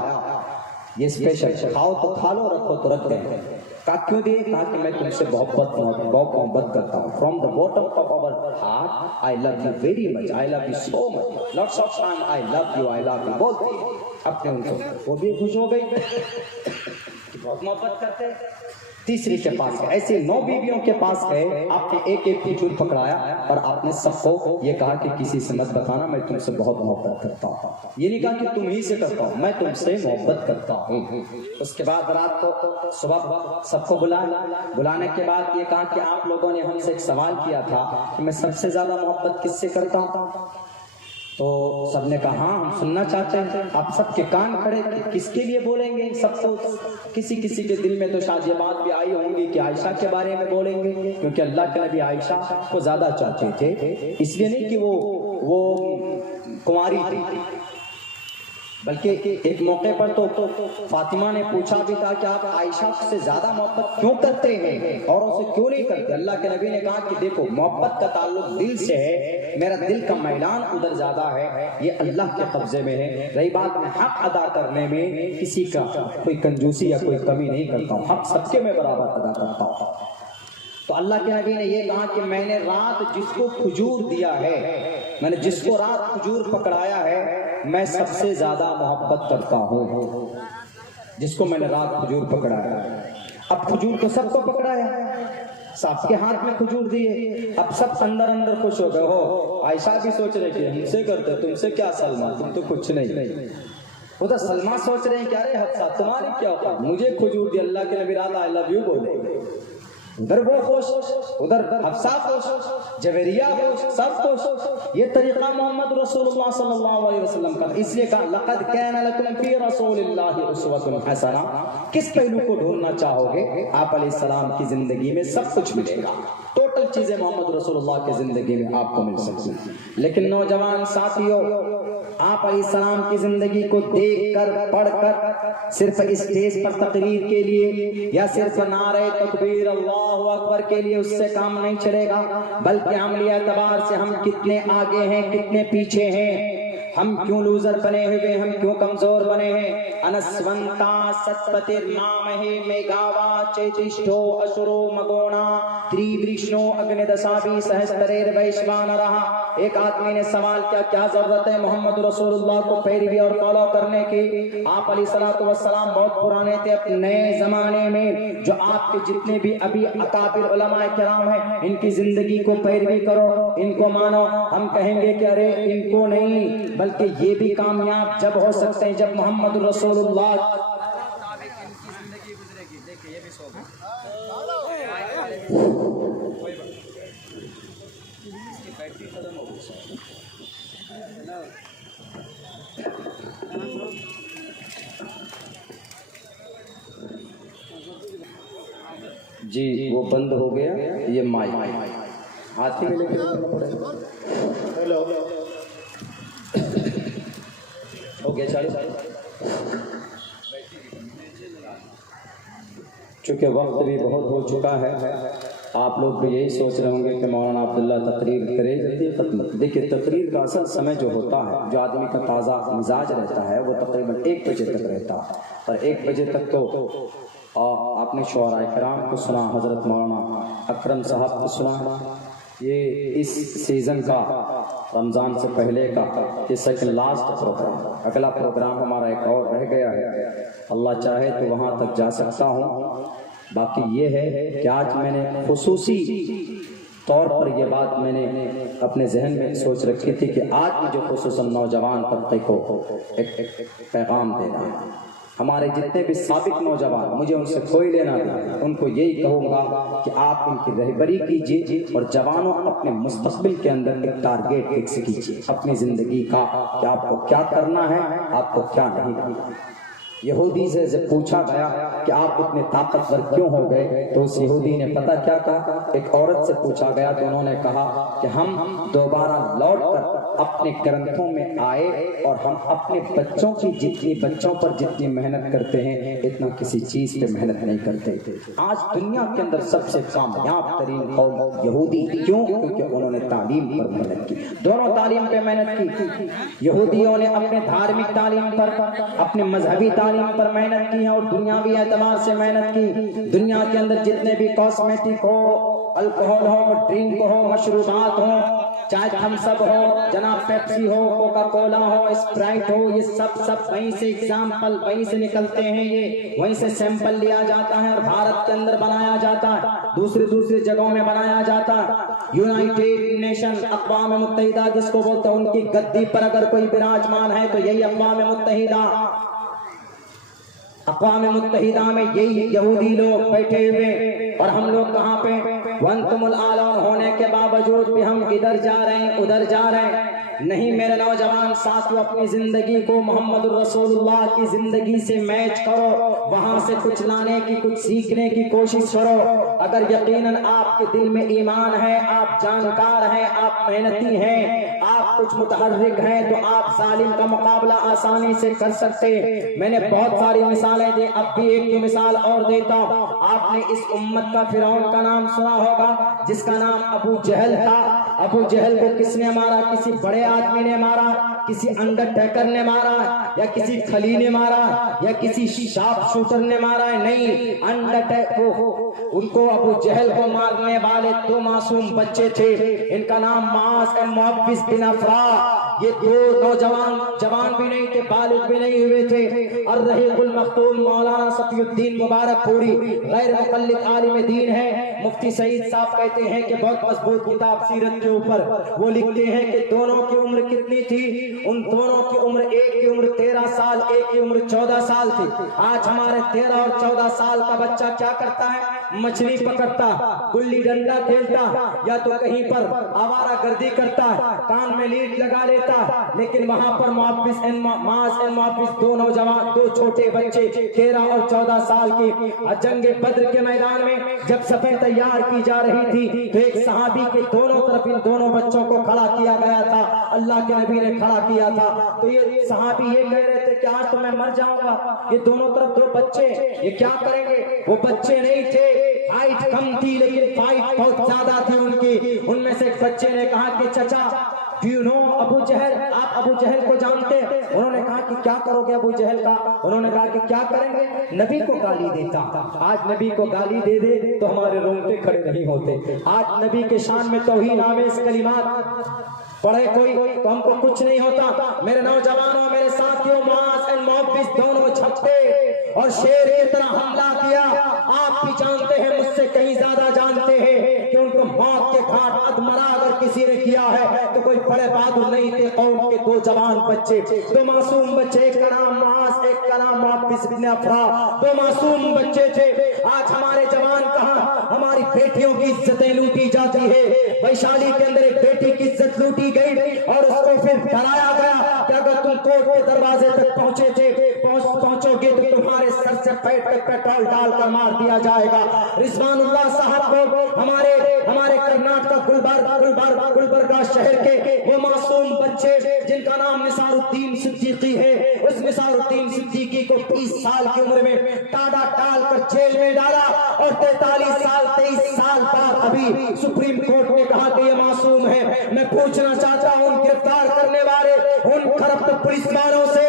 یہ اسپیشل، کھاؤ تو کھا لو، رکھو تو رکھ دیں۔ کہا کیوں دیے؟ کہا کہ میں تم سے بہت محبت کرتا ہوں، from the bottom of our heart I love you very much, I love you so much, lots of time I love you, I love you بولتی اپنے ان کو، وہ بھی خوش ہو گئی کہ بہت محبت کرتے۔ تیسری کے پاس گئے، ایسے 9 بیویوں کے پاس گئے، آپ نے ایک ایک کھجور پکڑایا اور آپ نے سب کو یہ کہا کہ کسی سے مت بتانا میں تم سے بہت محبت کرتا ہوں۔ یہ نہیں کہا کہ تم ہی سے کرتا ہوں، میں تم سے محبت کرتا ہوں۔ اس کے بعد رات کو صبح سب کو بلانے کے بعد یہ کہا کہ آپ لوگوں نے ہم سے ایک سوال کیا تھا کہ میں سب سے زیادہ محبت کس سے کرتا ہوں؟ تو سب نے کہا ہاں ہم سننا چاہتے ہیں۔ آپ سب کے کان کھڑے، کس کے لیے بولیں گے؟ سب کو کسی کے دل میں تو شاید یہ بات بھی آئی ہوں گی کہ عائشہ کے بارے میں بولیں گے، کیونکہ اللہ کے نبی عائشہ کو زیادہ چاہتے تھے، اس لیے نہیں کہ وہ کنواری تھی، بلکہ ایک موقع پر تو فاطمہ نے پوچھا بھی تھا کہ آپ عائشہ سے زیادہ محبت کیوں کرتے ہیں، اوروں سے کیوں نہیں کرتے؟ اللہ کے نبی نے کہا کہ دیکھو محبت کا تعلق دل سے ہے، میرا دل کا میلان ادھر زیادہ ہے، یہ اللہ کے قبضے میں ہے۔ رہی بات میں حق ادا کرنے میں کسی کا کوئی کنجوسی یا کوئی کمی نہیں کرتا ہوں، حق سب کے میں برابر ادا کرتا ہوں۔ تو اللہ کے نبی نے یہ کہا کہ میں نے رات جس کو کھجور دیا ہے، میں نے جس کو رات کھجور پکڑایا ہے، میں سب سے زیادہ محبت کرتا ہوں جس کو میں نے رات کھجور پکڑایا ہے۔ اب کھجور تو سب کو پکڑایا، سب کے ہاتھ میں کھجور دیے، اب سب اندر اندر خوش ہو گئے ہو۔ عائشہ بھی سوچ رہے کہ ہم سے کرتے، تم سے کیا سلمہ، تم تو کچھ نہیں۔ ادھر سلمہ سوچ رہے ہیں کہ ارے حفصہ تمہاری کیا ہوگا، مجھے کھجور دی، اللہ کے نبی رات آئی لو یو بولے، ادھر وہ خوش، ادھر حفصہ خوش، جویریہ خوش، سب خوش۔ یہ طریقہ محمد رسول اللہ صلی اللہ علیہ وسلم کا، اس لیے کہا لقد کان لکم فی رسول اللہ اسوۃ حسنہ۔ کس پہلو کو ڈھونڈنا چاہو گے، آپ علیہ السلام کی زندگی میں سب کچھ ملے گا، ٹوٹل چیزیں محمد رسول اللہ کی زندگی میں آپ کو مل سکتی ہیں۔ لیکن نوجوان ساتھیوں، آپ علیہ السلام کی زندگی کو دیکھ کر پڑھ کر صرف اسٹیج پر تقریر کے لیے یا صرف نعرہ تکبیر اللہ اکبر کے لیے اس سے کام نہیں چلے گا، بلکہ عملی اعتبار سے ہم کتنے آگے ہیں، کتنے پیچھے ہیں، ہم کیوں لوزر بنے ہوئے، ہم کیوں کمزور بنے ہیں۔ انسونتا ستپتر نام ہے میگاوا چیتشٹو اسرو مگونا تریبرشنو اگندسابی سہستریر ویشوان رہا۔ ایک آدمی نے سوال کیا، کیا ضرورت ہے محمد رسول اللہ کو پیروی اور فالو کرنے کی؟ آپ علیہ الصلوۃ والسلام بہت پرانے تھے، اپنے نئے زمانے میں جو آپ کے جتنے بھی ابھی اکابر علماء کرام ہیں ان کی زندگی کو پیروی کرو، ان کو مانو۔ ہم کہیں گے کہ ارے ان کو نہیں، بلکہ یہ بھی کامیاب جب ہو سکتے ہیں جب محمد رسول اللہ جی وہ بند ہو گیا، یہ مائک ہاتھی میں لے کے ہیلو ہو گیا چالو۔ چونکہ وقت بھی بہت ہو چکا ہے، آپ لوگ بھی یہی سوچ رہے ہوں گے کہ مولانا عبداللہ تقریر کرے جلدی ختم۔ دیکھیے تقریر کا اصل سمے جو ہوتا ہے، جو آدمی کا تازہ مزاج رہتا ہے، وہ تقریباً 1 بجے تک رہتا ہے، اور 1 بجے تک تو آپ نے شعراء کرام کو سنا، حضرت مولانا اکرم صاحب کو سنا۔ یہ اس سیزن کا رمضان سے پہلے کا یہ سیکنڈ لاسٹ پروگرام، اگلا پروگرام ہمارا ایک اور رہ گیا ہے، اللہ چاہے تو وہاں تک جا سکتا ہوں۔ باقی یہ ہے کہ آج میں نے خصوصی طور پر یہ بات میں نے اپنے ذہن میں سوچ رکھی تھی کہ آج بھی جو خصوصاً نوجوان طبقے کو ایک پیغام دینا ہے۔ ہمارے جتنے بھی سابق نوجوان، مجھے ان سے کوئی لینا نہیں، ان کو یہی کہوں گا کہ آپ ان کی رہبری کیجیے، اور جوانوں اپنے مستقبل کے اندر ایک ٹارگیٹ فکس کیجیے اپنی زندگی کا، کہ آپ کو کیا کرنا ہے، آپ کو کیا نہیں کرنا۔ یہودی سے جب پوچھا گیا کہ آپ اتنے طاقتور کیوں ہو گئے، تو اس یہودی نے پتہ کیا کہا؟ ایک عورت سے پوچھا گیا تو انہوں نے کہا کہ ہم دوبارہ لوٹ کر اپنے گرنتھوں میں آئے، اور ہم اپنے بچوں پر جتنی محنت کرتے ہیں اتنا کسی چیز پہ محنت نہیں کرتے۔ آج دنیا کے اندر سب سے کامیاب ترین قوم یہودی، کیوں؟ کیونکہ انہوں نے تعلیم پر محنت کی، دونوں تعلیم پہ محنت کی۔ یہودیوں نے اپنے دھارمک تعلیم پر، اپنے مذہبی تعلیم پر محنت کی ہے، اور دنیاوی اعتبار سے محنت کی۔ دنیا کے اندر جتنے بھی کاسمیٹک ہو، الکوہل ہو، ڈرنک ہو، مشروبات ہو، چاہے تھمس اپ ہو، جناب پیپسی ہو، کوکا کولا ہو، اسپرائٹ ہو، یہ سب وہیں سے ایگزامپل وہیں سے نکلتے ہیں، یہ وہیں سے سیمپل لیا جاتا ہے اور بھارت کے اندر بنایا جاتا ہے، دوسری جگہوں میں بنایا جاتا ہے۔ یونائٹیڈ نیشن، اقوام متحدہ جس کو بولتے ہیں، ان کی گدی پر اگر کوئی براجمان ہے تو یہی اقوام متحدہ۔ اقوام متحدہ میں یہی یہودی لوگ بیٹھے ہوئے، اور ہم لوگ کہاں پہ؟ وانتم الاعلون ہونے کے باوجود بھی ہم ادھر جا رہے ہیں، ادھر جا رہے ہیں۔ نہیں میرے نوجوان ساتھیوں، اپنی زندگی کو محمد رسول اللہ کی زندگی سے میچ کرو، وہاں سے کچھ لانے کی، کچھ سیکھنے کی کوشش کرو۔ اگر یقیناً آپ کے دل میں ایمان ہے، آپ جانکار ہیں، آپ محنتی ہیں، آپ کچھ متحرک ہیں، تو آپ ظالم کا مقابلہ آسانی سے کر سکتے۔ میں نے بہت ساری مثالیں دی، اب بھی ایک مثال اور دیتا ہوں۔ آپ نے اس امت کا فرعون کا نام سنا ہوگا، جس کا نام ابو جہل تھا۔ ابو جہل کو کس نے مارا؟ کسی بڑے آدمی نے مارا، کسی انڈر ٹیکر نے مارا، یا کسی خلی نے مارا، یا کسی شارپ شوٹر نے مارا ہے؟ نہیں، ان کو ابو جہل کو مارنے والے دو معصوم بچے تھے، ان کا نام معاذ اور معوذ بن افرا۔ یہ دو نوجوان، جوان بھی نہیں تھے، بالغ بھی نہیں ہوئے تھے۔ الرحیق المختوم مولانا صفی الدین مبارک پوری غیر مقلد عالم دین ہے، مفتی سعید صاحب کہتے ہیں کہ بہت مضبوط کتاب سیرت کے اوپر وہ لکھتے ہیں کہ دونوں کی عمر کتنی تھی؟ ان دونوں کی عمر، ایک کی عمر 13 سال، ایک کی عمر 14 سال تھی۔ آج ہمارے 13 اور 14 سال کا بچہ کیا کرتا ہے؟ مچھلی پکڑتا، گلی ڈنڈا کھیلتا، یا تو کہیں پر آوارہ گردی کرتا، کان میں لیڈ لگا لیتا۔ لیکن وہاں پر معاذ اور معوذ دو نوجوان، دو چھوٹے بچے 13 اور 14 سال کی، جنگ بدر کے میدان میں جب صفیں تیار کی جا رہی تھی تو ایک صحابی کے دونوں طرف ان دونوں بچوں کو کھڑا کیا گیا تھا، اللہ کے نبی نے کھڑا کیا تھا۔ تو یہ صحابی یہ کہہ رہے تھے کہ آج تو میں مر جاؤں گا، یہ دونوں طرف دو بچے، یہ کیا کریں گے؟ وہ بچے نہیں تھے، ہائٹ کم تھی لیکن فائٹ بہت زیادہ تھی ان کی۔ ان میں سے ایک بچے نے کہا کہ چچا Do you know ابو جہل؟ آپ ابو جہل کو جانتے؟ انہوں نے کہا کہ کیا کرو گے ابو جہل کا؟ انہوں نے کہا کہ کیا کریں گے؟ نبی کو گالی دیتا۔ آج نبی کو گالی دے دے تو ہمارے رونگٹے کھڑے نہیں ہوتے۔ آج نبی کے شان میں توہین آمیز کلمات پڑھے کوئی تو ہم کو کچھ نہیں ہوتا۔ میرے نوجوانوں، میرے ساتھیوں، معاذ اور معوذ دونوں چھپتے اور شیر کی طرح حملہ کیا۔ آپ بھی جانتے ہیں، مجھ سے کہیں زیادہ جانتے ہیں کہ ان کو موت کے گھاٹ ادمرا اگر کسی نے کیا ہے تو کوئی بڑے بہادر نہیں تھے، قوم کے دو جوان بچے، دو معصوم بچے، ایک کا نام معاذ، ایک کا نام معوذ بن افرا، دو معصوم بچے تھے۔ آج ہمارے جوان کہاں؟ ہماری بیٹیوں کی عزتیں لوٹی جاتی ہے۔ ویشالی کے اندر ایک بیٹی کی عزت لوٹی گئی اور اس کو پھر ڈرایا گیا کہ اگر تم کورٹ کے دروازے تک پہنچو گے تو تمہارے سر سے پیٹ پہ پیٹرول ڈال کر مار دیا جائے گا۔ رضوان اللہ صاحب کو ہمارے کرناٹک گلبرگہ شہر کے وہ معصوم بچے جن کا نام نثار الدین صدیقی ہے، اس نثار الدین صدیقی کو 20 سال کی عمر میں ٹاڈا ڈال کر جیل میں ڈالا اور 23 سال بعد ابھی سپریم کورٹ نے کہا کہ یہ معصوم ہے۔ میں پوچھنا چاہتا ہوں، گرفتار کرنے والے ان کرپٹ پولیس والوں سے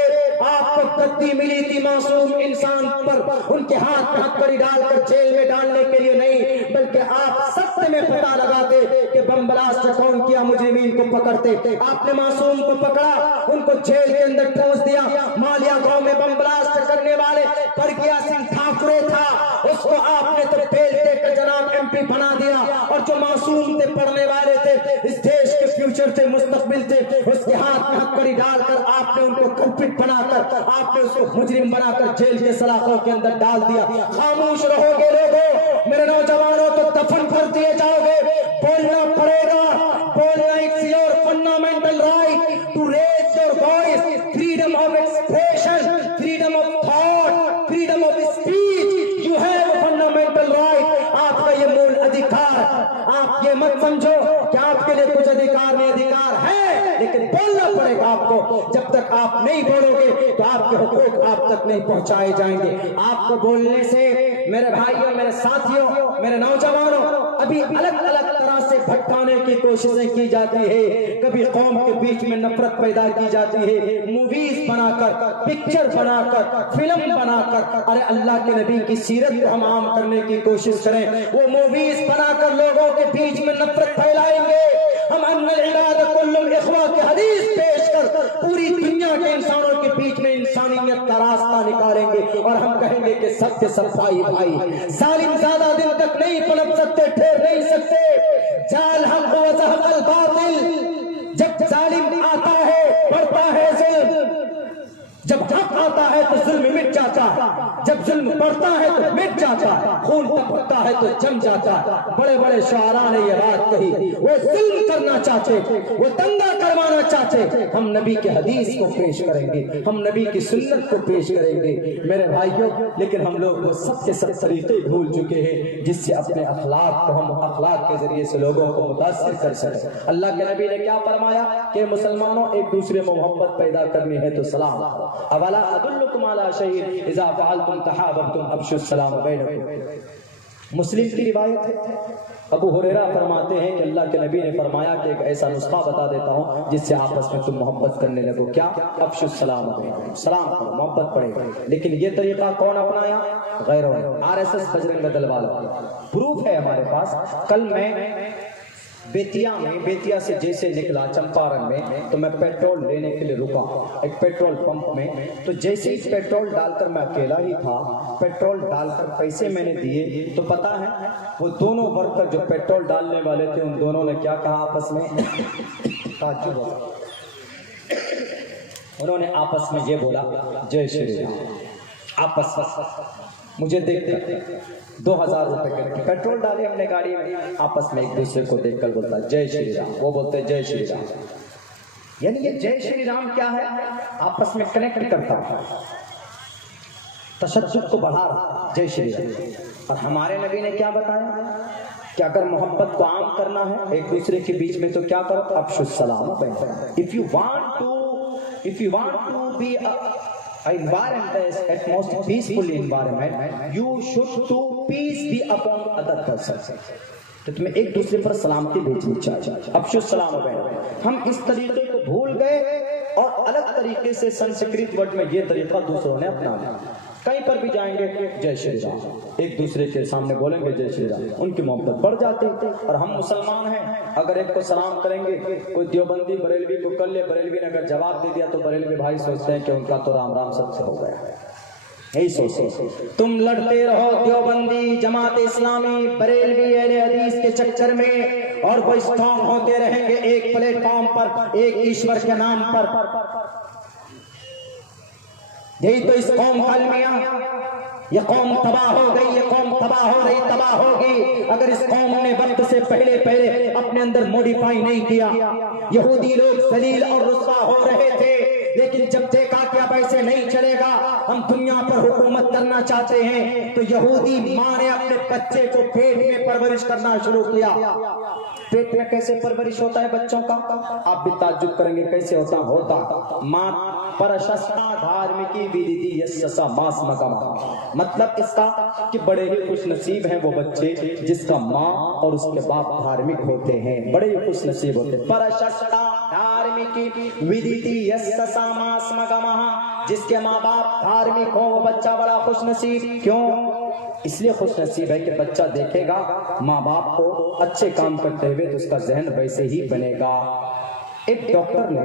آپ کو گدی ملی تھی معصوم انسان پر، ان کے ہاتھ میں ہتھکڑی ڈال کر جیل میں ڈالنے کے لیے نہیں، بلکہ آپ سخت میں پتہ لگاتے کہ بم بلاسٹ کون کیا، مجرمین کو پکڑتے۔ آپ نے معصوم کو پکڑا، ان کو جیل کے اندر ٹھونس دیا۔ مالیا گاؤں میں بم بلاسٹ کرنے والے پرگیا سنگھ ٹھاکرے تھا، اس کو آپ نے تو بیل دے کر جناب MP بنا دیا، اور جو معصوم تھے، پڑھنے والے تھے، اس دیش کے فیوچر تھے، مستقبل تھے، اس کے ہاتھ میں ہتھکڑی ڈال کر آپ نے ان کو کلپٹ بنا کر، آپ نے اس کو مجرم بنا کر جیل کے سلاخوں کے اندر ڈال دیا۔ خاموش رہو گے لوگوں، میرے نوجوانوں، تو دفن کر دیے جاؤ گے۔ بولنا پڑے گا، بولنا it's your fundamental right to raise your voice, freedom of expression, freedom of thought, freedom of speech, you have fundamental right. آپ کا یہ مول ادھیکار، آپ یہ مت سمجھو کہ آپ کے لیے کچھ ادھیکار نہیں، ادھیکار ہے، لیکن بولنا پڑے گا آپ کو۔ جب تک آپ نہیں بولو گے تو آپ کے حقوق آپ تک نہیں پہنچائے جائیں گے۔ آپ کو بولنے سے میرے بھائیوں، میرے ساتھیوں، میرے نوجوانوں، ابھی الگ الگ طرح سے بھٹکانے کی کوششیں کی جاتی ہے۔ کبھی قوم کے بیچ میں نفرت پیدا کی جاتی ہے، موویز بنا کر، پکچر بنا کر، فلم بنا کر۔ ارے اللہ کے نبی کی سیرت کو ہم عام کرنے کی کوشش کریں، وہ موویز بنا کر لوگوں کے بیچ میں نفرت پھیلائیں گے۔ ہم ان العباد کلہم اخوہ کی حدیث پیش کر پوری دنیا کے انسانوں کے بیچ میں انسانیت کا راستہ نکالیں گے، اور ہم کہیں گے کہ سب کے سب بھائی بھائی۔ ظالم زیادہ دن تک نہیں پنپ سکتے، ٹھہر نہیں سکتے۔ جال حق و زہق الباطل، جب ظالم آتا ہے بڑھتا ہے ظلم، جب حق آتا ہے تو ظلم مٹ جاتا ہے، جب ظلم بڑھتا ہے تو مٹ جاتا ہے، خون ٹپکتا ہے تو جم جاتا ہے۔ بڑے بڑے شاعراں نے یہ بات کہی، وہ ظلم کرنا چاہتے، وہ دنگا کروانا چاہتے، ہم نبی کے حدیث کو پیش کریں گے، ہم نبی کی سنت کو پیش کریں گے میرے بھائیوں۔ لیکن ہم لوگ وہ سب کے سب طریقے بھول چکے ہیں جس سے اپنے اخلاق کو ہم اخلاق کے ذریعے سے لوگوں کو متاثر کر سکیں۔ اللہ کے نبی نے کیا فرمایا کہ مسلمانوں ایک دوسرے میں محبت پیدا کرنی ہے تو سلام کرو۔ اولا ادلکم علی شیء اذا فعلتم تحاببتم افشوا السلام بینکم۔ مسلم کی روایت ہے، ابو ہریرہ فرماتے ہیں کہ اللہ کے نبی نے فرمایا کہ ایک ایسا نسخہ بتا دیتا ہوں جس سے آپس میں تم محبت کرنے لگو، کیا؟ افشوا السلام علیکم، سلام کرو، محبت پڑے گا۔ لیکن یہ طریقہ کون اپنایا؟ غیروں نے، RSS بجرنگ دل والے۔ پروف ہے ہمارے پاس، کل میں بیتیا سے جیسے نکلا چمپارن میں تو میں پیٹرول لینے کے لیے رکا ایک پیٹرول پمپ میں، تو جیسے ہی پیٹرول ڈال کر میں اکیلا ہی تھا، پیٹرول ڈال کر پیسے میں نے دیے تو پتا ہے وہ دونوں ورکر جو پیٹرول ڈالنے والے تھے ان دونوں نے کیا کہا آپس میں؟ تعجب ہوا، انہوں نے آپس میں یہ بولا جے شری رام، آپس مجھے دیکھ کر 2000 روپے کے پیٹرول ڈالے ہم نے گاڑی میں، آپس میں ایک دوسرے کو دیکھ کر بولتا جے شری رام، وہ بولتے جے شری رام۔ یعنی یہ جے شری رام کیا ہے؟ آپس میں کنیکٹ کرتا ہے، تشدد کو بڑھا رہا جے شری رام۔ اور ہمارے نبی نے کیا بتایا کہ اگر محبت کو عام کرنا ہے ایک دوسرے کے بیچ میں تو کیا کرو؟ افشوا السلام۔ If you want to be environment at most peaceful environment, you should to peace be upon other persons. تو تمہیں ایک دوسرے پر سلامتی بھیجنی چاہیے، افشوا السلام علیکم۔ ہم اس طریقے کو بھول گئے اور الگ طریقے سے سنسکرت ورڈ میں یہ طریقہ دوسروں نے اپنا لیا۔ کہیں پر بھی جائیں گے جے شری رام، ایک دوسرے کے سامنے بولیں گے جے شری رام، ان کی محبت بڑھ جاتی ہے۔ اور ہم مسلمان ہیں، اگر ایک کو سلام کریں گے، کوئی دیوبندی بریلوی کو کر لے، بریلوی نے اگر جواب دے دیا تو بریلوی بھائی سوچتے ہیں کہ ان کا تو رام رام سب سے ہو گیا۔ یہی سوچتے تم لڑتے رہو دیوبندی، جماعت اسلامی، بریلوی، اہل حدیث کے چکر میں، اور وہ اسٹرانگ ہوتے رہیں گے ایک پلیٹ فارم پر، ایک ایشور کے نام پر۔ یہی تو اس قوم کا المیہ، یہ قوم تباہ ہو گئی، یہ قوم تباہ ہو رہی، تباہ ہوگی اگر اس قوم نے وقت سے پہلے اپنے اندر موڈیفائی نہیں کیا۔ یہودی لوگ ذلیل اور رسوا ہو رہے تھے، لیکن جب دیکھا کہ اب ایسے نہیں چلے گا، ہم دنیا پر حکومت کرنا چاہتے ہیں، تو یہودی ماں نے اپنے بچے کو پیٹ میں پرورش کرنا شروع کیا۔ پیٹ میں کیسے پرورش ہوتا ہے بچوں کا؟ آپ بھی تعجب کریں گے کیسے ہوتا ماں پرشستا دھارمکی ویدیتی یسسا ماس مگما، مطلب اس کا کہ بڑے ہی خوش نصیب ہیں وہ بچے جس کا ماں اور اس کے باپ دھارمک ہوتے ہیں، بڑے ہی خوش نصیب ہوتے ہیں۔ پرشستا دھارمکی ویدیتی یسسا ماس مگما، جس کے ماں باپ دھارمک ہو وہ بچہ بڑا خوش نصیب۔ کیوں؟ اس لیے خوش نصیب ہے کہ بچہ دیکھے گا ماں باپ کو اچھے کام کرتے ہوئے تو اس کا ذہن ویسے ہی بنے گا۔ ایک ڈاکٹر نے،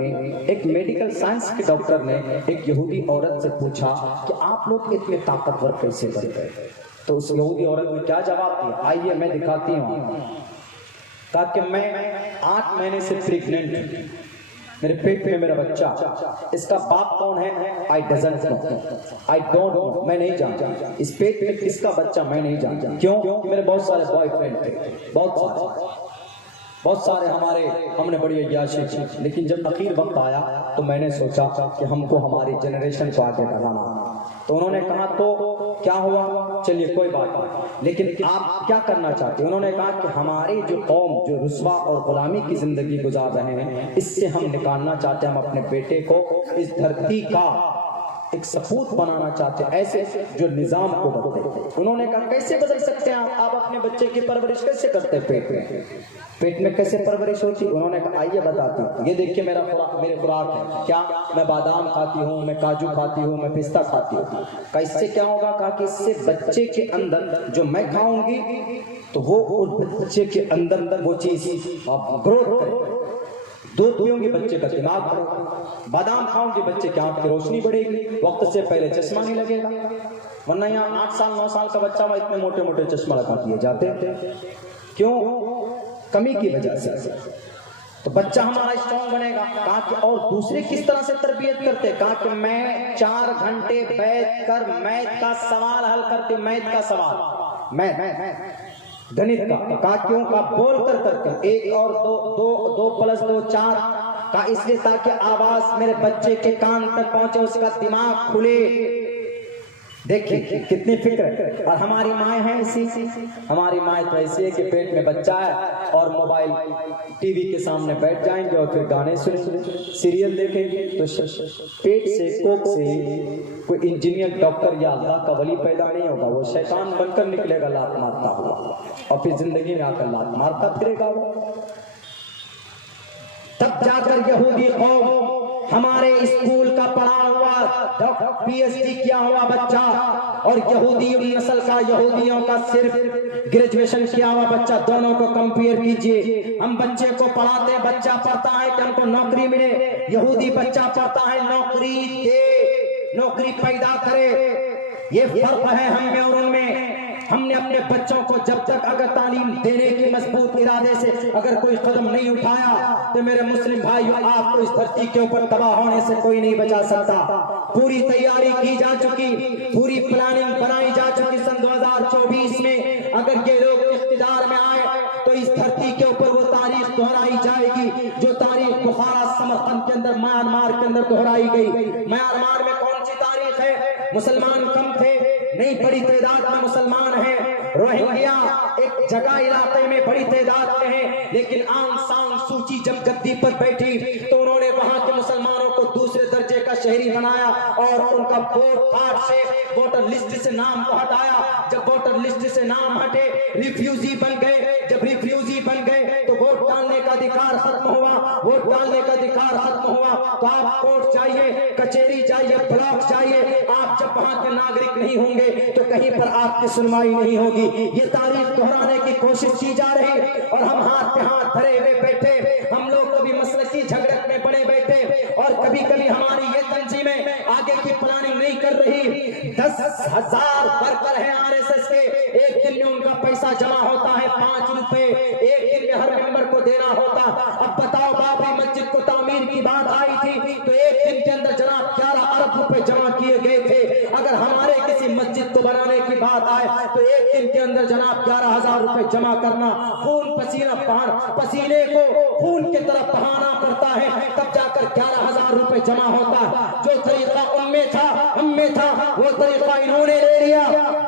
ایک میڈیکل سائنس کے ڈاکٹر نے ایک یہودی عورت سے پوچھا کہ آپ لوگ اتنے طاقتور کیسے بن گئے؟ تو اس یہودی عورت نے کیا جواب دیا؟ آئیے میں دکھاتی ہوں۔ کہا کہ میں 8 مہینے سے پریگننٹ ہوں، میرے پیٹ میں میرا بچہ، اس کا باپ کون ہے؟ I don't know، میں نہیں جانتا اس پیٹ میں کس کا بچہ، میں نہیں جانتا۔ کیوں؟ میرے بہت سارے بوائے فرینڈ تھے، بہت سارے ہم نے بڑی عیاشی کی، لیکن جب اخیر وقت آیا تو میں نے سوچا کہ ہم کو ہماری جنریشن کو آگے بڑھانا۔ تو انہوں نے کہا تو کیا ہوا؟ چلیے کوئی بات نہیں، لیکن آپ کیا کرنا چاہتے ہیں؟ انہوں نے کہا کہ ہماری جو قوم جو رسوا اور غلامی کی زندگی گزار رہے ہیں اس سے ہم نکالنا چاہتے ہیں، ہم اپنے بیٹے کو اس دھرتی کا ایک سپوت بنانا چاہتے ہیں، ایسے جو نظام کو بدلے۔ انہوں نے کہا کیسے بدل سکتے ہیں آپ اپنے بچے کی پرورش کیسے کرتے ہیں؟ پیٹ میں کیسے پرورش ہوتی؟ انہوں نے کہا آئیے بتاتی ہوں، یہ دیکھیے میرے خوراک ہے، کیا میں بادام کھاتی ہوں، میں کاجو کھاتی ہوں، میں پستہ کھاتی ہوں۔ کہا اس سے کیا ہوگا؟ کہا کہ اس سے بچے کے اندر جو میں کھاؤں گی تو وہ بچے کے اندر وہ چیز گروتھ کرے۔ دودھ پیوں گی بچے کا دماغ بڑھے گا، بادام کھاؤں گی بچے کی آنکھ کی روشنی بڑھے گی، وقت سے پہلے چشمہ نہیں لگے گا، ورنہ یہاں 8 سال 9 سال کا بچہ وہ اتنے موٹے موٹے چشمہ لگا دیے جاتے تھے۔ کیوں؟ کمی کی وجہ سے۔ تو بچہ ہمارا اسٹرانگ بنے گا۔ کہا کہ اور دوسرے کس طرح سے تربیت کرتے؟ کہا کہ میں 4 گھنٹے بیٹھ کر میتھ کا سوال حل کرتے، میتھ کا سوال، گنت کا۔ کہا کیوں؟ کہا بول کر 1 اور 2 + 2 4۔ کہا اس لیے تاکہ آواز میرے بچے کے کان تک پہنچے، اس کا دماغ کھلے۔ دیکھیں کتنی فکر ہے. اور ہماری مائیں ہیں ایسی، ہماری مائیں تو ایسی ہے کہ پیٹ میں بچہ ہے اور موبائل ٹی وی کے سامنے بیٹھ جائیں گے اور پھر گانے سنیں سیریل دیکھیں گے تو پیٹ سے کوک سے کوئی انجینئر ڈاکٹر یا اللہ کا ولی پیدا نہیں ہوگا، وہ شیطان بن کر نکلے گا لات مارتا ہوا اور پھر زندگی میں آ کر لات مارتا پھرے گا وہ. تب جا کر یہودی قوم ہمارے اسکول کا پڑھا ہوا پی ایچ ڈی کیا ہوا بچہ اور یہودی نسل کا یہودیوں کا صرف گریجویشن کیا ہوا بچہ، دونوں کو کمپیئر کیجئے. ہم بچے کو پڑھاتے، بچہ پڑھتا ہے کہ ہم کو نوکری ملے، یہودی بچہ پڑھتا ہے نوکری دے، نوکری پیدا کرے. یہ فرق ہے ہم میں اور ان میں. ہم نے اپنے بچوں کو جب تک اگر تعلیم دینے کی مضبوط ارادے سے اگر کوئی قدم نہیں اٹھایا تو میرے مسلم بھائیوں آپ کو اس دھرتی کے اوپر تباہ ہونے سے کوئی نہیں بچا سکتا. پوری تیاری کی جا چکی، پوری پلاننگ بنائی جا چکی. سن 2024 میں اگر یہ لوگ اقتدار میں آئے تو اس دھرتی کے اوپر وہ تاریخ دہرائی جائے گی جو تاریخ بخارا سمرقند کے اندر میانمار کے اندر دہرائی گئی. میانمار میں کون سی تاریخ ہے؟ مسلمان کم تھے، نہیں بڑی تعداد میں مسلمان ہیں. روہنگیا ایک جگہ علاقے میں بڑی تعداد میں ہیں، لیکن آنگ سان سوچی جب گدی پر بیٹھی تو انہوں نے وہاں کے مسلمانوں کو دوسرے درجے کا شہری بنایا اور ان کا ووٹر لسٹ سے نام کو ہٹایا. جب ووٹر لسٹ سے نام ہٹے ریفیوجی بن گئے. جب ریفیوجی بن گئے تو ووٹ ڈالنے کا ادھیکار ختم ہوا. ووٹ ڈالنے کا ادھیکار ختم ہوا تو آپ کورٹ جائیے، کچہری جائیے، بلاک جائیے. آپ جب وہاں کے ناگرک نہیں ہوں گے تو کہیں پر آپ کی سنوائی نہیں ہوگی. یہ تاریخ دہرانے کی کوشش کی جا رہی ہے اور ہم ہاتھ پہ ہاتھ دھرے ہوئے بیٹھے. ہم لوگ کبھی مسلکی جھگڑت میں پڑے بیٹھے اور کبھی کبھی ہماری یہ تنظیمیں آگے کی پلاننگ نہیں کر رہی. 10,000 ورکر ہیں RSS کے، ایک دن میں ان کا پیسہ جمع ہوتا ہے 5 روپے، ایک دن میں ہر ممبر کو دینا ہوتا. اب بتاؤ بابری مسجد کو تعمیر کی بات آئی تھی تو ایک دن کے اندر جناب 11 ارب روپے جمع کیے گئے تھے. اگر ہمارے کسی مسجد کو بنانے کی بات آئے تو ایک دن کے اندر جناب 11,000 روپے جمع کرنا، خون پسینے کو خون کی طرف بہانا پڑتا ہے، تب جا کر 11,000 روپے جمع ہوتا ہے. جو طریقہ ان میں تھا ہم میں تھا وہ طریقہ انہوں نے لے لیا.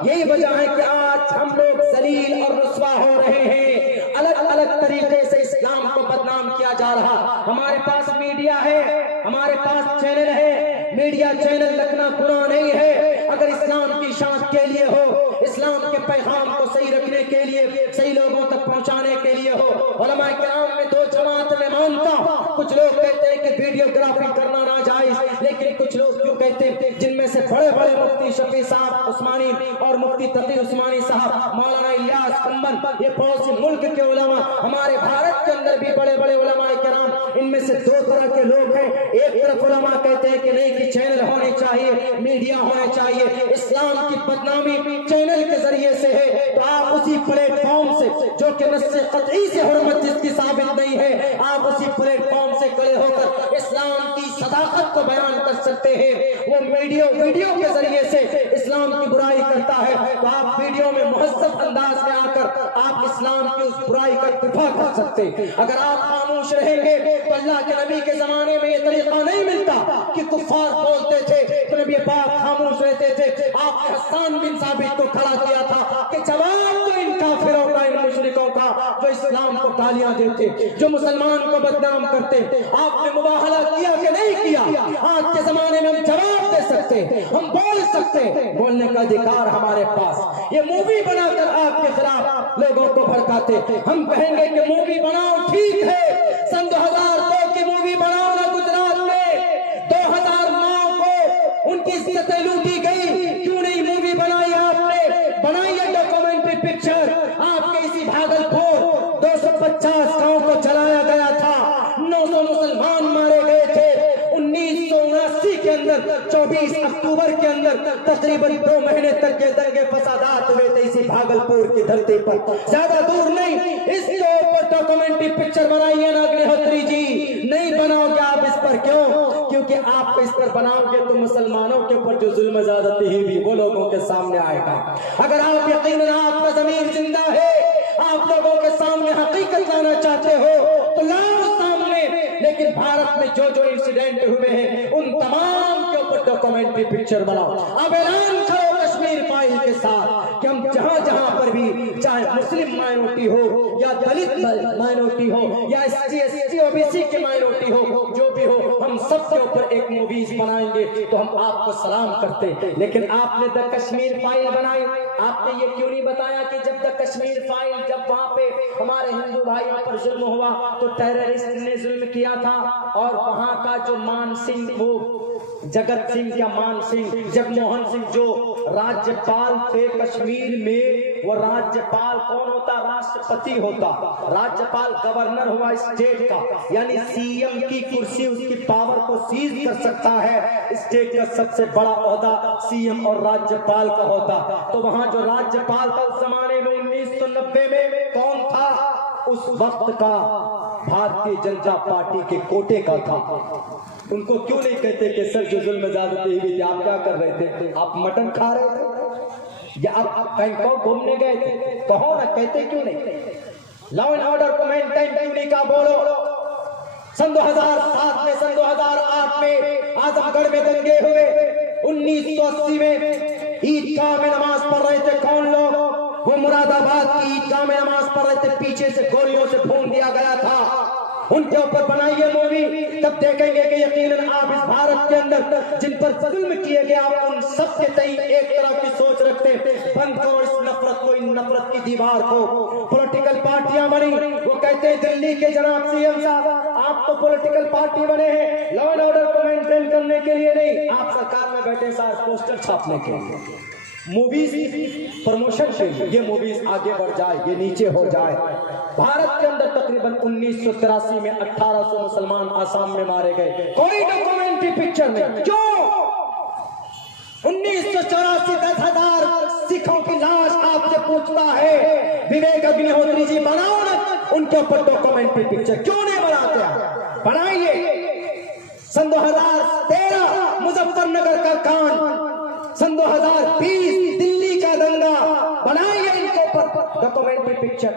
یہی وجہ ہے کہ آج ہم لوگ ذلیل اور رسوا ہو رہے ہیں. الگ الگ طریقے سے اسلام کو بدنام کیا جا رہا. ہمارے پاس میڈیا ہے، ہمارے پاس چینل ہے، میڈیا چینل رکھنا گناہ نہیں ہے اگر اسلام کی شان کے لیے ہو، اسلام کے پیغام کو صحیح رکھنے کے لیے، صحیح لوگوں تک پہنچانے کے لیے ہو. علماء کرام میں 2 جماعت میں مانتا. کچھ لوگ کہتے ہیں کہ ویڈیوگرافی کرنا ناجائز، لیکن کچھ لوگ کیوں کہتے ہیں، جن میں سے بڑے بڑے مفتی شفیع صاحب عثمانی اور مفتی تقی عثمانی صاحب، مولانا الیاس کمبن، یہ بہت سے ملک کے علماء، ہمارے بھارت کے اندر بھی بڑے بڑے علماء کرام. ان میں سے 2 طرح کے لوگ ہیں. ایک طرف علماء کہتے ہیں کہ نہیں کہ چینل ہونے چاہیے، میڈیا ہونے چاہیے، اسلام کی بدنامی چینل کے ذریعے سے ہے تو آپ اسی پلیٹ فارم سے جو کہ نص قطعی سے حرمت جس کی ثابت نہیں ہے، آپ اسی پلیٹ فارم سے کھڑے ہو کر اسلام کی صداقت کو بیان کر سکتے ہیں. وہ ویڈیو کے ذریعے سے اسلام کی برائی کرتا ہے تو آپ ویڈیو میں مہذب انداز میں آ کر آپ اسلام کی اس برائی کا دفاع کر سکتے. اگر آپ خاموش رہیں گے تو اللہ کے نبی کے زمانے میں یہ طریقہ نہیں ملتا کہ کفار بولتے تھے تو نبی پاک خاموش رہتے تھے. آپ نے حسان بن ثابت کو کھڑا کیا تھا کہ جواب تو ان کافروں کا، ان مشرکوں کا جو اسلام کو گالیاں دیتے، جو مسلمان کو بدنام کرتے. آپ نے مباہلہ کیا کہ نہیں کیا؟ آج کے زمانے میں ہم جواب دے سکتے، ہم بول سکتے، بولنے کا ادھیکار ہمارے پاس. یہ مووی بنا کر آپ کے خلاف لوگوں کو بھڑکاتے. ہم کہیں گے کہ مووی بناؤ، ٹھیک ہے، سن 2002 کی مووی بناؤ نا. گجرات میں 2000 ماؤں کو ان کی عزتیں لوٹی گئی، کیوں نہیں مووی بنائی آپ نے؟ بنائیے ڈاکومنٹری پکچر. آپ کے اسی بھاگلپور 250 گاؤں کو جلایا گیا تھا، 900 مسلمان مارے گئے تھے. 1979 کے اندر 24 اکتوبر کے اندر تقریباً 2 مہینے تک یہ دنگے فسادات ہوئے تھے اسی بھاگلپور کی دھرتی پر. زیادہ دور نہیں، اس کے اوپر ڈاکومنٹری پکچر بنائیے نا اگنیہوتری جی. نہیں بناؤ گے آپ اس پر، کیوں؟ کیونکہ آپ اس پر بناؤ گے تو مسلمانوں کے اوپر جو ظلم زیادتی ہوئی وہ لوگوں کے سامنے آئے گا. اگر آپ یقیناً آپ کا ضمیر زندہ ہے، آپ لوگوں کے سامنے حقیقت لانا چاہتے ہو تو لاؤ سامنے. لیکن بھارت میں جو انسیڈنٹ ہوئے ہیں ان تمام کے اوپر ڈاکومنٹری پکچر بناؤ. اب اعلان کرو فائل کے ساتھ کہ ہم جہاں جہاں پر بھی, چاہے مسلم مائنورٹی ہو یا دلت مائنورٹی ہو یا SC OBC کی مائنورٹی ہو, جو بھی ہو, ہم سب کے اوپر ایک موویز بنائیں گے تو ہم آپ کو سلام کرتے. لیکن آپ نے دا کشمیر فائل بنائی, آپ نے یہ کیوں نہیں بتایا کہ جب دا کشمیر فائل, جب وہاں پہ ہمارے ہندو بھائیوں پر ظلم ہوا تو ٹیررسٹ نے ظلم کیا تھا, اور وہاں کا جو مان سنگھ, وہ جگت سنگھ یا مان سنگھ, جگموہن سنگھ جو راجپال تھے کشمیر میں, وہ راجپال کون ہوتا؟ راشٹرپتی ہوتا. راجپال گورنر ہوا اسٹیٹ کا, یعنی CM کی کرسی, اس کی پاور کو سیز کر سکتا ہے. اسٹیٹ کا سب سے بڑا عہدہ CM اور راجپال کا ہوتا. تو وہاں جو راجپال تھا اس زمانے میں 1990 میں کون تھا؟ اس وقت کا بھارتیہ جنتا پارٹی کے کوٹے کا تھا. ان کو کیوں نہیں کہتے کہ سر جو ظلم زیادتی ہوئی تھی آپ کیا کر رہے تھے؟ آپ مٹن کھا رہے تھے یا آپ کہیں گھومنے گئے تھے؟ کہو نا, کہتے کیوں نہیں؟ لا اینڈ آرڈر کو مینٹین کیوں نہیں کا بولو؟ سن 2007 میں, سن 2008 میں اعظم گڑھ میں دنگے ہوئے. 1980 میں عیدگاہ میں نماز پڑھ رہے تھے کون لوگ؟ وہ مراد آباد کی عیدگاہ میں نماز پڑھ رہے تھے, پیچھے سے گولیوں سے بھون دیا گیا تھا. ان کے اوپر بنائیے مووی, تب دیکھیں گے کہ یقیناً آپ اس بھارت کے اندر جن پر ظلم کیے گئے آپ ان سب کے تئیں ایک طرح کی سوچ رکھتے ہیں. بند کرو اس نفرت کو, ان نفرت کی دیوار کو. پولیٹیکل پارٹیاں بنی, وہ کہتے ہیں دلی کے جناب CM صاحب آپ تو پولیٹیکل پارٹی بنے ہیں لا اینڈ آرڈر کو مینٹین کرنے کے لیے نہیں, آپ سرکار میں بیٹھے سارے پوسٹر چھاپنے کے لیے, موویز پروموشن کے لیے. یہ موویز آگے بڑھ جائے, یہ نیچے ہو جائے. بھارت کے اندر تقریباً 1983 میں 1800 مسلمان آسام میں مارے گئے, کوئی ڈاکومنٹری پکچر نہیں. کیوں؟ 1984 10,000 سکھوں کی لاش آپ سے پوچھتا ہے وویک اگنیہوتری جی, بناؤ نا ان کے اوپر ڈاکومنٹری پکچر. کیوں نہیں بناتے آپ؟ بنائیے. سن 2013 مظفر نگر کا کانڈ, سن 2020 دلی کا دنگا, بنائیے ان کے اوپر ڈاکومنٹری پکچر.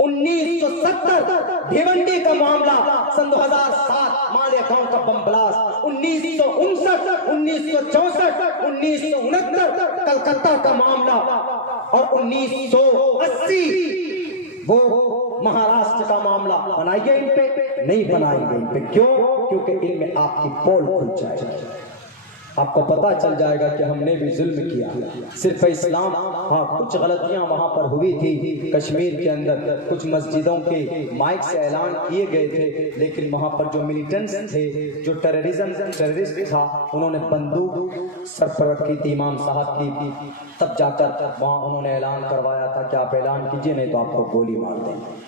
1970 بھیونڈی کا معاملہ, سن 2007 مالیگاؤں کا بم بلاسٹ, 1959 1964 1969 کلکتہ کا معاملہ, اور 1980 وہ مہاراشٹر کا معاملہ. بنائیے ان پہ, نہیں بنائیں گے ان پہ. کیوں؟ کیونکہ ان میں آپ کی پول کھل جائے گی, آپ کو پتا چل جائے گا کہ ہم نے بھی ظلم کیا. صرف اسلام, ہاں کچھ غلطیاں وہاں پر ہوئی تھی کشمیر کے اندر, کچھ مسجدوں کے مائک سے اعلان کیے گئے تھے, لیکن وہاں پر جو ملیٹنٹس تھے, جو ٹیررسٹ تھا, انہوں نے بندوق سر پر رکھی تھی امام صاحب کی, تب جا کر وہاں انہوں نے اعلان کروایا تھا کہ آپ اعلان کیجئے نہیں تو آپ کو گولی مار دیں گے.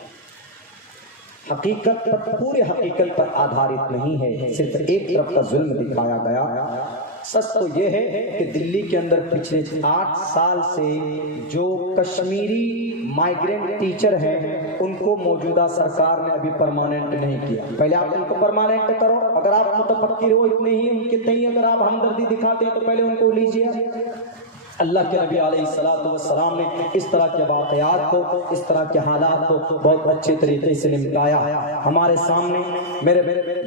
حقیقت پر, پورے حقیقت پر آدھارت نہیں ہے, صرف ایک طرف کا ظلم دکھایا گیا. سچ تو یہ ہے کہ دلی کے اندر پچھلے 8 سال سے جو کشمیری مائیگرینٹ ٹیچر ہیں ان کو موجودہ سرکار نے ابھی پرماننٹ نہیں کیا. پہلے آپ ان کو پرماننٹ کرو, اگر آپ متفکر ہو اتنے ہی ان کے تئیں, اگر آپ ہمدردی دکھاتے ہیں تو پہلے ان کو لیجیے. اللہ کے نبی علیہ الصلوۃ والسلام نے اس طرح کے واقعات کو, اس طرح کے حالات کو بہت اچھے طریقے سے نمٹایا. ہمارے سامنے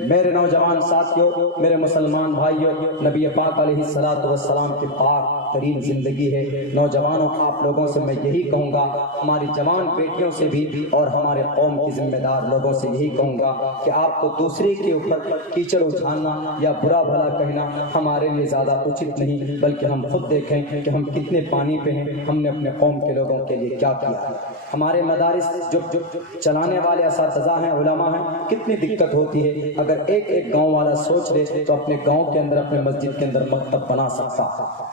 میرے نوجوان ساتھیوں, میرے مسلمان بھائیوں, نبی پاک علیہ الصلوۃ والسلام کی پاک ترین زندگی ہے. نوجوانوں, آپ لوگوں سے میں یہی کہوں گا, ہماری جوان بیٹیوں سے بھی اور ہمارے قوم کی ذمہ دار لوگوں سے یہی کہوں گا کہ آپ کو دوسرے کے اوپر کیچڑ اچھالنا یا برا بھلا کہنا ہمارے لیے زیادہ اچت نہیں, بلکہ ہم خود دیکھیں کہ ہم کتنے پانی پہ ہیں, ہم نے اپنے قوم کے لوگوں کے لیے کیا کیا ہے. ہمارے مدارس جو چلانے والے اساتذہ ہیں, علماء ہیں, کتنی دقت ہوتی ہے. اگر ایک گاؤں والا سوچ لے تو اپنے گاؤں کے اندر, اپنے مسجد کے اندر مکتب بنا سکتا,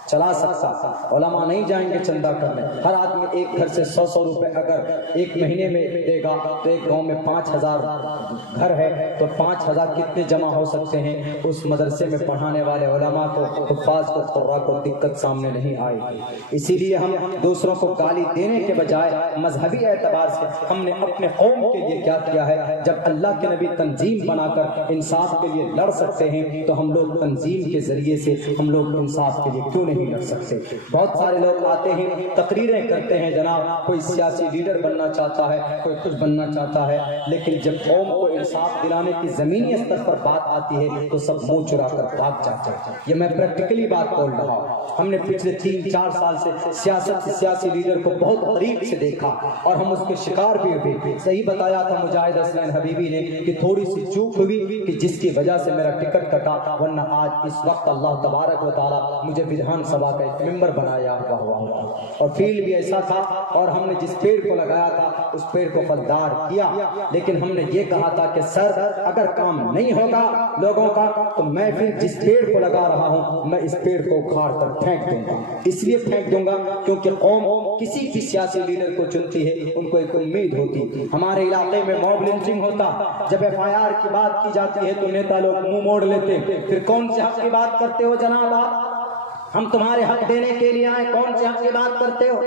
چلا سکتا. علماء نہیں جائیں گے چندہ کرنے, ہر آدمی ایک گھر سے 100 روپے اگر ایک مہینے میں دے گا تو ایک گاؤں میں 5000 گھر ہے تو 5000 کتنے جمع ہو سکتے ہیں. اس مدرسے میں پڑھانے والے علماء کو, حفاظ کو, قراء کو دقت سامنے نہیں آئے. اسی لیے ہم دوسروں کو گالی دینے کے بجائے مذہب مذہبی اعتبار سے ہم نے اپنے قوم کے لیے کیا کیا ہے. جب اللہ کے نبی تنظیم بنا کر انصاف کے لیے لڑ سکتے ہیں تو ہم لوگ تنظیم کے ذریعے سے ہم لوگ انصاف کے لیے کیوں نہیں لڑ سکتے؟ بہت سارے لوگ آتے ہیں تقریریں کرتے ہیں جناب کوئی سیاسی لیڈر بننا چاہتا ہے, کوئی کچھ بننا چاہتا ہے, لیکن جب قوم کو انصاف دلانے کی زمینی سطح پر بات آتی ہے تو سب منہ چرا کر بھاگ جاتے ہیں. یہ میں پریکٹیکلی بات بول رہا ہوں. ہم نے پچھلے 3-4 سال سے سیاسی لیڈر کو بہت قریب سے دیکھا اور ہم اس کے شکار بھی ہوئے. صحیح بتایا تھا مجاہد حسنین حبیبی نے کہ تھوڑی سی چوک ہوئی کہ جس کی وجہ سے میرا ٹکٹ کٹا, ورنہ آج اس وقت اللہ تبارک و تعالیٰ مجھے وجھان سبھا کا ایک ممبر بنایا ہوا ہوتا. اور فیل بھی ایسا تھا اور ہم نے جس پیڑ کو لگایا تھا اس پیڑ کو پھلدار کیا, لیکن ہم نے یہ کہا تھا کہ سر اگر کام نہیں ہوگا لوگوں کا تو میں پھر جس پیڑ کو لگا رہا ہوں میں اس پیڑ کو اکھاڑ کر پھینک دوں گا. اس لیے پھینک دوں گا کیونکہ قوم کسی بھی سیاسی لیڈر کو چنتی ہے ان کو ایک امید ہوتی. ہمارے علاقے میں موب لنچنگ ہوتا, جب FIR کی بات کی جاتی ہے تو نیتا لوگ منہ موڑ لیتے. پھر کون سے حق کی بات کرتے ہو جناب آپ؟ ہم تمہارے حق دینے کے لیے آئے, کون سے حق کی بات کرتے ہو؟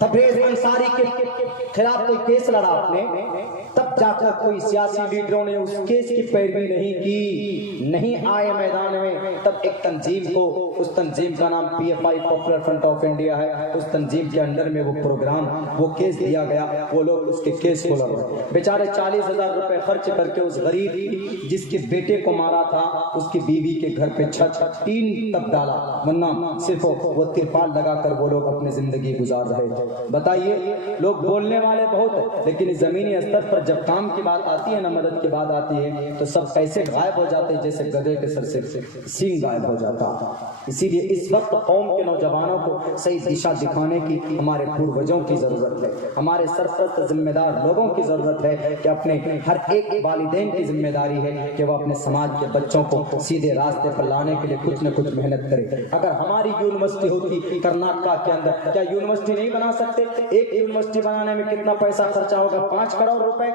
تبریز انصاری کے خلاف کوئی کیس لڑا آپ نے, تب جا کر کوئی سیاسی لیڈروں نے اس کیس کی پیروی نہیں کی, نہیں آئے میدان میں. تب ایک تنظیم کو, اس تنظیم کا نام PFI popular front of India ہے, اس تنظیم کے اندر میں وہ پروگرام وہ کیس دیا گیا, وہ لوگ اس کے کیس کو لڑ رہے. بیچارے 40,000 روپے خرچ کر کے اس غریب جس کے بیٹے کو مارا تھا اس کی بیوی کے گھر پہ چھت ٹین تب ڈالا, ورنہ صرف وہ ترپال لگا کر وہ لوگ اپنی زندگی گزار رہے تھے. بتائیے, لوگ بولنے والے بہت ہیں لیکن زمینی سطح پر جب کام کی بات آتی ہے نا, مدد کی بات آتی ہے تو سب ایسے غائب ہو جاتے ہیں جیسے گدھے کے سر سے سینگ غائب ہو جاتا. اسی لیے اس وقت قوم کے نوجوانوں کو صحیح دشا دکھانے کی ہمارے پوروجوں کی ضرورت ہے, ہمارے سرپرست ذمہ دار لوگوں کی ضرورت ہے کہ اپنے ہر ایک والدین کی ذمہ داری ہے کہ وہ اپنے سماج کے بچوں کو سیدھے راستے پر لانے کے لیے کچھ نہ کچھ محنت کرے. اگر ہماری یونیورسٹی ہوتی کرناٹک کے اندر, کیا یونیورسٹی نہیں بنا سکتے؟ ایک یونیورسٹی بنانے میں کتنا پیسہ خرچہ ہوگا؟ 5 کروڑ روپے.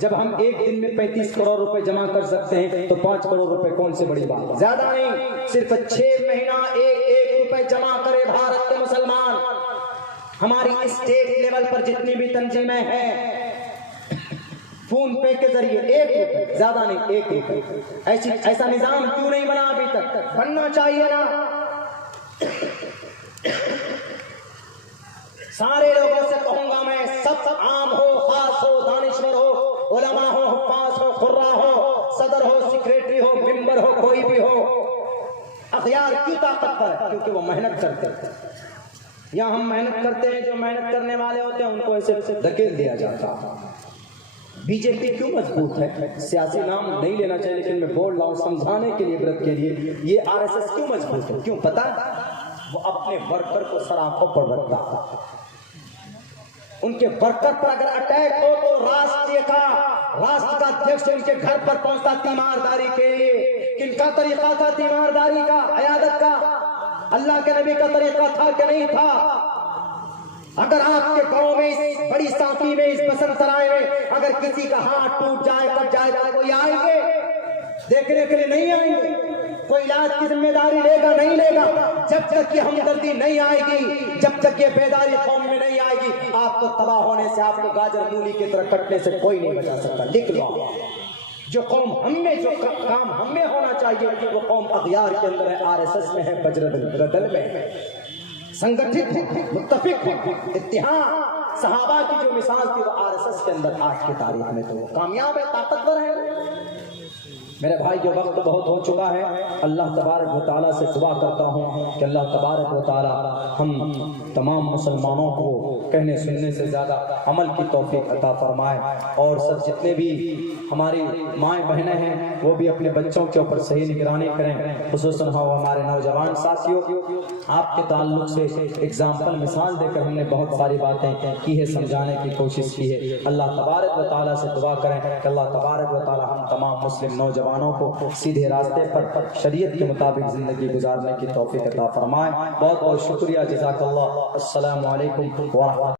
جب ہم ایک دن میں 35 کروڑ روپے جمع کر سکتے ہیں تو 5 کروڑ روپے کون سے بڑی بات؟ زیادہ نہیں, صرف 6 مہینہ 1 روپے جمع کرے بھارت کے مسلمان. ہماری اسٹیٹ لیول پر جتنی بھی تنظیمیں ہیں فون پے کے ذریعے 1 روپے, زیادہ نہیں 1 روپے. ایسا نظام کیوں نہیں بنا ابھی تک؟ بننا چاہیے نا. سارے لوگوں سے کہوں گا میں, سب عام ہو, خاص ہو, دانشور ہو, علماء ہو, حفاظ ہو, قرا ہو, صدر ہو, سیکریٹری ہو, ممبر ہو, کوئی بھی ہو, اخیار کیوں طاقتور ہے؟ کیونکہ وہ محنت کرتے ہیں. یا ہم محنت کرتے ہیں, جو محنت کرنے والے ہوتے ہیں ان کو ایسے دھکیل دیا جاتا. BJP کیوں مضبوط ہے؟ سیاسی نام نہیں لینا چاہیے لیکن میں بول رہا ہوں سمجھانے کے لیے, عبرت کے لیے. یہ RSS کیوں مضبوط ہے؟ کیوں پتہ؟ وہ اپنے ورکر کو سر آنکھوں پر رکھتا ہے. ان کے ورکر پر اگر اٹیک ہو تو راشٹر کا ادھیکش ان کے گھر پر پہنچتا تیمارداری کے لیے. کن کا طریقہ تھا تیمارداری کا, عیادت کا؟ اللہ کے نبی کا طریقہ تھا کہ نہیں تھا؟ اگر آپ کے گاؤں میں, اس بڑی ساقی میں, اس بسنت سرائے میں اگر کسی کا ہاتھ ٹوٹ جائے, کٹ جائے تو کوئی آئیں گے دیکھنے کے لیے؟ نہیں آئیں گے. کوئی علاج کی ذمہ داری لے گا؟ نہیں لے گا. جب تک یہ ہمدردی نہیں آئے گی, جب تک یہ بیداری قوم میں نہیں آئے گی, آپ کو تباہ ہونے سے, آپ کو گاجر مولی کی طرح کٹنے سے کوئی نہیں بچا سکتا. لکھ لو, جو قوم ہم میں, جو کام ہم میں ہونا چاہیے وہ قوم اغیار کے اندر ہے, RSS میں ہے, بجرنگ دل میں ہے, سنگٹھت ہے, متفق ہے, اتحاد. صحابہ کی جو مثال تھی وہ RSS کے اندر آج کی تاریخ میں تو وہ کامیاب ہے, طاقتور ہے. میرے بھائی جو وقت بہت ہو چکا ہے, اللہ تبارک و تعالیٰ سے دعا کرتا ہوں کہ اللہ تبارک و تعالیٰ ہم تمام مسلمانوں کو کہنے سننے سے زیادہ عمل کی توفیق عطا فرمائے, اور سب جتنے بھی ہماری مائیں بہنیں ہیں وہ بھی اپنے بچوں کے اوپر صحیح نگرانی کریں. خصوصاً ہمارے نوجوان ساتھیوں, آپ کے تعلق سے اگزامپل مثال دے کر ہم نے بہت ساری باتیں کی ہے, سمجھانے کی کوشش کی ہے. اللہ تبارک و تعالیٰ سے دعا کریں کہ اللہ تبارک و تعالیٰ ہم تمام مسلم نوجوانوں کو سیدھے راستے پر شریعت کے مطابق زندگی گزارنے کی توفیق عطا فرمائے. بہت بہت شکریہ, جزاک اللہ. السلام علیکم ورحمۃ